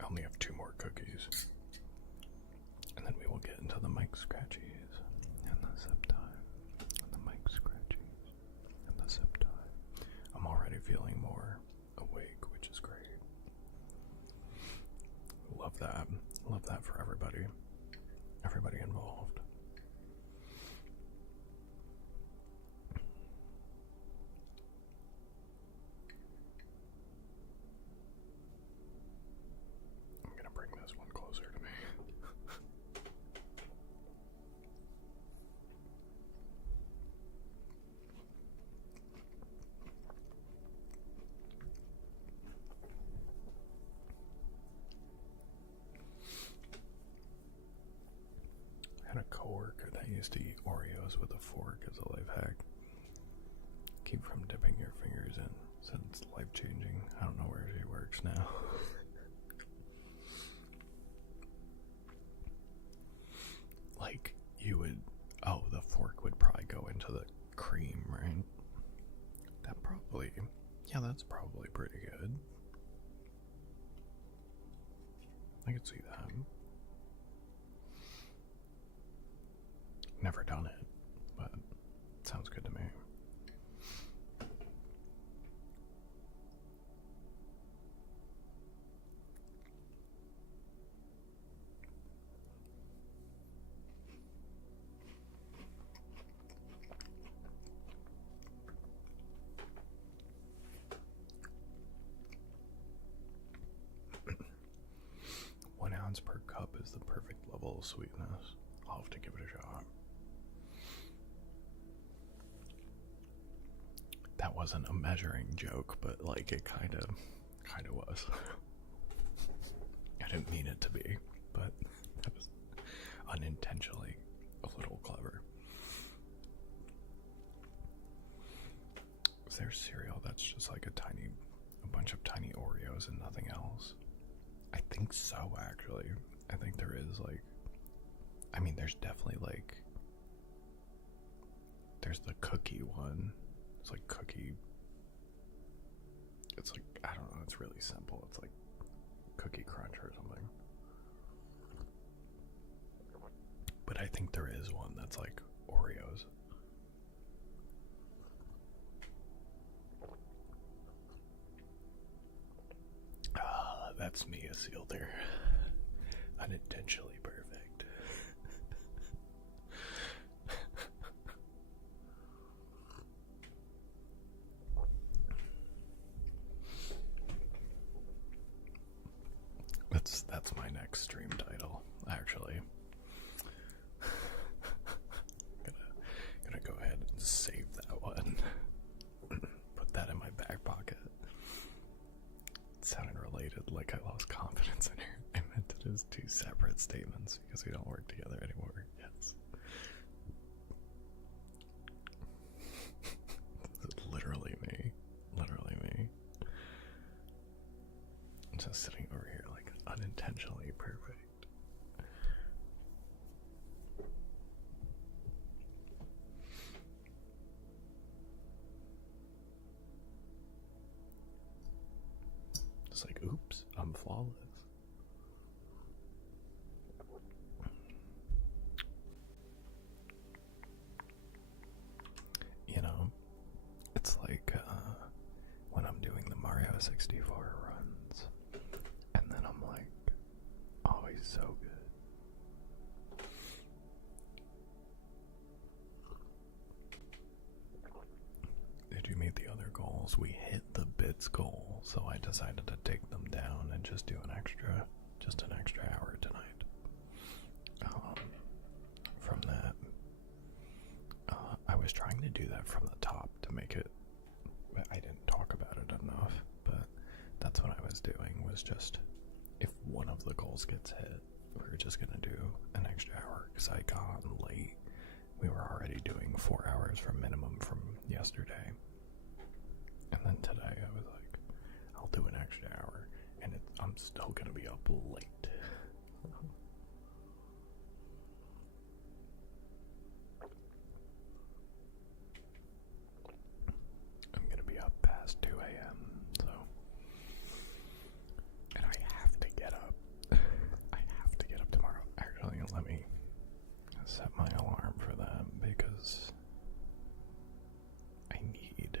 I only have 2 more cookies. And then we will get into the mic scratchies and the zip tie. And the mic scratchies and the zip tie. I'm already feeling more awake, which is great. Love that. Love that for everybody. Everybody involved. I'm gonna bring this one closer to me. I had a coworker that used to eat Oreos with a fork as a life hack. Keep from dipping your fingers in. Said it's life changing. I don't know where she works now. Like, you would, oh, the fork would probably go into the cream, right? That probably, yeah, that's probably pretty good. I could see that. Never done it, but it sounds good to me. Per cup is the perfect level of sweetness. I'll have to give it a shot. That wasn't a measuring joke, but like it kind of was. I didn't mean it to be, but that was unintentionally a little clever. Is there cereal that's just like a bunch of tiny Oreos and nothing else? I think so, actually. I think there is, like, I mean, there's definitely, like, there's the cookie one. It's like cookie, it's like, I don't know, it's really simple. It's like Cookie Crunch or something. But I think there is one that's like Oreos. That's me, a seal there. Unintentionally perfect. That's my next stream title, actually. Gonna go ahead and save that one. Put that in my back pocket. It sounded related, like I lost confidence in her. I meant it as 2 separate statements because we don't work together anymore. Yes. This is literally me. Literally me. I'm just sitting over here like unintentionally perfect. It's like, oops, I'm flawless. You know, it's like when I'm doing the Mario 64 runs, and then I'm like, oh, he's so good. Did you meet the other goals? We hit the bits goal, so I decided to take them down and just do an extra hour tonight. From that, I was trying just, if one of the goals gets hit, we're just gonna do an extra hour, because I got late. We were already doing 4 hours from minimum from yesterday. And then today I was like, I'll do an extra hour, and I'm still gonna be up late. I'm gonna be up past 2 a.m. so, and I have to get up. I have to get up tomorrow. Actually, let me set my alarm for that, because I need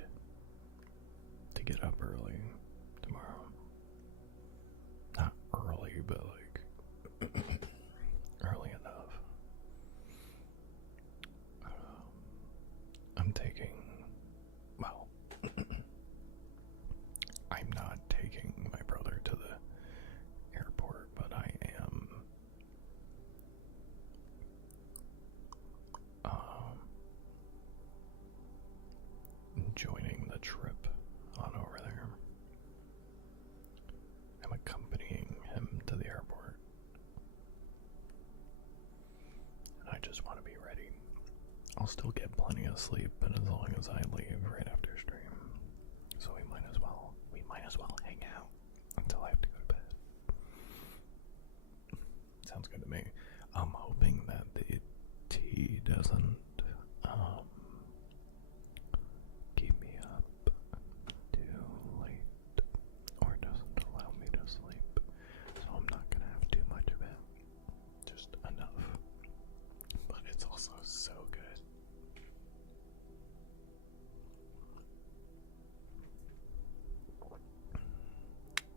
to get up early tomorrow. Not early, but like early enough. I'm taking, well, I'm not taking my brother to the airport, but I am joining the trip on over there. I'm accompanying him to the airport. And I just want to be ready. I'll still get plenty of sleep, but as long as I leave right after stream. So we might as well hang out until I have to go to bed. Sounds good to me. I'm hoping that the tea doesn't keep me up too late, or doesn't allow me to sleep. So I'm not gonna have too much of it. Just enough. But it's also so good.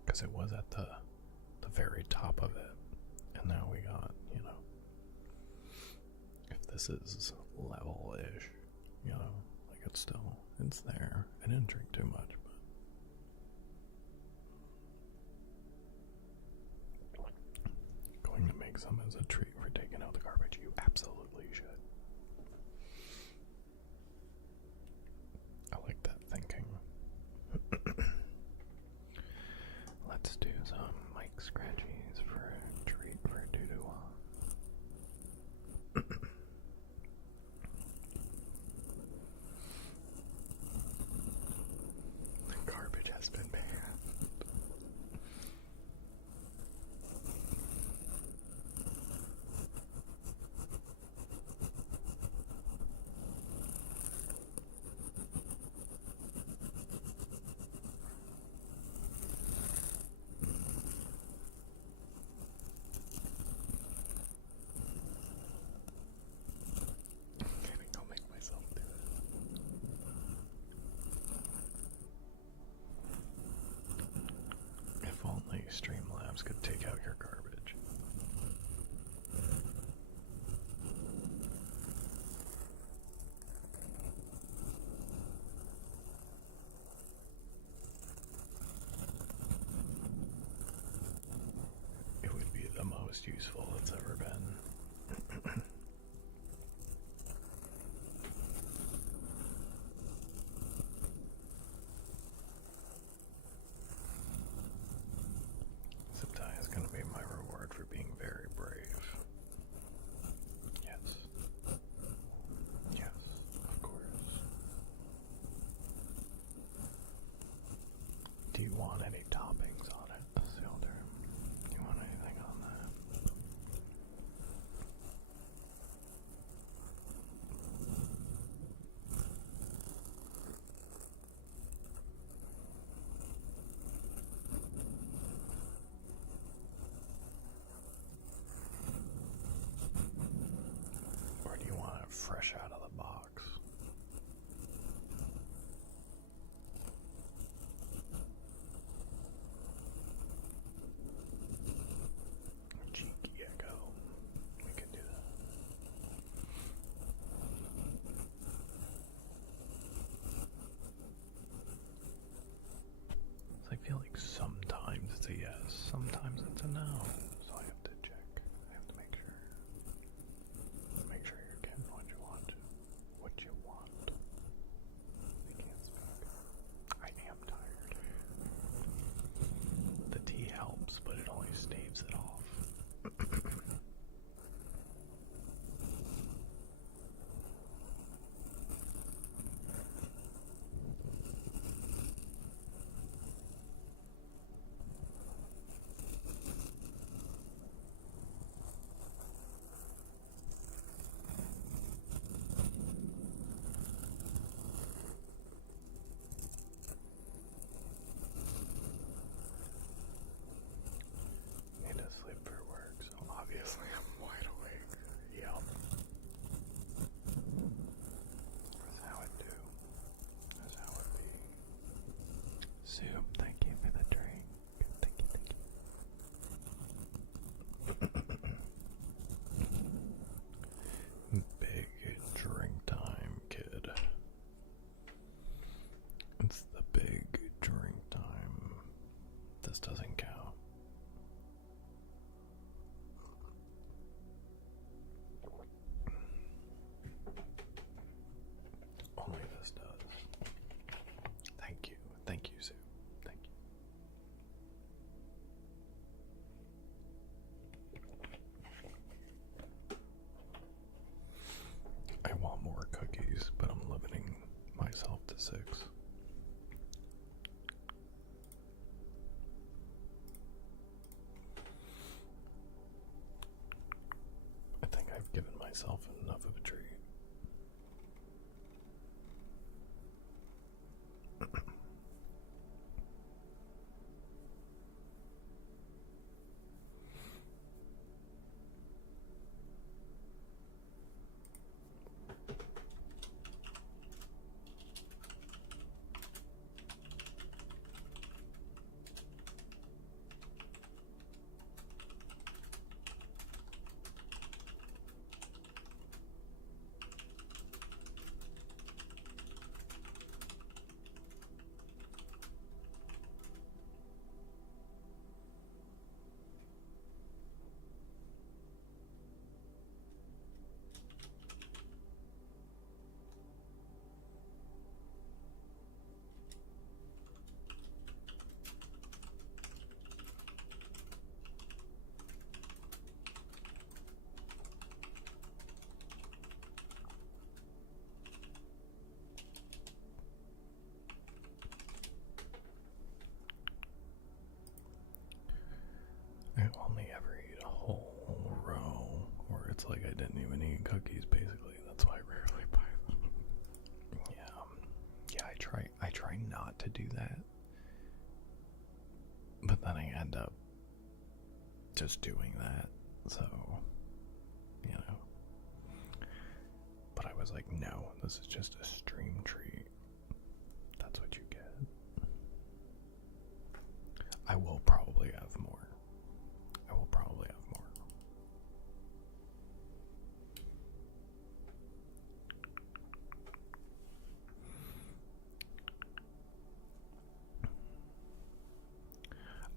Because it was at the very top of it, and now we got, if this is level-ish, like it's there. I didn't drink too much, but going to make some as a treat for taking out the garbage. You absolutely should. I like that thinking. Let's do some mic scratchies for a treat for Doo-Doo-Wah. The garbage has been banned. I'll make myself do it. If only Streamlabs could take out your garbage. It would be the most useful it's ever been. Ziptie is going to be my reward for being very brave. Yes. Yes, of course. Do you want any toppings on it, Sealder? Do you want anything on that? Or do you want it fresh out of the box? Cheeky Echo. We could do that. I feel like sometimes it's a yes, sometimes it's a no. So I have to check. I have to make sure. Make sure you're getting what you want. What you want. I can't speak. I am tired. The tea helps. Giving myself enough of a treat. I only ever eat a whole row, or it's like I didn't even eat cookies. Basically, that's why I rarely buy them. Yeah. I try not to do that, but then I end up just doing that. So, you know. But I was like, no, this is just a stream treat. That's what you get. I will probably have more. I will probably have more.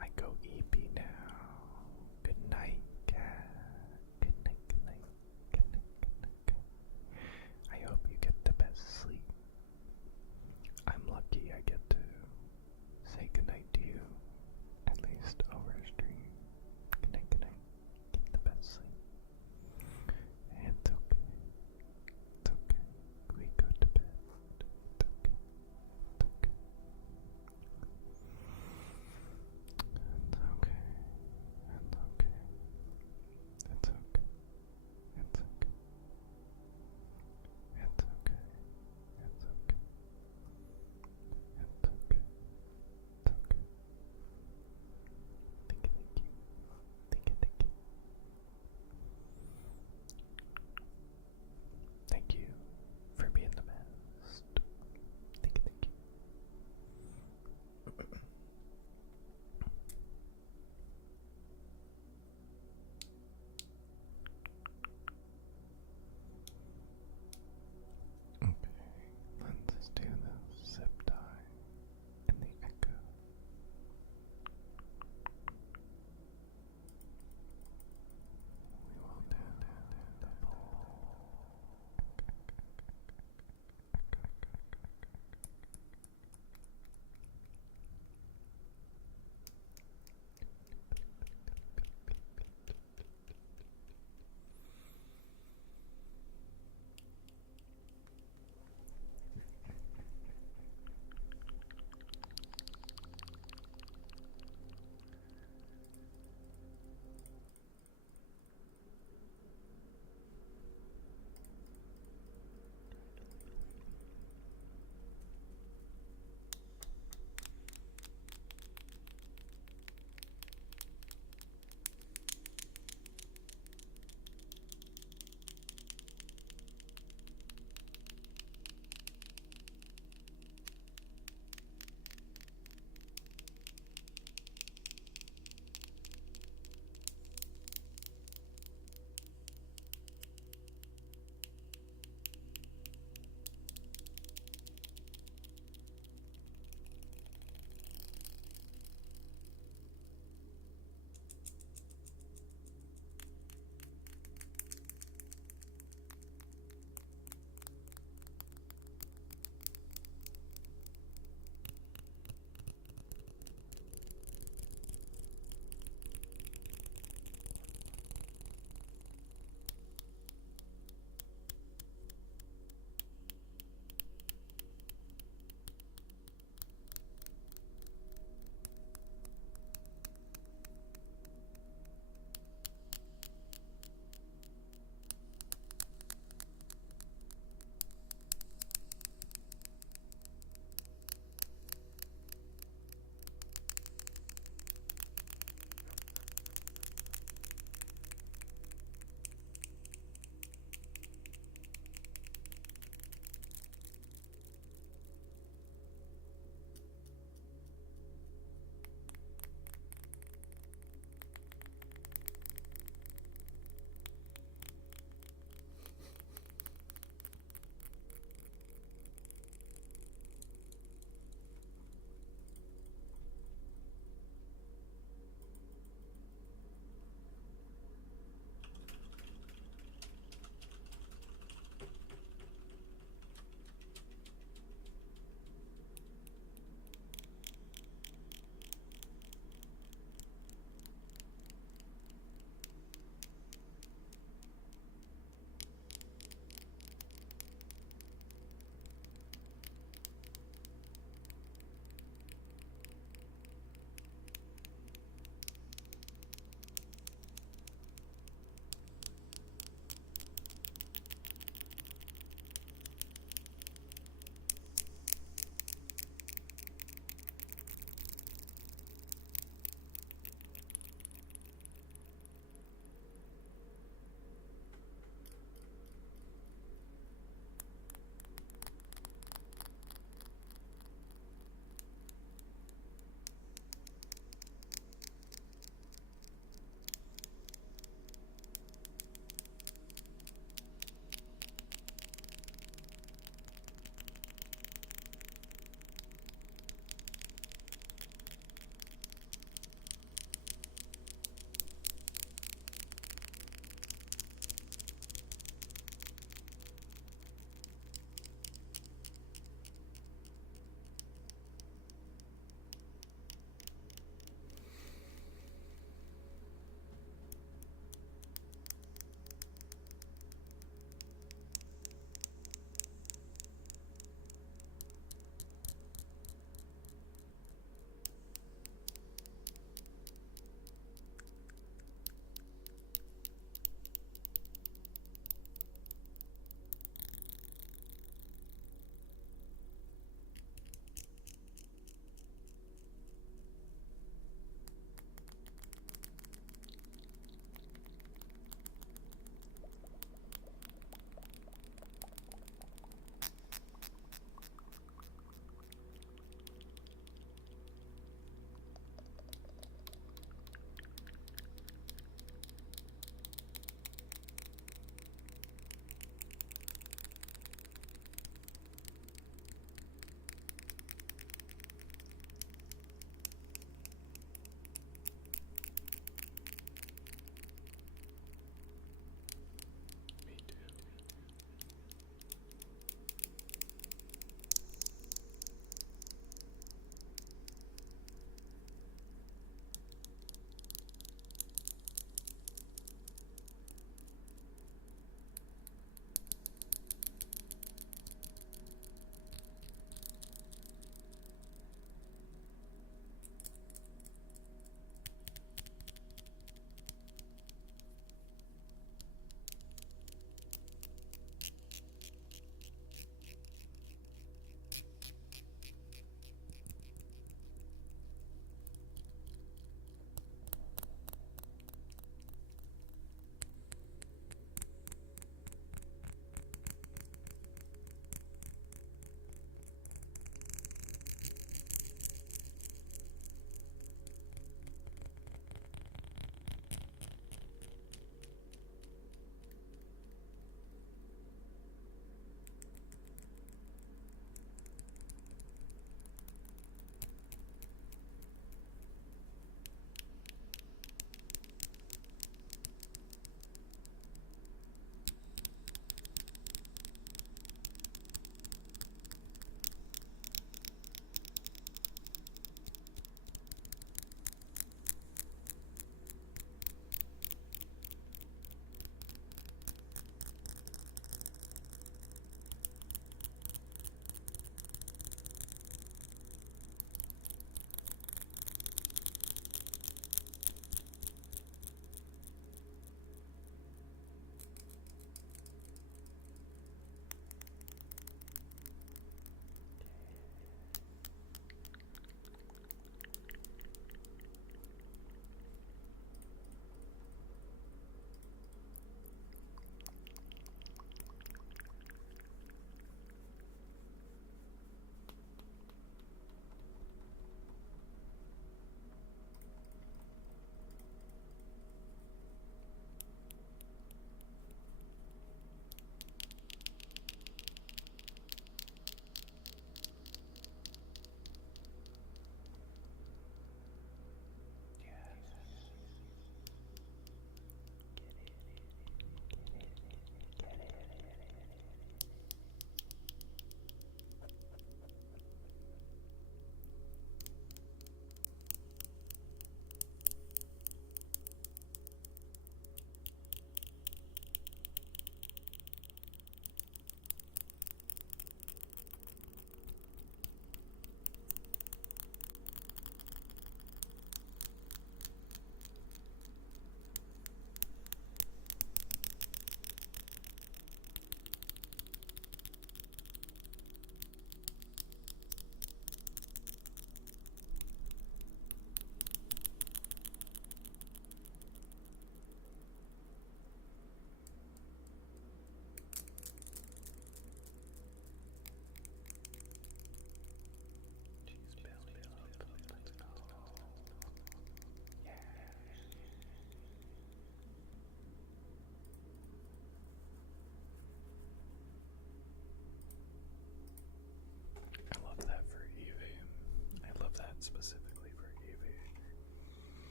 I go EP now. Good night, cat. Good night, good night. Good night, good night, good night. I hope you get the best sleep.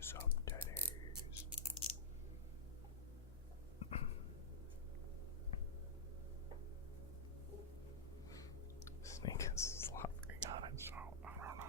is up, daddies? Snake is slobbering on it, so I don't know.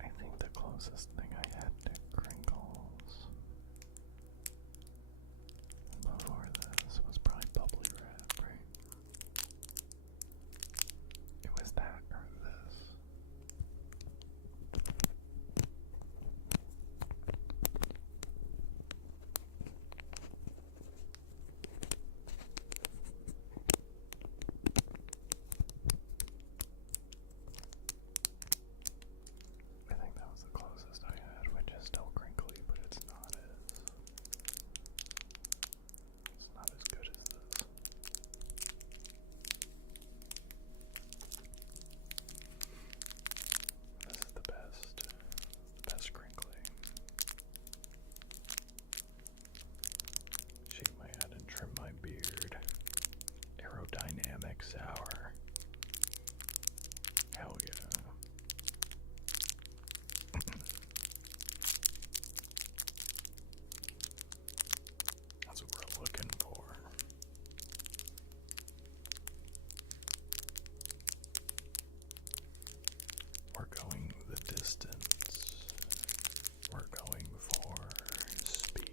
I think the closest thing I had to crinkles before this was probably bubbly wrap, right? It was that or this. I think that was the closest I had, which is still crinkly, but it's not as good as this. This is the best crinkly. Shave my head and trim my beard. Aerodynamic sour. Hell yeah. That's what we're looking for. We're going the distance. We're going for speed.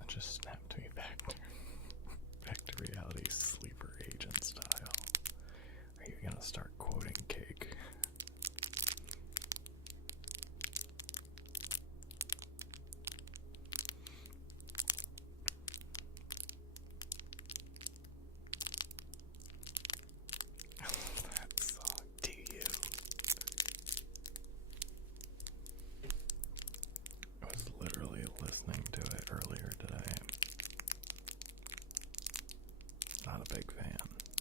It just snapped me back to reality, sleeper agent style. Are you gonna start quoting Cake? That song to you. I was literally listening to it earlier today. Not a big fan.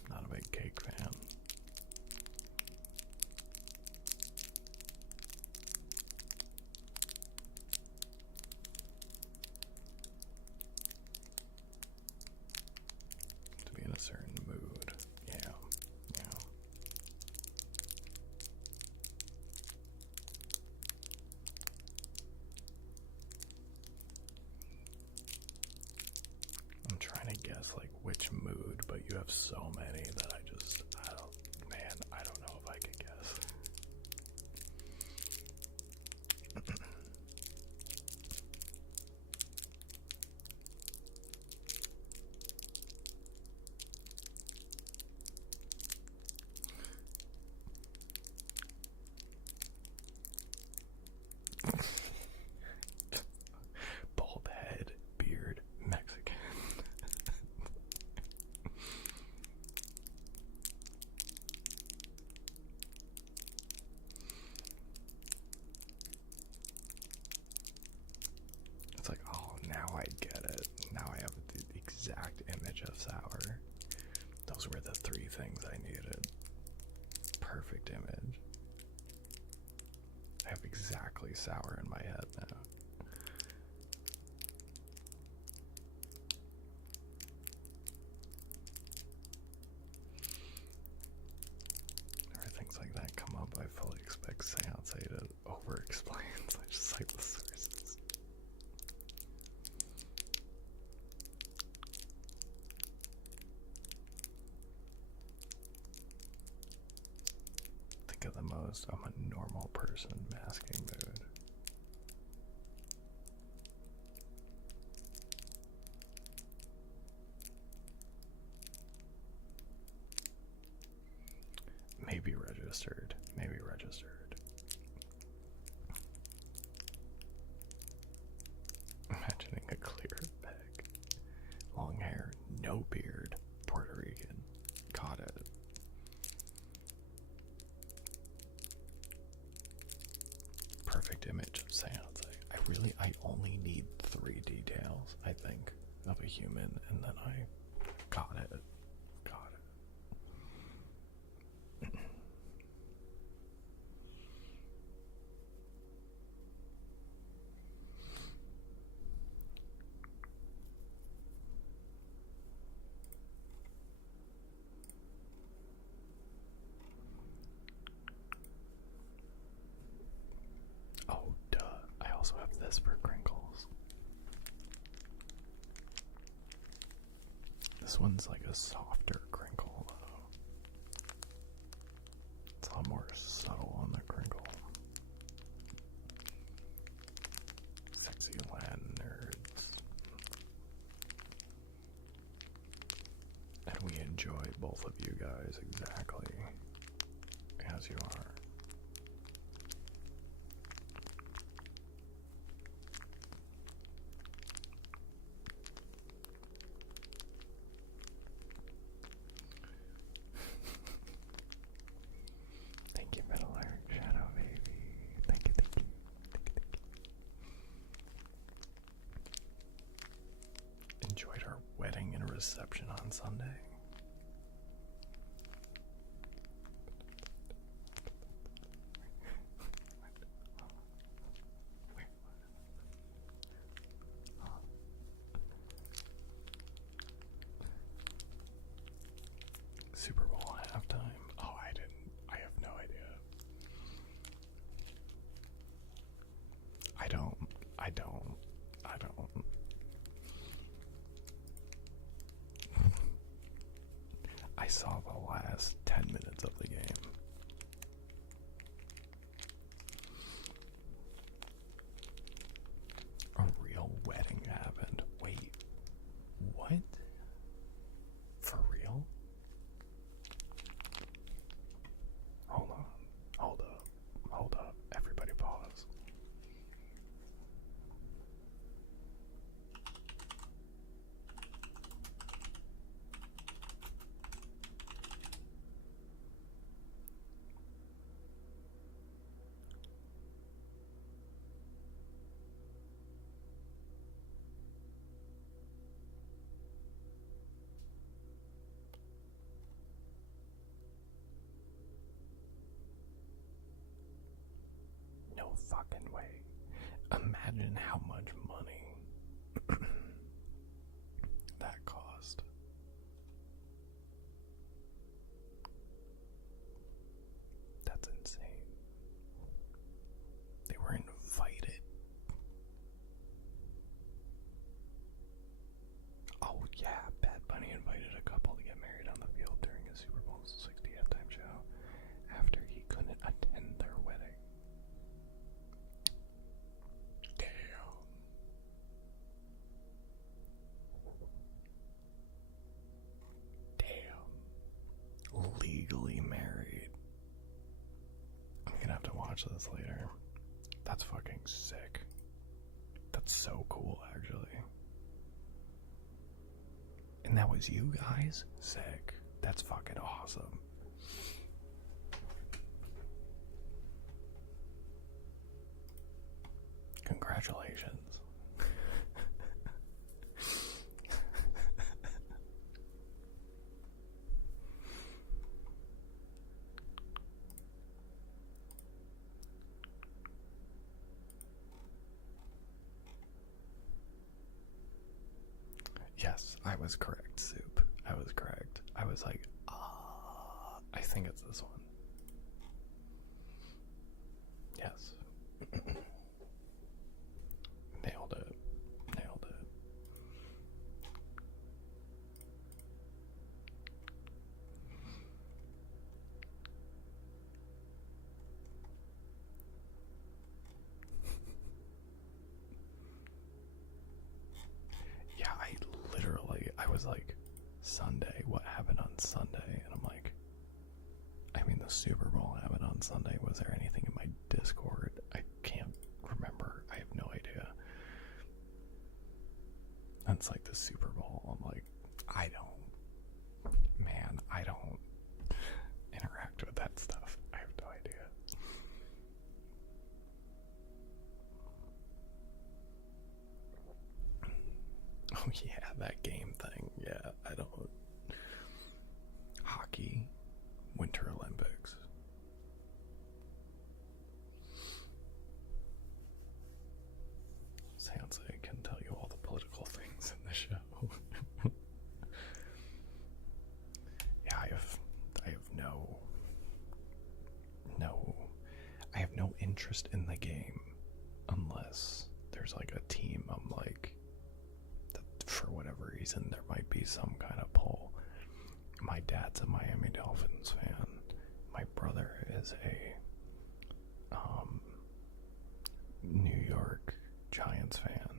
Not a big Cake fan. To be in a certain mood. Yeah. I'm trying to guess like which mood, but you have so many that I don't know if I could guess. Bald head, beard, Mexican. It's like, oh, now I get it. Now I have the exact image of sour. Those were the three things I needed. Perfect image. I have exactly sour in my head now. Whenever things like that come up, I fully expect Seance to over-explain, so I just cite the sources. honest, I'm a normal person masking mood. Maybe registered. Maybe registered. Imagining a clear bag. Long hair, no beard, Puerto Rican. Caught it. Perfect image of seance. I only need 3 details, I think, of a human, and then I got it. Got it. Oh, duh. I also have this for crinkles. This one's like a softer crinkle, though. It's a lot more subtle on the crinkle. Sexy Latin nerds. And we enjoy both of you guys exactly as you are. Thank you, Middle Earth Shadow Baby. Thank you, thank you. Enjoyed our wedding and reception on Sunday. Super Bowl halftime. Oh, I have no idea. I don't. I saw the last 10 minutes of the game. A real wedding happened. Wait. What? For real? Hold on. Hold up. Hold up. Everybody pause. No fucking way. Imagine how much money that cost. That's insane. They were invited. Oh yeah, Bad Bunny invited a couple to get married on the field during his Super Bowl 60 halftime show after he couldn't attend their wedding. Damn. Legally married. I'm gonna have to watch this later. That's fucking sick. That's so cool, actually. And that was you guys? Sick. That's fucking awesome. Congratulations. Yes, I was correct, Soup. I was correct. I was like, I think it's this one. Yes. Nailed it. Nailed it. was like Sunday. What happened on Sunday? And I'm like, I mean, the Super Bowl happened on Sunday. Was there anything in my Discord? I can't remember. I have no idea. That's like the Super Bowl. I'm like, I don't interact with that stuff. I have no idea. Oh yeah, that game thing. Yeah, I don't. Hockey, Winter Olympics. Sounds like I can tell you all the political things in the show. Yeah, I have no interest in the game unless there's like a team I'm like, that for whatever reason there might be some kind of pull. My dad's a Miami Dolphins fan. My brother is a New York Giants fan.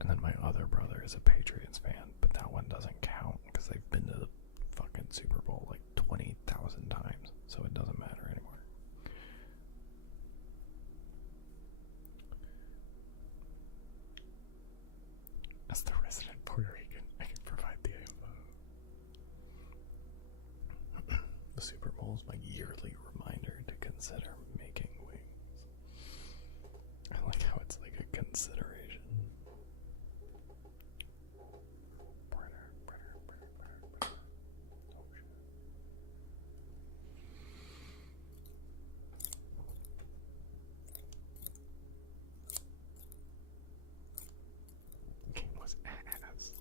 And then my other brother is a Patriots fan, but that one doesn't count because they've been to the fucking Super Bowl like 20,000 times, so it doesn't matter anymore. As the resident Puerto Rican, I can provide the info. The Super Bowl is my yearly reminder to consider making wings. I like how it's like a consideration.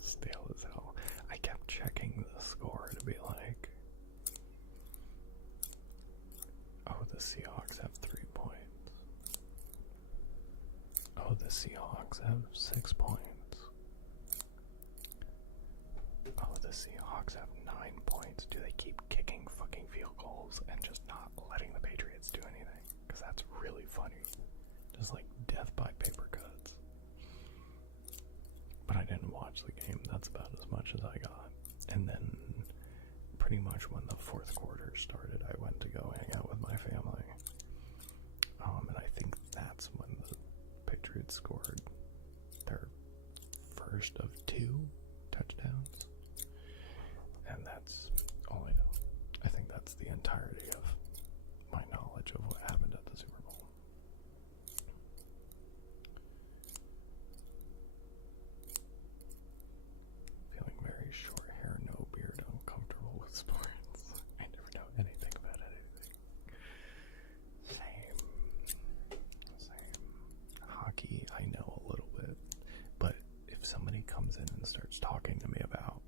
Stale as hell. I kept checking the score to be like, oh, the Seahawks have 3 points. Oh, the Seahawks have 6 points. Oh, the Seahawks have 9 points. Do they keep kicking fucking field goals and just not letting the Patriots do anything? Because that's really funny. Just like death by paper cuts. But I didn't watch the game. That's about as much as I got. And then pretty much when the fourth quarter started, I went to go hang out with my family. And I think that's when the Patriots scored their first of 2 touchdowns. And that's all I know. I think that's the entirety of my knowledge of what happened at the Super Bowl. Very short hair, no beard, uncomfortable with sports. I never know anything about anything. Same. Hockey, I know a little bit. But if somebody comes in and starts talking to me about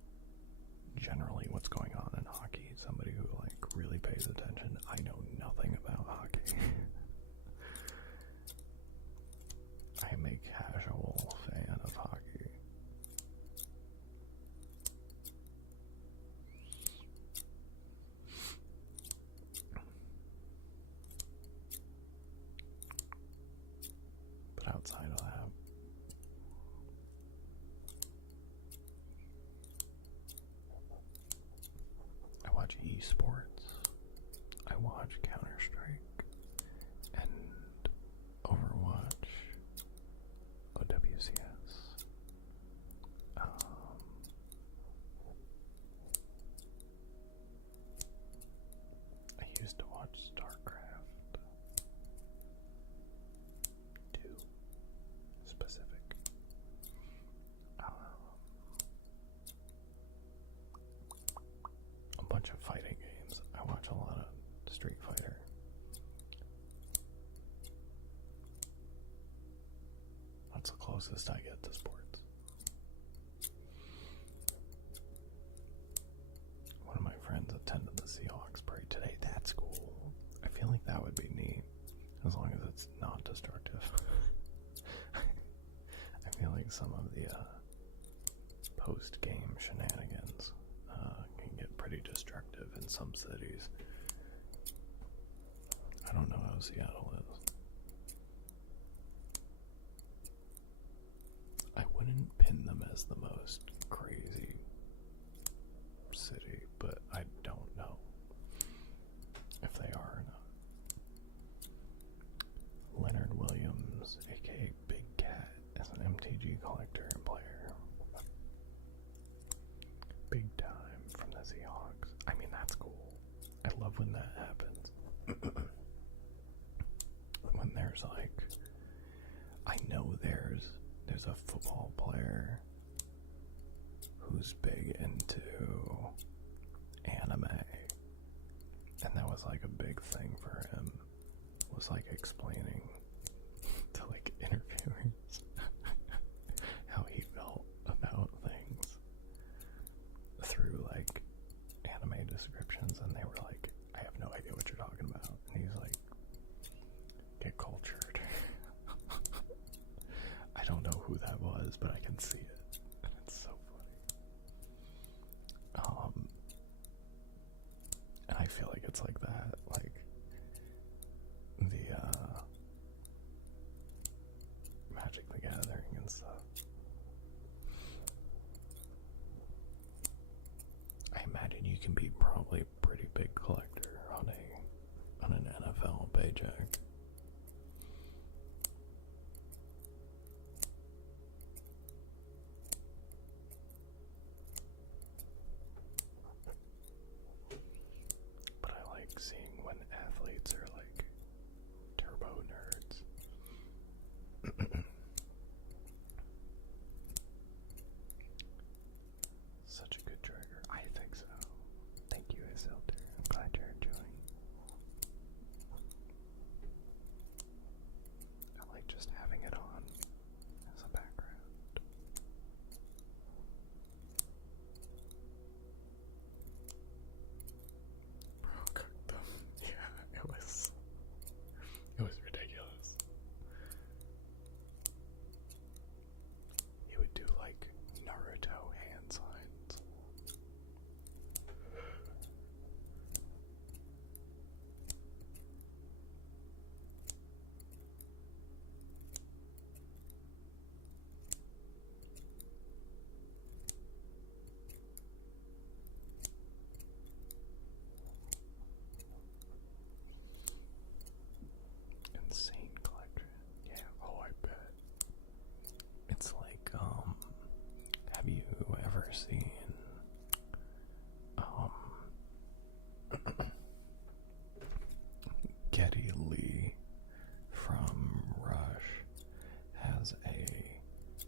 generally what's going on in hockey, somebody who like really pays attention, I know nothing about hockey. I am a casual fan of hockey. Outside of that, I watch esports, I watch Counter-Strike and Overwatch, OWCS. I used to watch StarCraft 2. Specific. A bunch of fighting games. I watch a lot of Street Fighter. That's the closest I get to sports. One of my friends attended the Seahawks parade today. That's cool. I feel like that would be neat, as long as it's not destructive. I feel like some of the post-game shenanigans can get pretty destructive in some cities. I don't know how Seattle is. I wouldn't pin them as the most crazy City, but I don't know if they are or not. Leonard Williams, aka Big Cat, is an MTG collector and player. Big time from the Seahawks. I mean, that's cool. I love when that happens. When there's like, I know there's a football player who's big into anime, and that was like a big thing for him, was like explaining to like interviewers how he felt about things through like anime descriptions, and they were like, I have no idea what you're talking about, and he's like, get cultured. I don't know who that was, but I can see it, and it's so funny. And I feel like it's like that, like the Magic the Gathering and stuff. I imagine you can be probably a pretty big collector on an NFL paycheck. But I like seeing when athletes are like turbo nerds. Such a good trigger. I think so. Thank you, Isildur. I'm glad you're enjoying. I like just having it on as a background. Bro cooked them. Yeah, it was ridiculous. He would do like Naruto hand signs. Insane collection. Yeah, oh, I bet. It's like, have you ever seen, Geddy Lee from Rush has a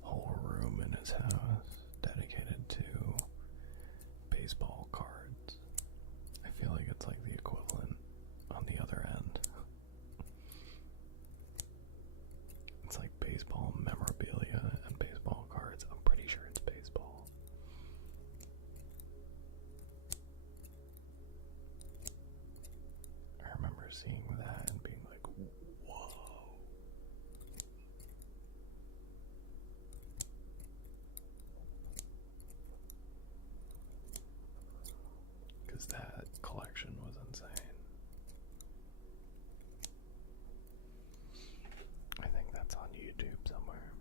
whole room in his house dedicated to baseball cards. I feel like it's like the equivalent on the other end. It's like baseball memorabilia and baseball cards. I'm pretty sure it's baseball. I remember seeing that and being like, whoa. Because that collection was insane. I think that's on YouTube somewhere.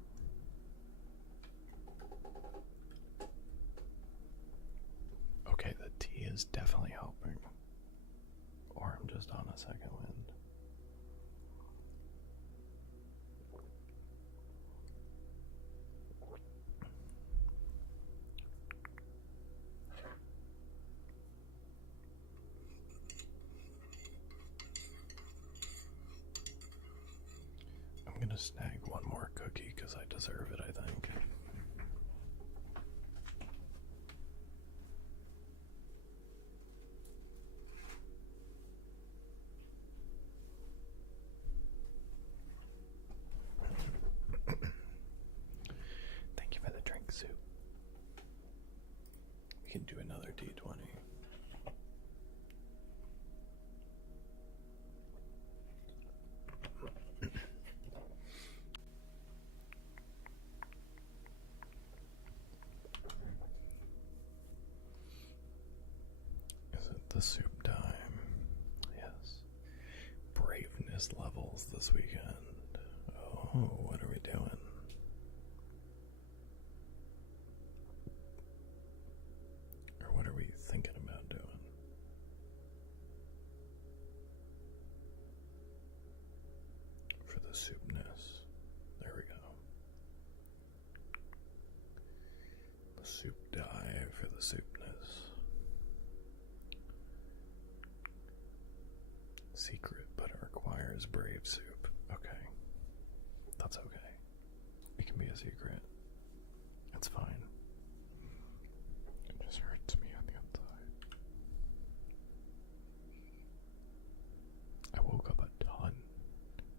Okay, the tea is definitely helping. Or I'm just on a second wind. I'm gonna snag one more cookie because I deserve it, I think. Thank you for the drink, Soup. We can do another D20. Is it the soup time? Yes. Braveness levels this weekend. Oh, what are we doing? Or what are we thinking soupness. There we go. The soup dive for the soupness. Secret, but it requires brave soup. Okay. That's okay. It can be a secret. It's fine. It just hurts me on the inside. I woke up a ton,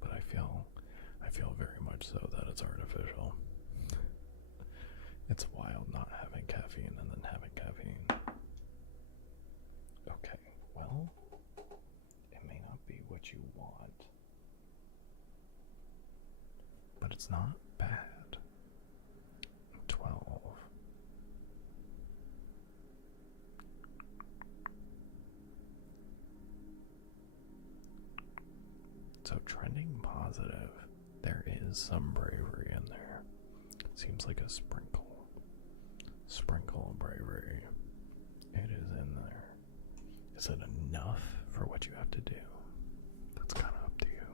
but I feel very much so that it's artificial. It's wild not having caffeine and then having caffeine. Okay, well, it may not be what you want, but it's not bad. 12. So trending positive. There is some bravery in there. Seems like a sprinkle of bravery. It is in there. Is it enough for what you have to do? That's kind of up to you.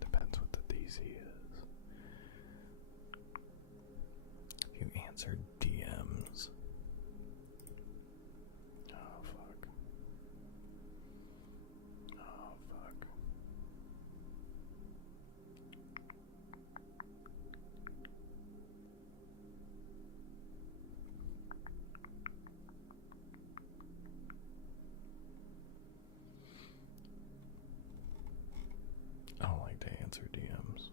Depends what the DC is. If you answer DMs. Oh, fuck. Oh, fuck. I don't like to answer DMs.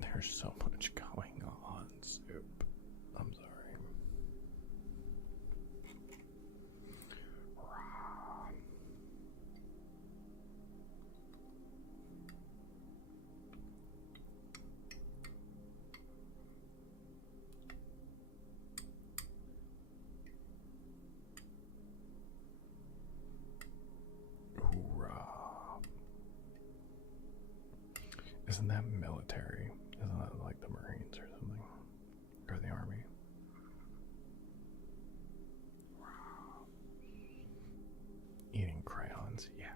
There's so much going on, Soup. I'm sorry. Hoorah. Isn't that military? Isn't that like the Marines or something? Or the Army? Eating crayons, yeah.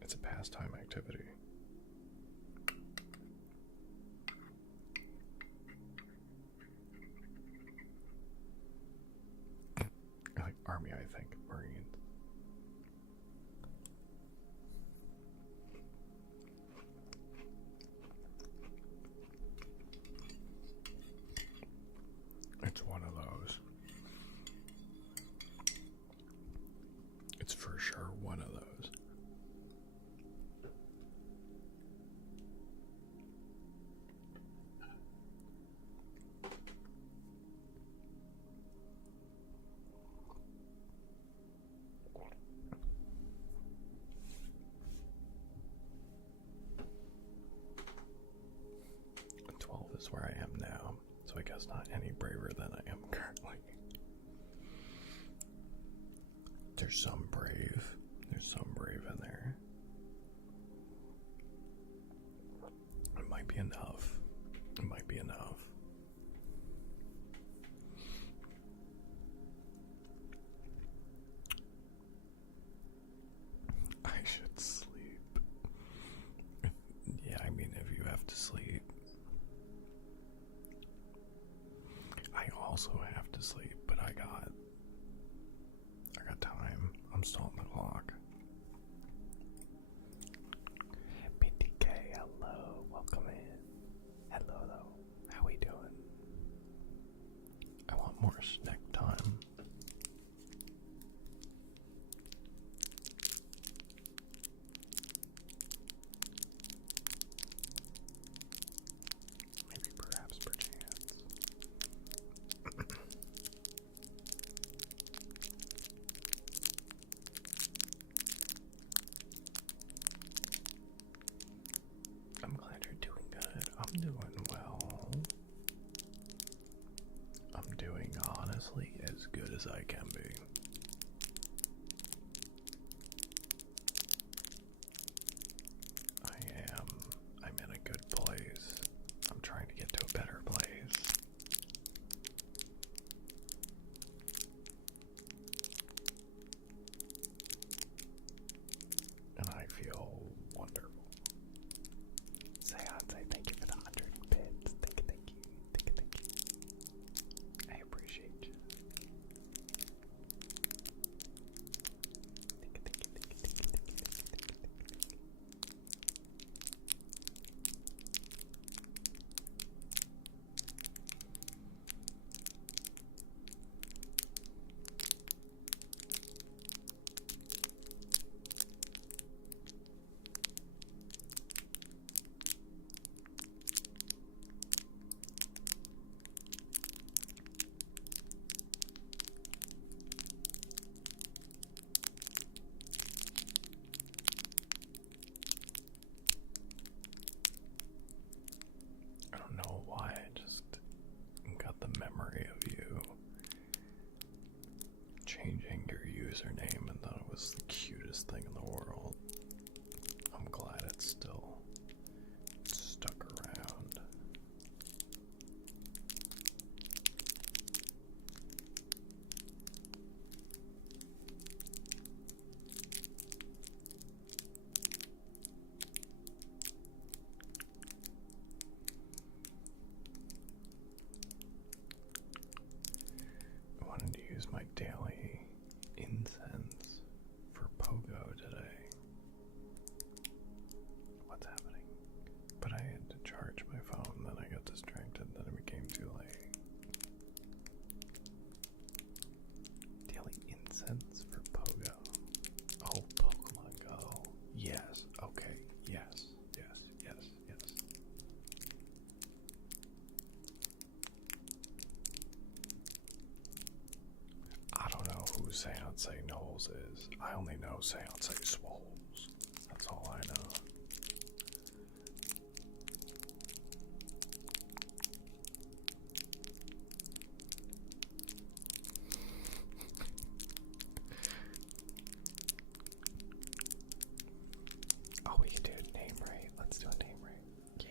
It's a pastime activity. Like Army, I think. Marines. It's one of those. It's for sure one of those. And 12 is where I am now, so I guess not any braver than I am currently. There's some brave. There's some brave in there. It might be enough. It might be enough. I should sleep. Yeah, I mean, if you have to sleep. I also have to sleep, but I got time. I'm still on the clock. BTK, hello, welcome in. Hello, how we doing? I want more snack time. Maybe, perhaps, perchance. I'm glad you're doing good. I'm doing well. I'm doing, honestly, as good as I can be. I'm in a good place. I'm trying to get to a better place. changing your username and thought it was the cutest thing in the world. I'm glad it's still stuck around. I wanted to use my daily incense for Pogo today. What's happening? But I had to charge my phone, then I got distracted, then it became too late. Daily incense for Pogo. Oh, Pokemon Go. Yes. Okay. Yes. Yes. Yes. Yes. I don't know who Seance Knowles is. I only know Seance Swoles. That's all I know. Oh, we can do a name right. Let's do a name right. Yeah.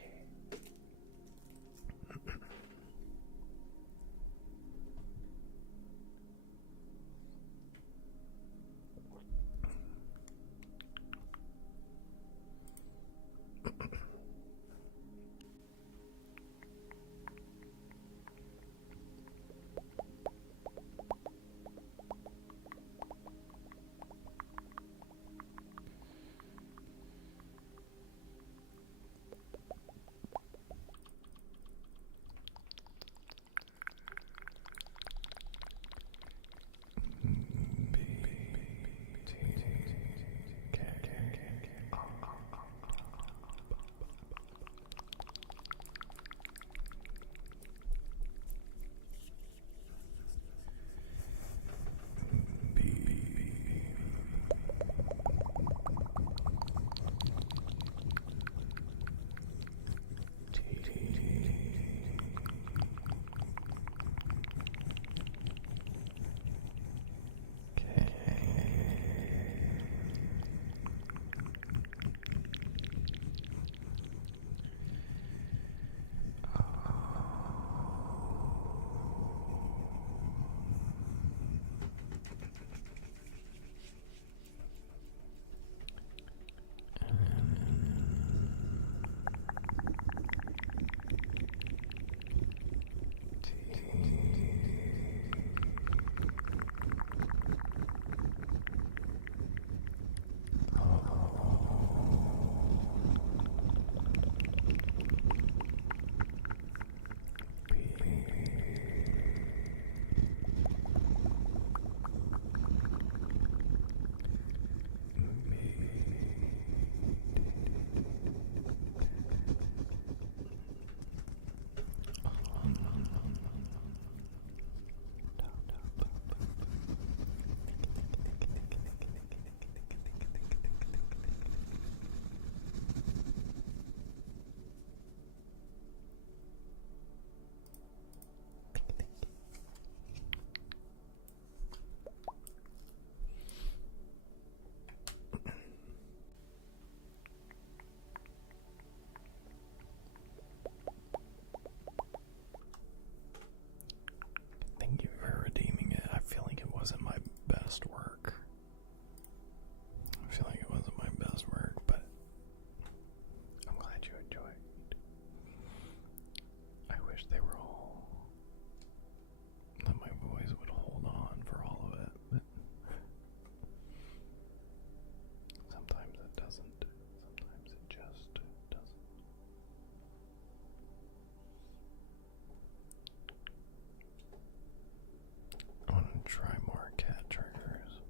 Thank you for redeeming it. I feel like it wasn't my best work. I feel like it wasn't my best work, but I'm glad you enjoyed. I wish they were all, that my voice would hold on for all of it, but sometimes it doesn't. Sometimes it just doesn't. I want to try more cat triggers.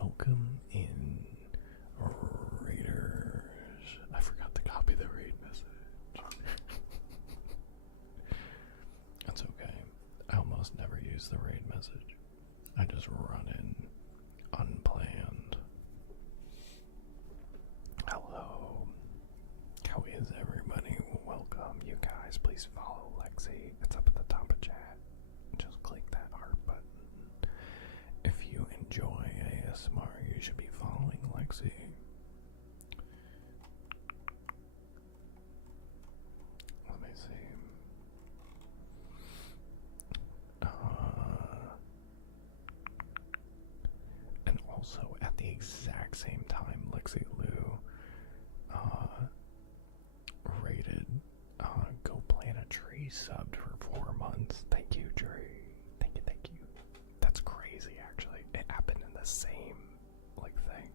welcome in, Raiders. I forgot to copy the raid message. That's okay. I almost never use the raid message. I just run in unplanned. Hello. How is everybody? Welcome, you guys. Please follow Lexi. It's up at the top of chat. Just click that heart button. If you enjoy ASMR, you should be following Lexi. Let me see. And also at the exact same time, Lexi Lou rated Go Plant a Tree subbed for 4 months. Thank you, Tree. Thank you, thank you. That's crazy, actually. It happened in the same thing.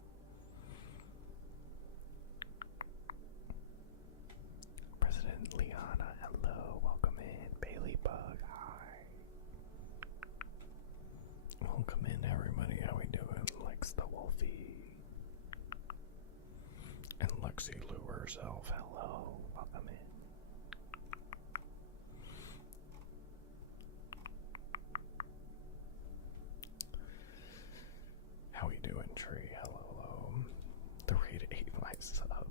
President Liana, hello, welcome in. Bailey Bug, hi. Welcome in, everybody. How we doing? Lex the Wolfie. And Lexi Lou herself, hello, welcome in. How we doing, Tree? Hello. The raid ate my sub.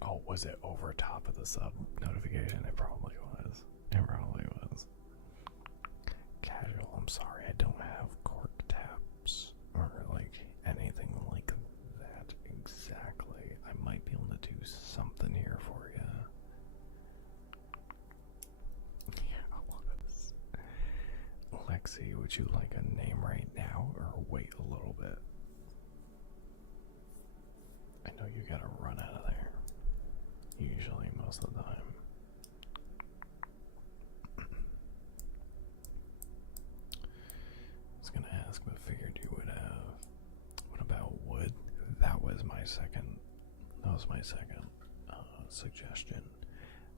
Oh, was it over top of the sub notification? It probably was. It probably was. Casual, I'm sorry, I don't have cork taps or anything like that exactly. I might be able to do something here for you. Yeah, I love this. Lexi, would you like a name right now or wait a little bit? I know you gotta run out of there. Usually, most of the time. I was gonna ask, but figured you would have. What about wood? That was my second. Suggestion.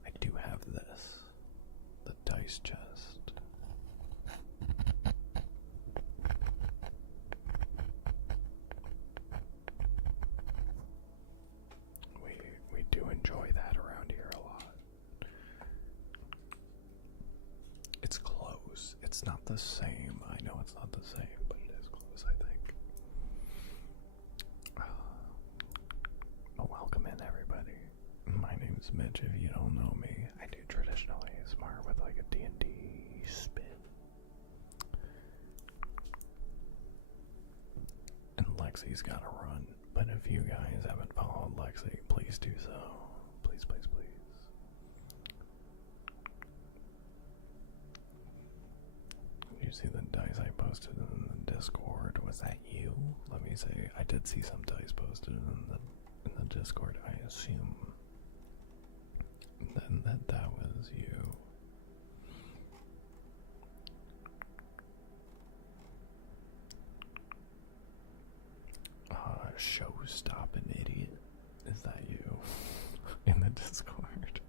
I do have this. The dice chest. We do enjoy that around here a lot. It's close. It's not the same. I know it's not the same, but it is close, I think. Well, welcome in, everybody. My name's Mitch, if you don't know me. I do traditional ASMR with a D&D spin. And Lexi's gotta run. But if you guys haven't followed Lexi, please do so. Please, please, please. Did you see the dice I posted in the Discord? Was that you? Let me say, I did see some dice posted in the Discord. I assume then that was you. Show stop an idiot. Is that you? In the Discord.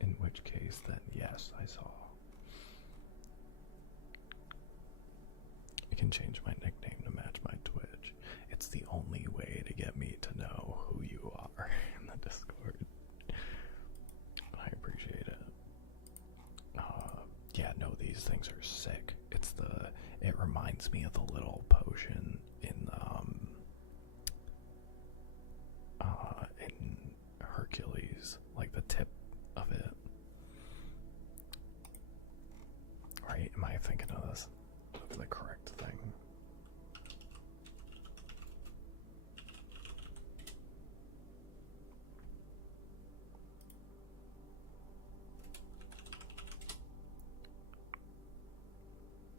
In which case, then yes, I saw. I can change my nickname to match my Twitch. It's the only way to get me to know who you are in the Discord. I appreciate it. Yeah, no, these things are sick. It reminds me of the little potion in Hercules, like the tip of it. Right? Am I thinking of this? The correct thing.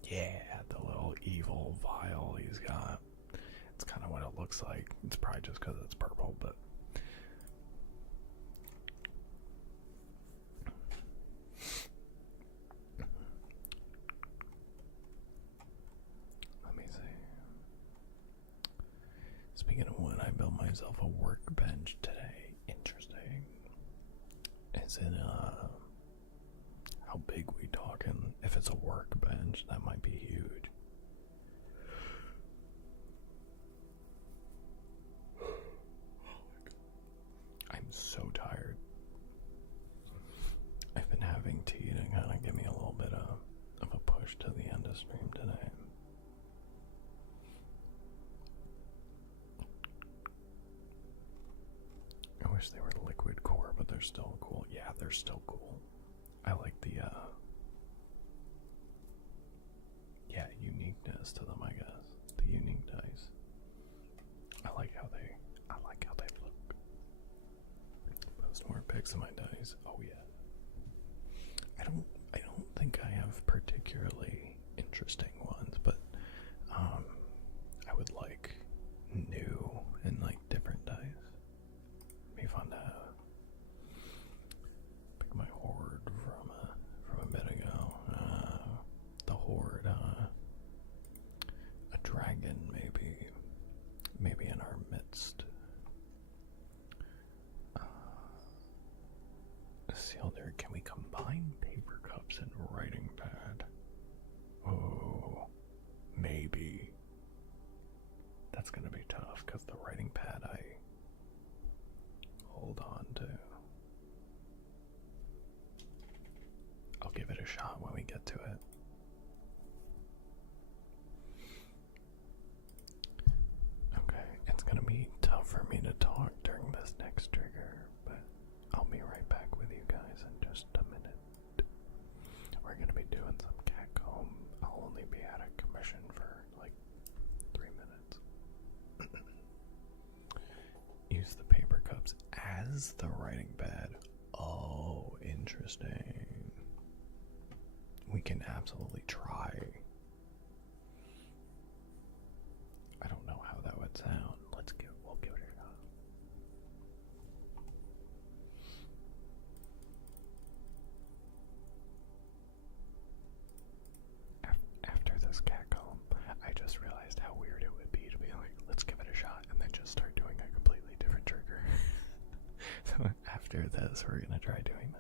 Yeah, the little evil vial he's got. It's kind of what it looks like. It's probably just because it's purple, but let me see. Speaking of wood, I built myself a workbench today. Interesting. Is it if it's a workbench, that might be huge. I'm so tired. I've been having tea to kind of give me a little bit of a push to the end of stream today. I wish they were liquid core, but they're still cool. Yeah, they're still cool. I like the yeah, uniqueness to them, I guess. The unique dice. I like how they look. Post more pics of my dice. Oh yeah. I don't think I have particularly interesting ones, but I would like new and like different dice. Be fun to pick my horde from a bit ago. The horde, a dragon maybe in our midst. Sealed. Can we combine paper cups and writing pad? Oh, maybe. That's gonna be tough because the writing pad I hold on to. I'll give it a shot when we get to it. Okay, it's gonna be tough for me to talk during this next trigger, but I'll be right back with you guys in just a minute. We're gonna be doing some catcomb. I'll only be at a commission for like 3 minutes. Use the paper cups as the writing pad. Oh, interesting. We can absolutely try. I don't know how that would sound. We'll give it a shot. After this catcomb, I just realized how weird it would be to be like, let's give it a shot, and then just start doing a completely different trigger. So after this, we're gonna try doing that.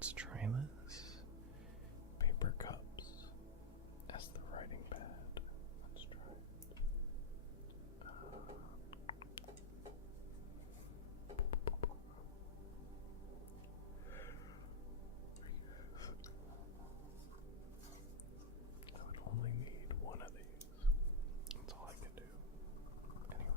let's try this. Paper cups as the writing pad. Let's try it. I would only need one of these. That's all I can do. Anyway.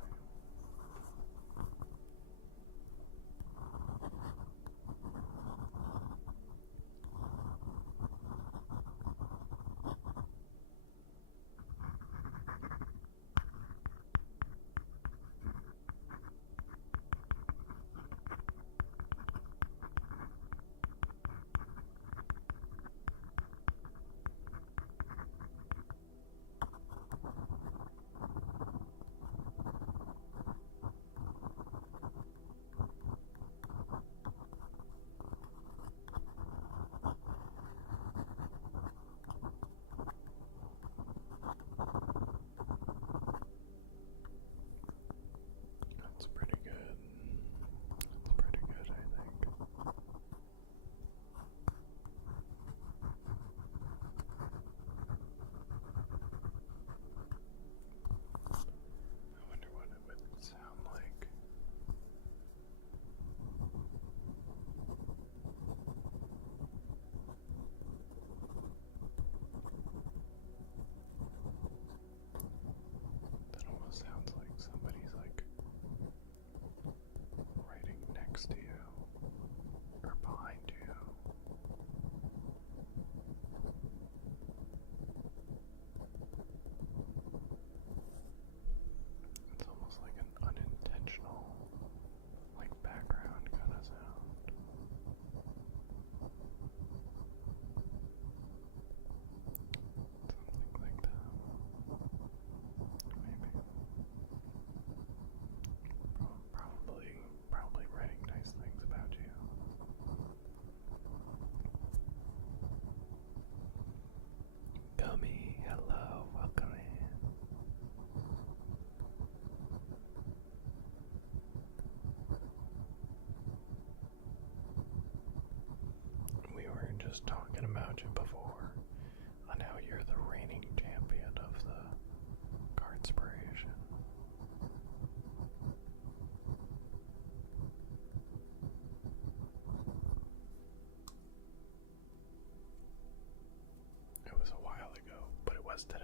That's pretty good. That's pretty good, I think. I wonder what it would sound like. That almost sounds like somebody's like writing next to you or behind you. It's almost like an unintentional, like background kind of sound. Something like that. Maybe. Probably writing nice things about you. Gummy, hello, welcome in. We were just talking about you before on how you're the reigning champion of the Cardspiration. It was a while ago, but it was today.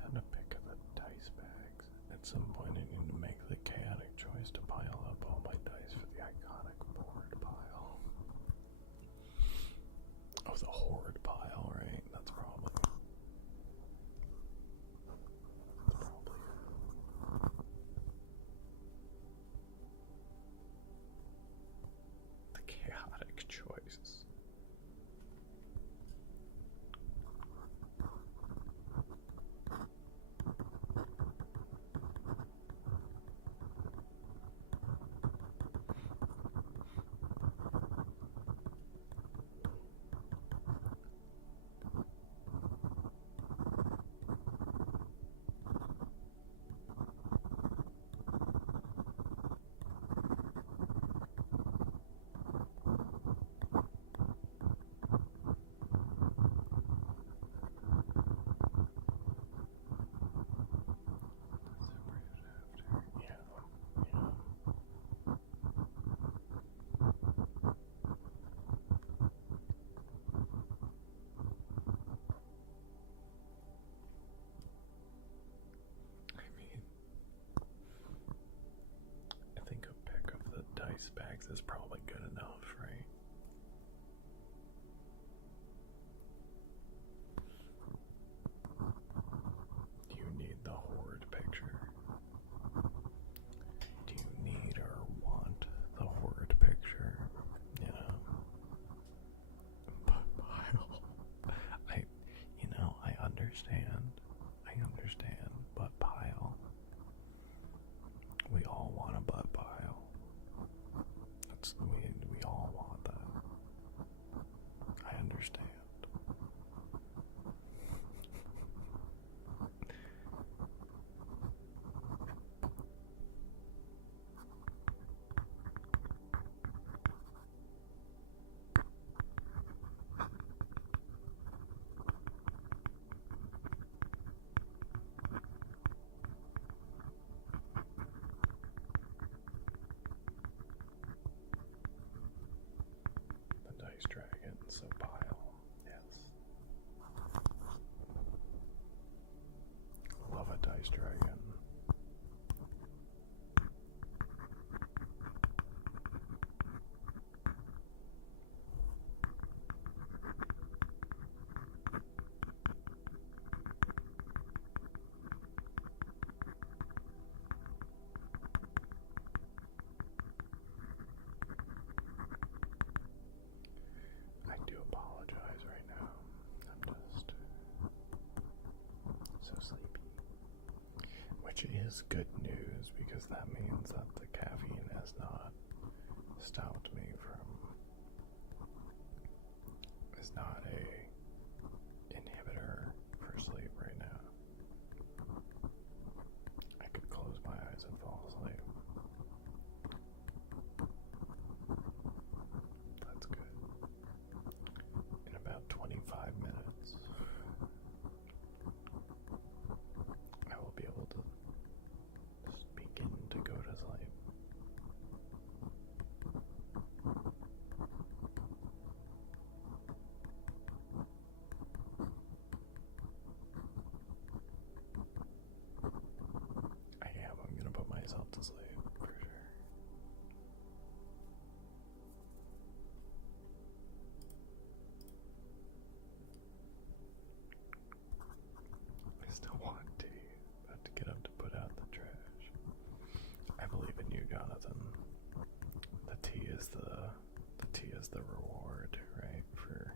Found a pic of the dice bags. At some point I need to make the chaotic choice to pile up all my dice for the iconic board pile. Oh, the horde pile, right? That's probably it. The chaotic choice. Dice bags is probably good enough, right? You knew Space Dragon. I do apologize right now. I'm just so sleepy. Which is good news because that means that the caffeine has not stopped me from. It's not a inhibitor for sleep right now. I could close my eyes and fall asleep. That's good. In about 25 minutes, I will be able to just begin to go to sleep. I'm gonna put myself to sleep for sure. I still want tea. I have to get up to put out the trash. I believe in you, Jonathan. The tea is the reward, right, for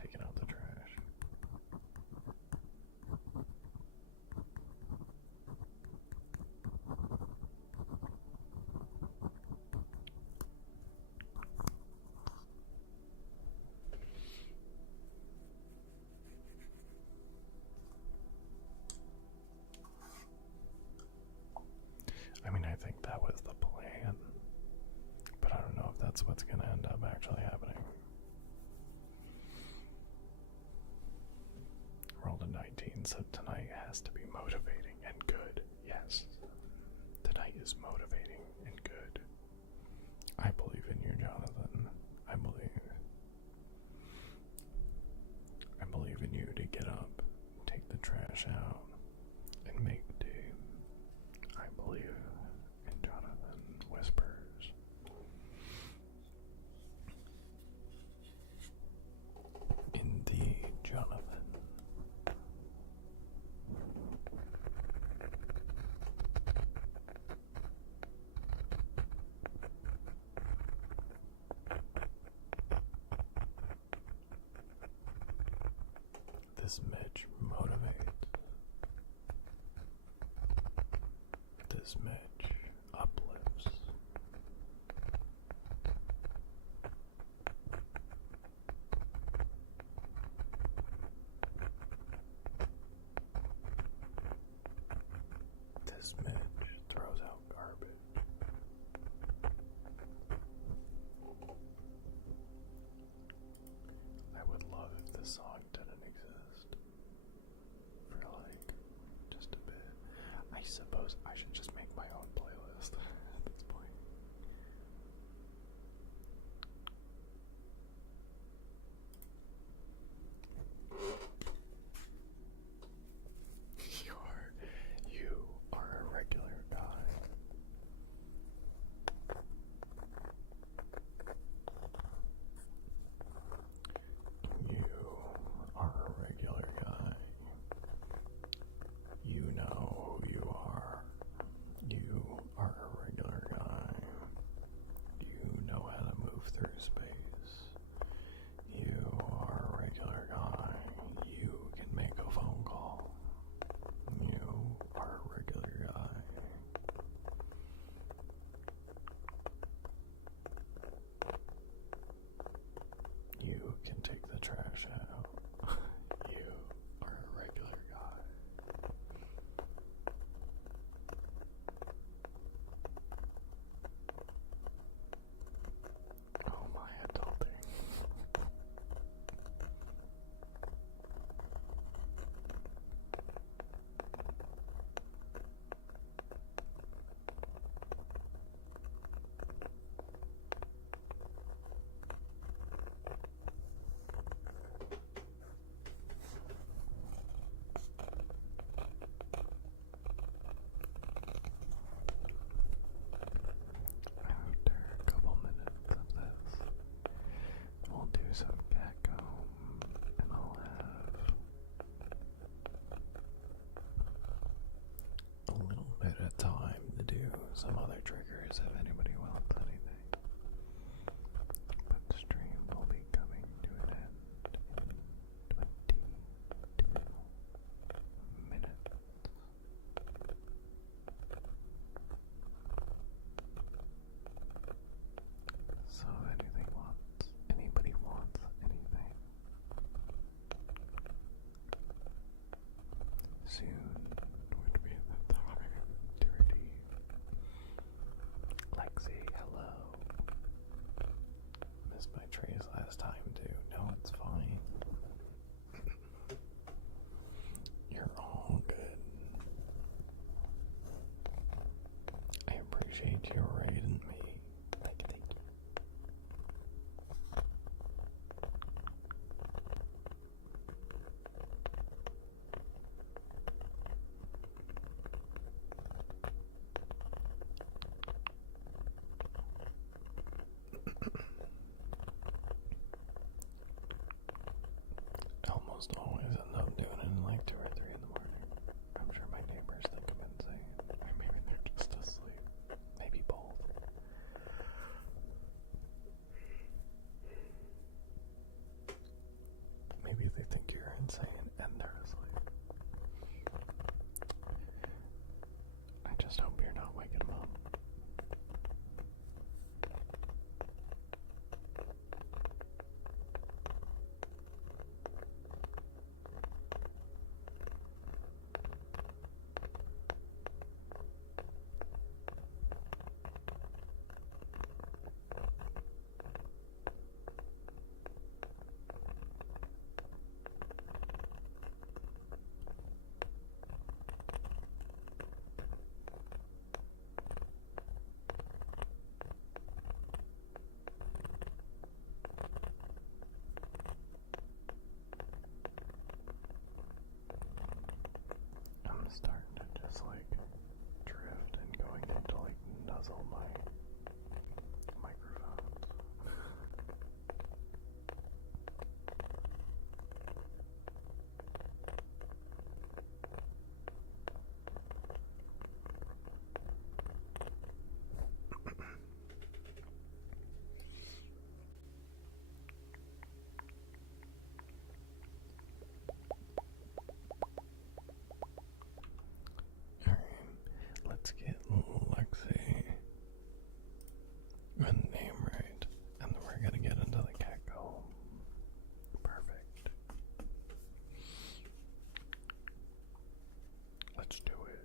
taking out the trash. I mean, I think that was the plan, but I don't know if that's what's going to end up actually happening. Rolled a 19, so tonight has to be motivating and good. Yes, tonight is motivating and good. I believe in you, Jonathan. I believe in you to get up, take the trash out, and make tea. I believe in Jonathan whispers. Indeed, Jonathan. This Mitch motivates. This Mitch uplifts. This Mitch throws out garbage. I would love if this song didn't exist for like just a bit. I suppose I should just make my own playlist at this point. You are a regular guy. You some other triggers if anybody wants anything. But the stream will be coming to an end in 22 minutes. So if anybody wants anything, soon would be the time to redeem. Lexi, hello. Missed my trays last time too. No, it's fine. You're all good. I appreciate you raiding me. Thank you. I almost always end up doing it in like 2 or 3 in the morning. I'm sure my neighbors think I'm insane. Or maybe they're just asleep. Maybe both. Maybe they think you're insane and they're asleep. I just hope you're not waking them up. I'm starting to just like drift and going into like nuzzle my microphone. Let's get Lexi and name right, and then we're gonna get into the cat golem. Perfect. Let's do it.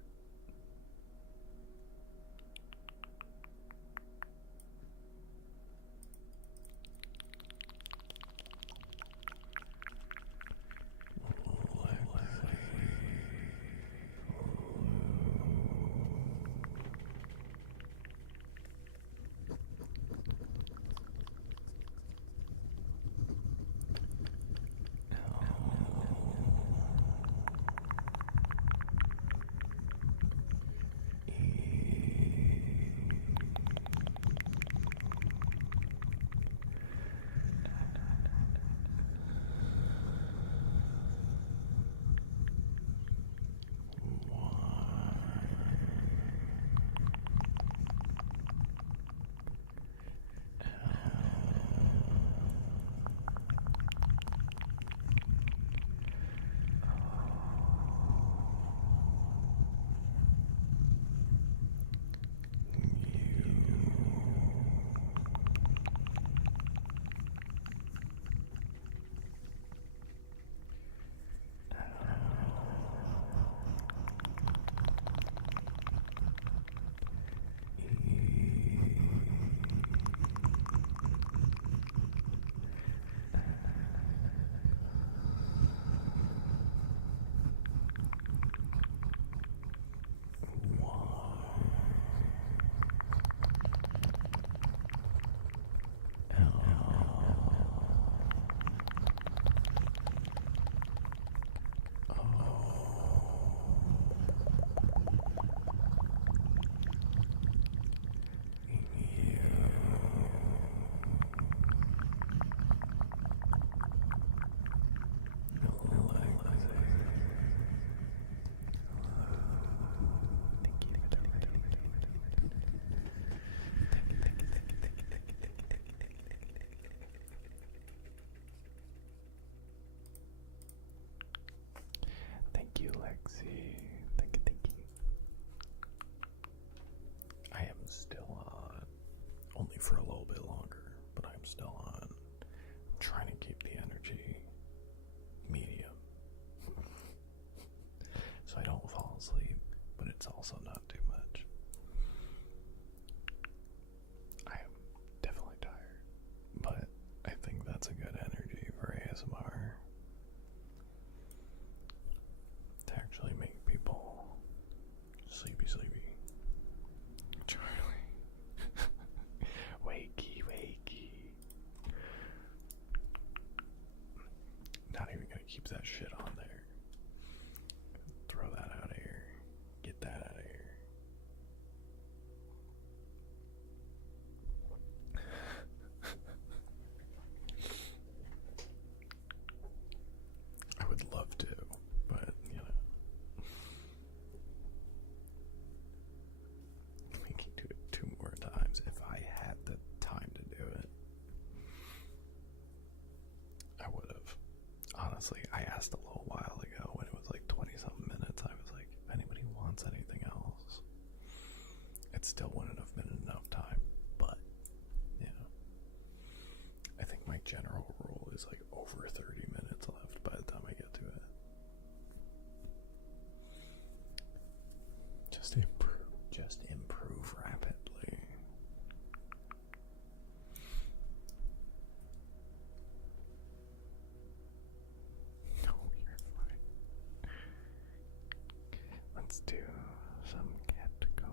asked a little while ago when it was like 20 something minutes. I was like, if anybody wants anything else, it still wouldn't have been enough time. But, you know, I think my general rule is like over 30 minutes left by the time I get to it. Just improve rapidly. No, you're fine. Let's do some cat go.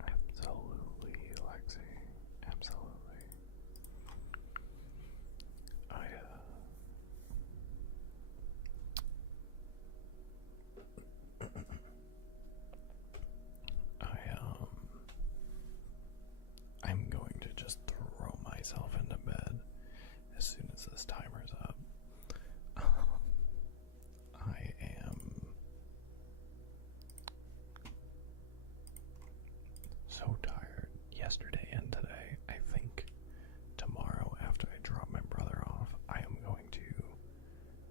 Absolutely, Lexi. Absolutely. I'm going to just throw myself into bed as soon as this timer's up. I am so tired yesterday and today. I think tomorrow after I drop my brother off, I am going to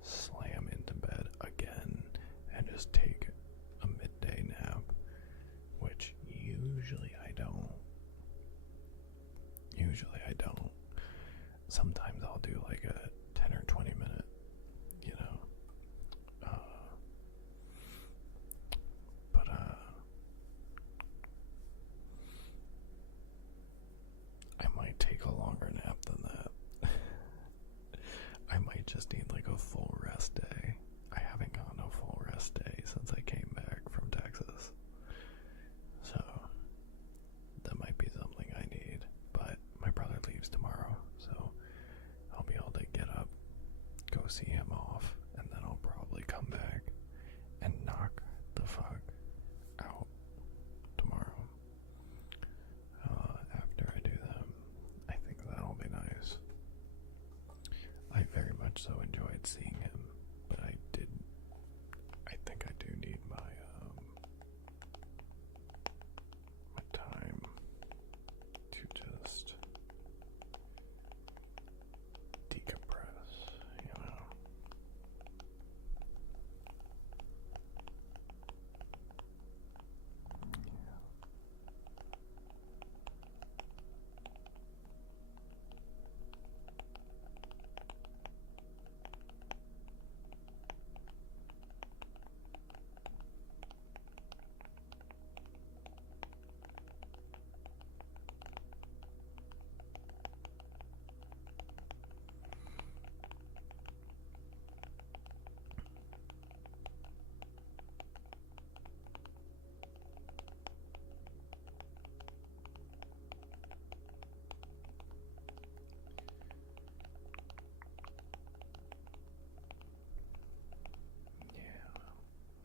slam into bed again and just take a midday nap, which usually I don't. Sometimes I'll do like a 10 or 20 minute, you know, but I might take a longer nap than that. I might just need like a full rest day. I haven't gotten a full rest day since I came back from Texas. So that might be something I need. But see him off, and then I'll probably come back and knock the fuck out tomorrow. After I do that, I think that'll be nice. I very much so enjoyed seeing him, but I think I do need my time to just decompress, you know.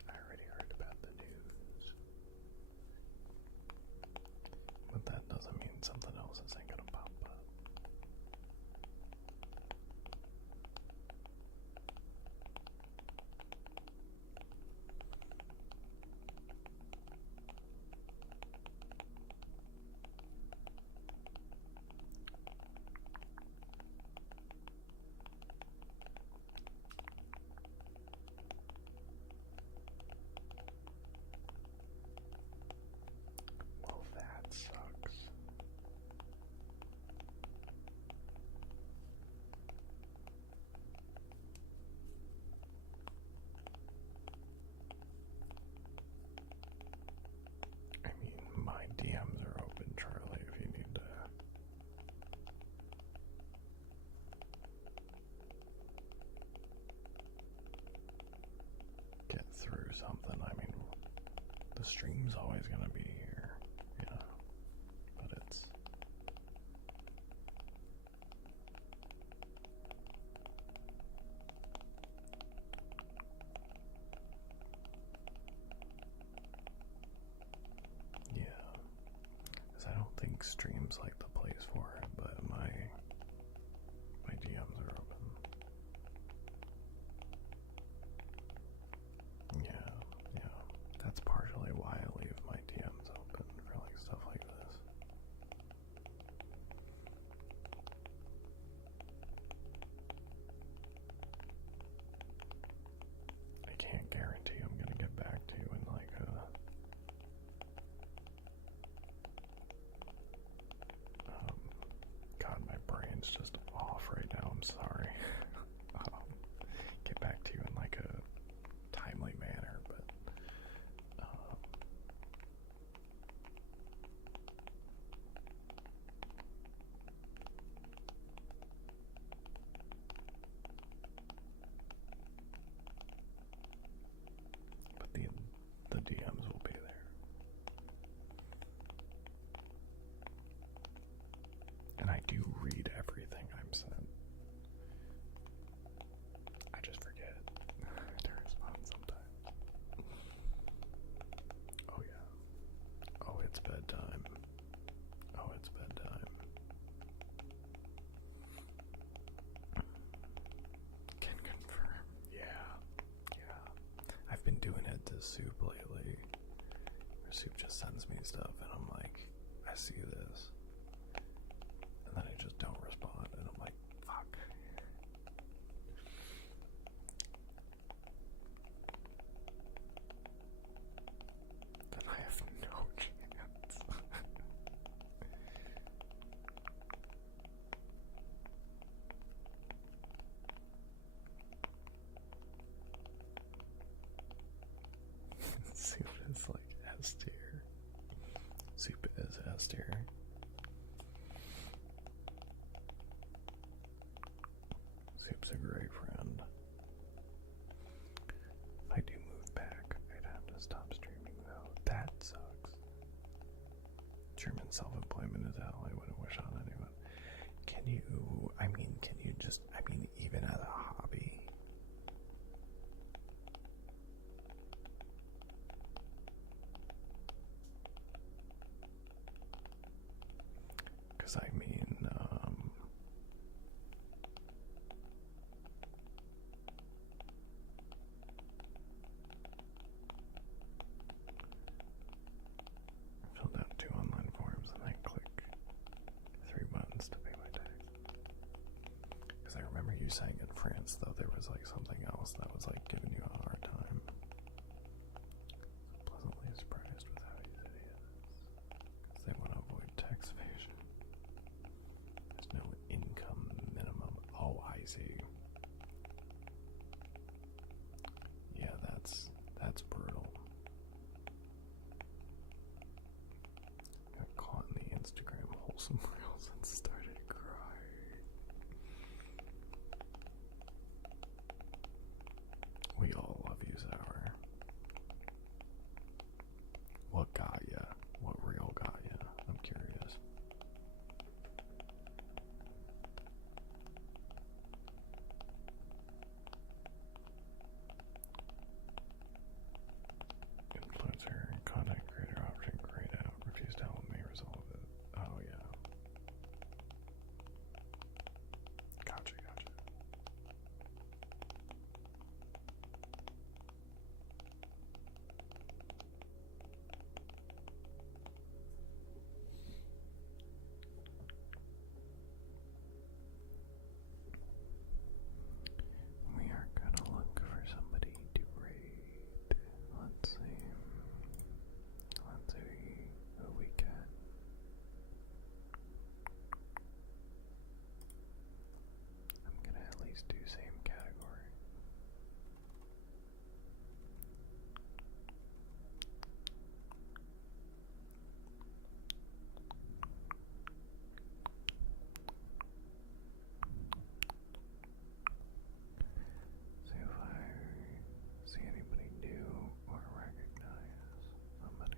I already heard about the news, but that doesn't mean something else isn't gonna pop up. Well, that sucks. I mean, my DMs are open, Charlie, if you need to. Get through something. I mean, the stream's always gonna be here, you know, but it's yeah, because I don't think stream's like the place for it, but my DMs are open. Yeah, that's partially why I leave my DMs open for like stuff like this. I can't guarantee I'm gonna get back to you in like God, my brain's just off right now, I'm sorry. Get back to you in like a timely manner, but the DMs will be there. And I do read everything I'm sent. I just forget to respond sometimes. Oh yeah. Oh, it's bedtime. Oh, it's bedtime. Can confirm. Yeah. I've been doing it to Soup lately. Soup just sends me stuff and I'm like, I see this. And then I just don't respond and I'm like, fuck. Then I have no chance. Soup is like S tier. Soup is S tier. Soup's a great friend. If I do move back, I'd have to stop streaming though. That sucks. German self-employment is out. I wouldn't wish on anyone. Can you just, even as a hobby, as though there was like something else that was like giving you a hard time. Pleasantly surprised with how easy it is. Because they want to avoid tax evasion. There's no income minimum. Oh, I see. Yeah, that's brutal. Got caught in the Instagram wholesome reels and started crying. We all love you, Sour. What got ya? What reel got ya? I'm curious. Influencer, content creator option grayed out. Refuse to help me resolve it. Oh yeah. Gotcha. We are gonna look for somebody to raid. Let's see. Let's see who we get. I'm gonna at least do same category. See if I see anybody new or recognize somebody.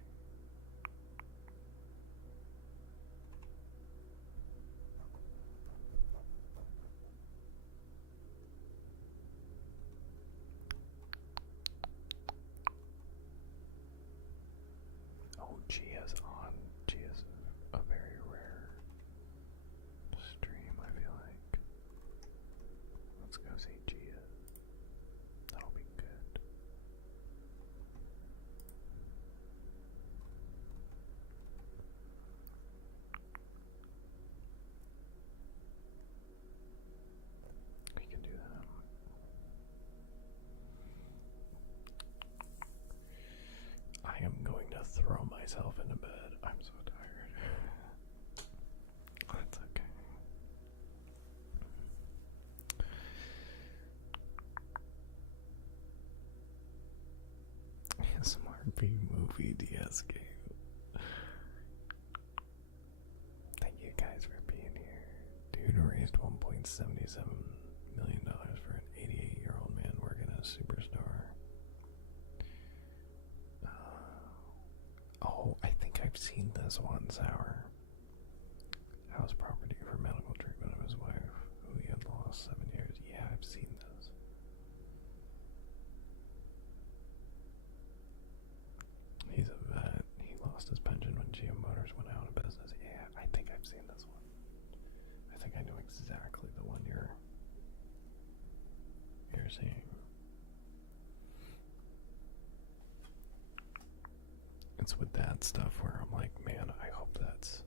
Oh, Gia's on. Gia's a very rare stream, I feel like. Let's go see Gia. That'll be good. We can do that. I am going to throw myself into bed. I'm so tired. That's okay. SMRP movie DS game. Thank you guys for being here. Dude raised $1.77 million for an 88-year-old man working at a superstore. Oh, I think I've seen this one, Sour. House property for medical treatment of his wife, who he had lost 7 years. Yeah, I've seen this. He's a vet. He lost his pension when GM Motors went out of business. Yeah, I think I've seen this one. I think I know exactly the one you're seeing. It's with that stuff where I'm like, man, I hope that's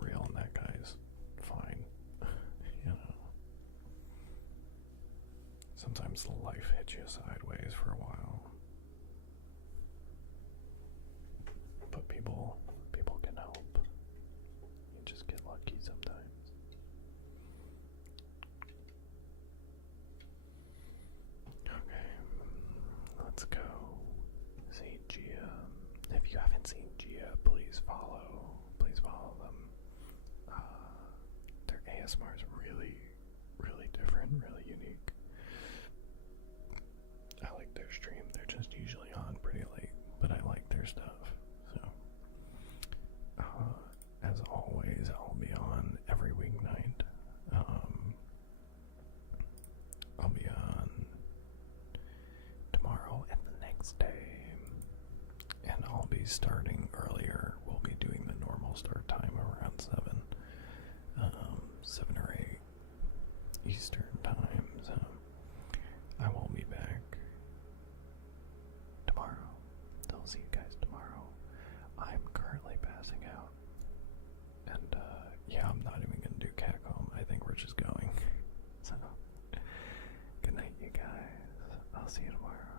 real and that guy's fine. You know. Sometimes life hits you sideways for a while. But people can help. You just get lucky sometimes. Okay. Let's go. See Gia. If you haven't seen Gia, please follow. Please follow them. Their ASMR is really, really different, really unique. I like their stream. They're just usually on pretty late, but I like their stuff. So, as always, I'll be on every weeknight. I'll be on tomorrow and the next day, and I'll be starting earlier. We'll be doing the normal start time around 7 or 8 Eastern time. So I won't be back tomorrow. I'll see you guys tomorrow. I'm currently passing out, and yeah, I'm not even gonna do catcomb. I think we're just going. see you tomorrow.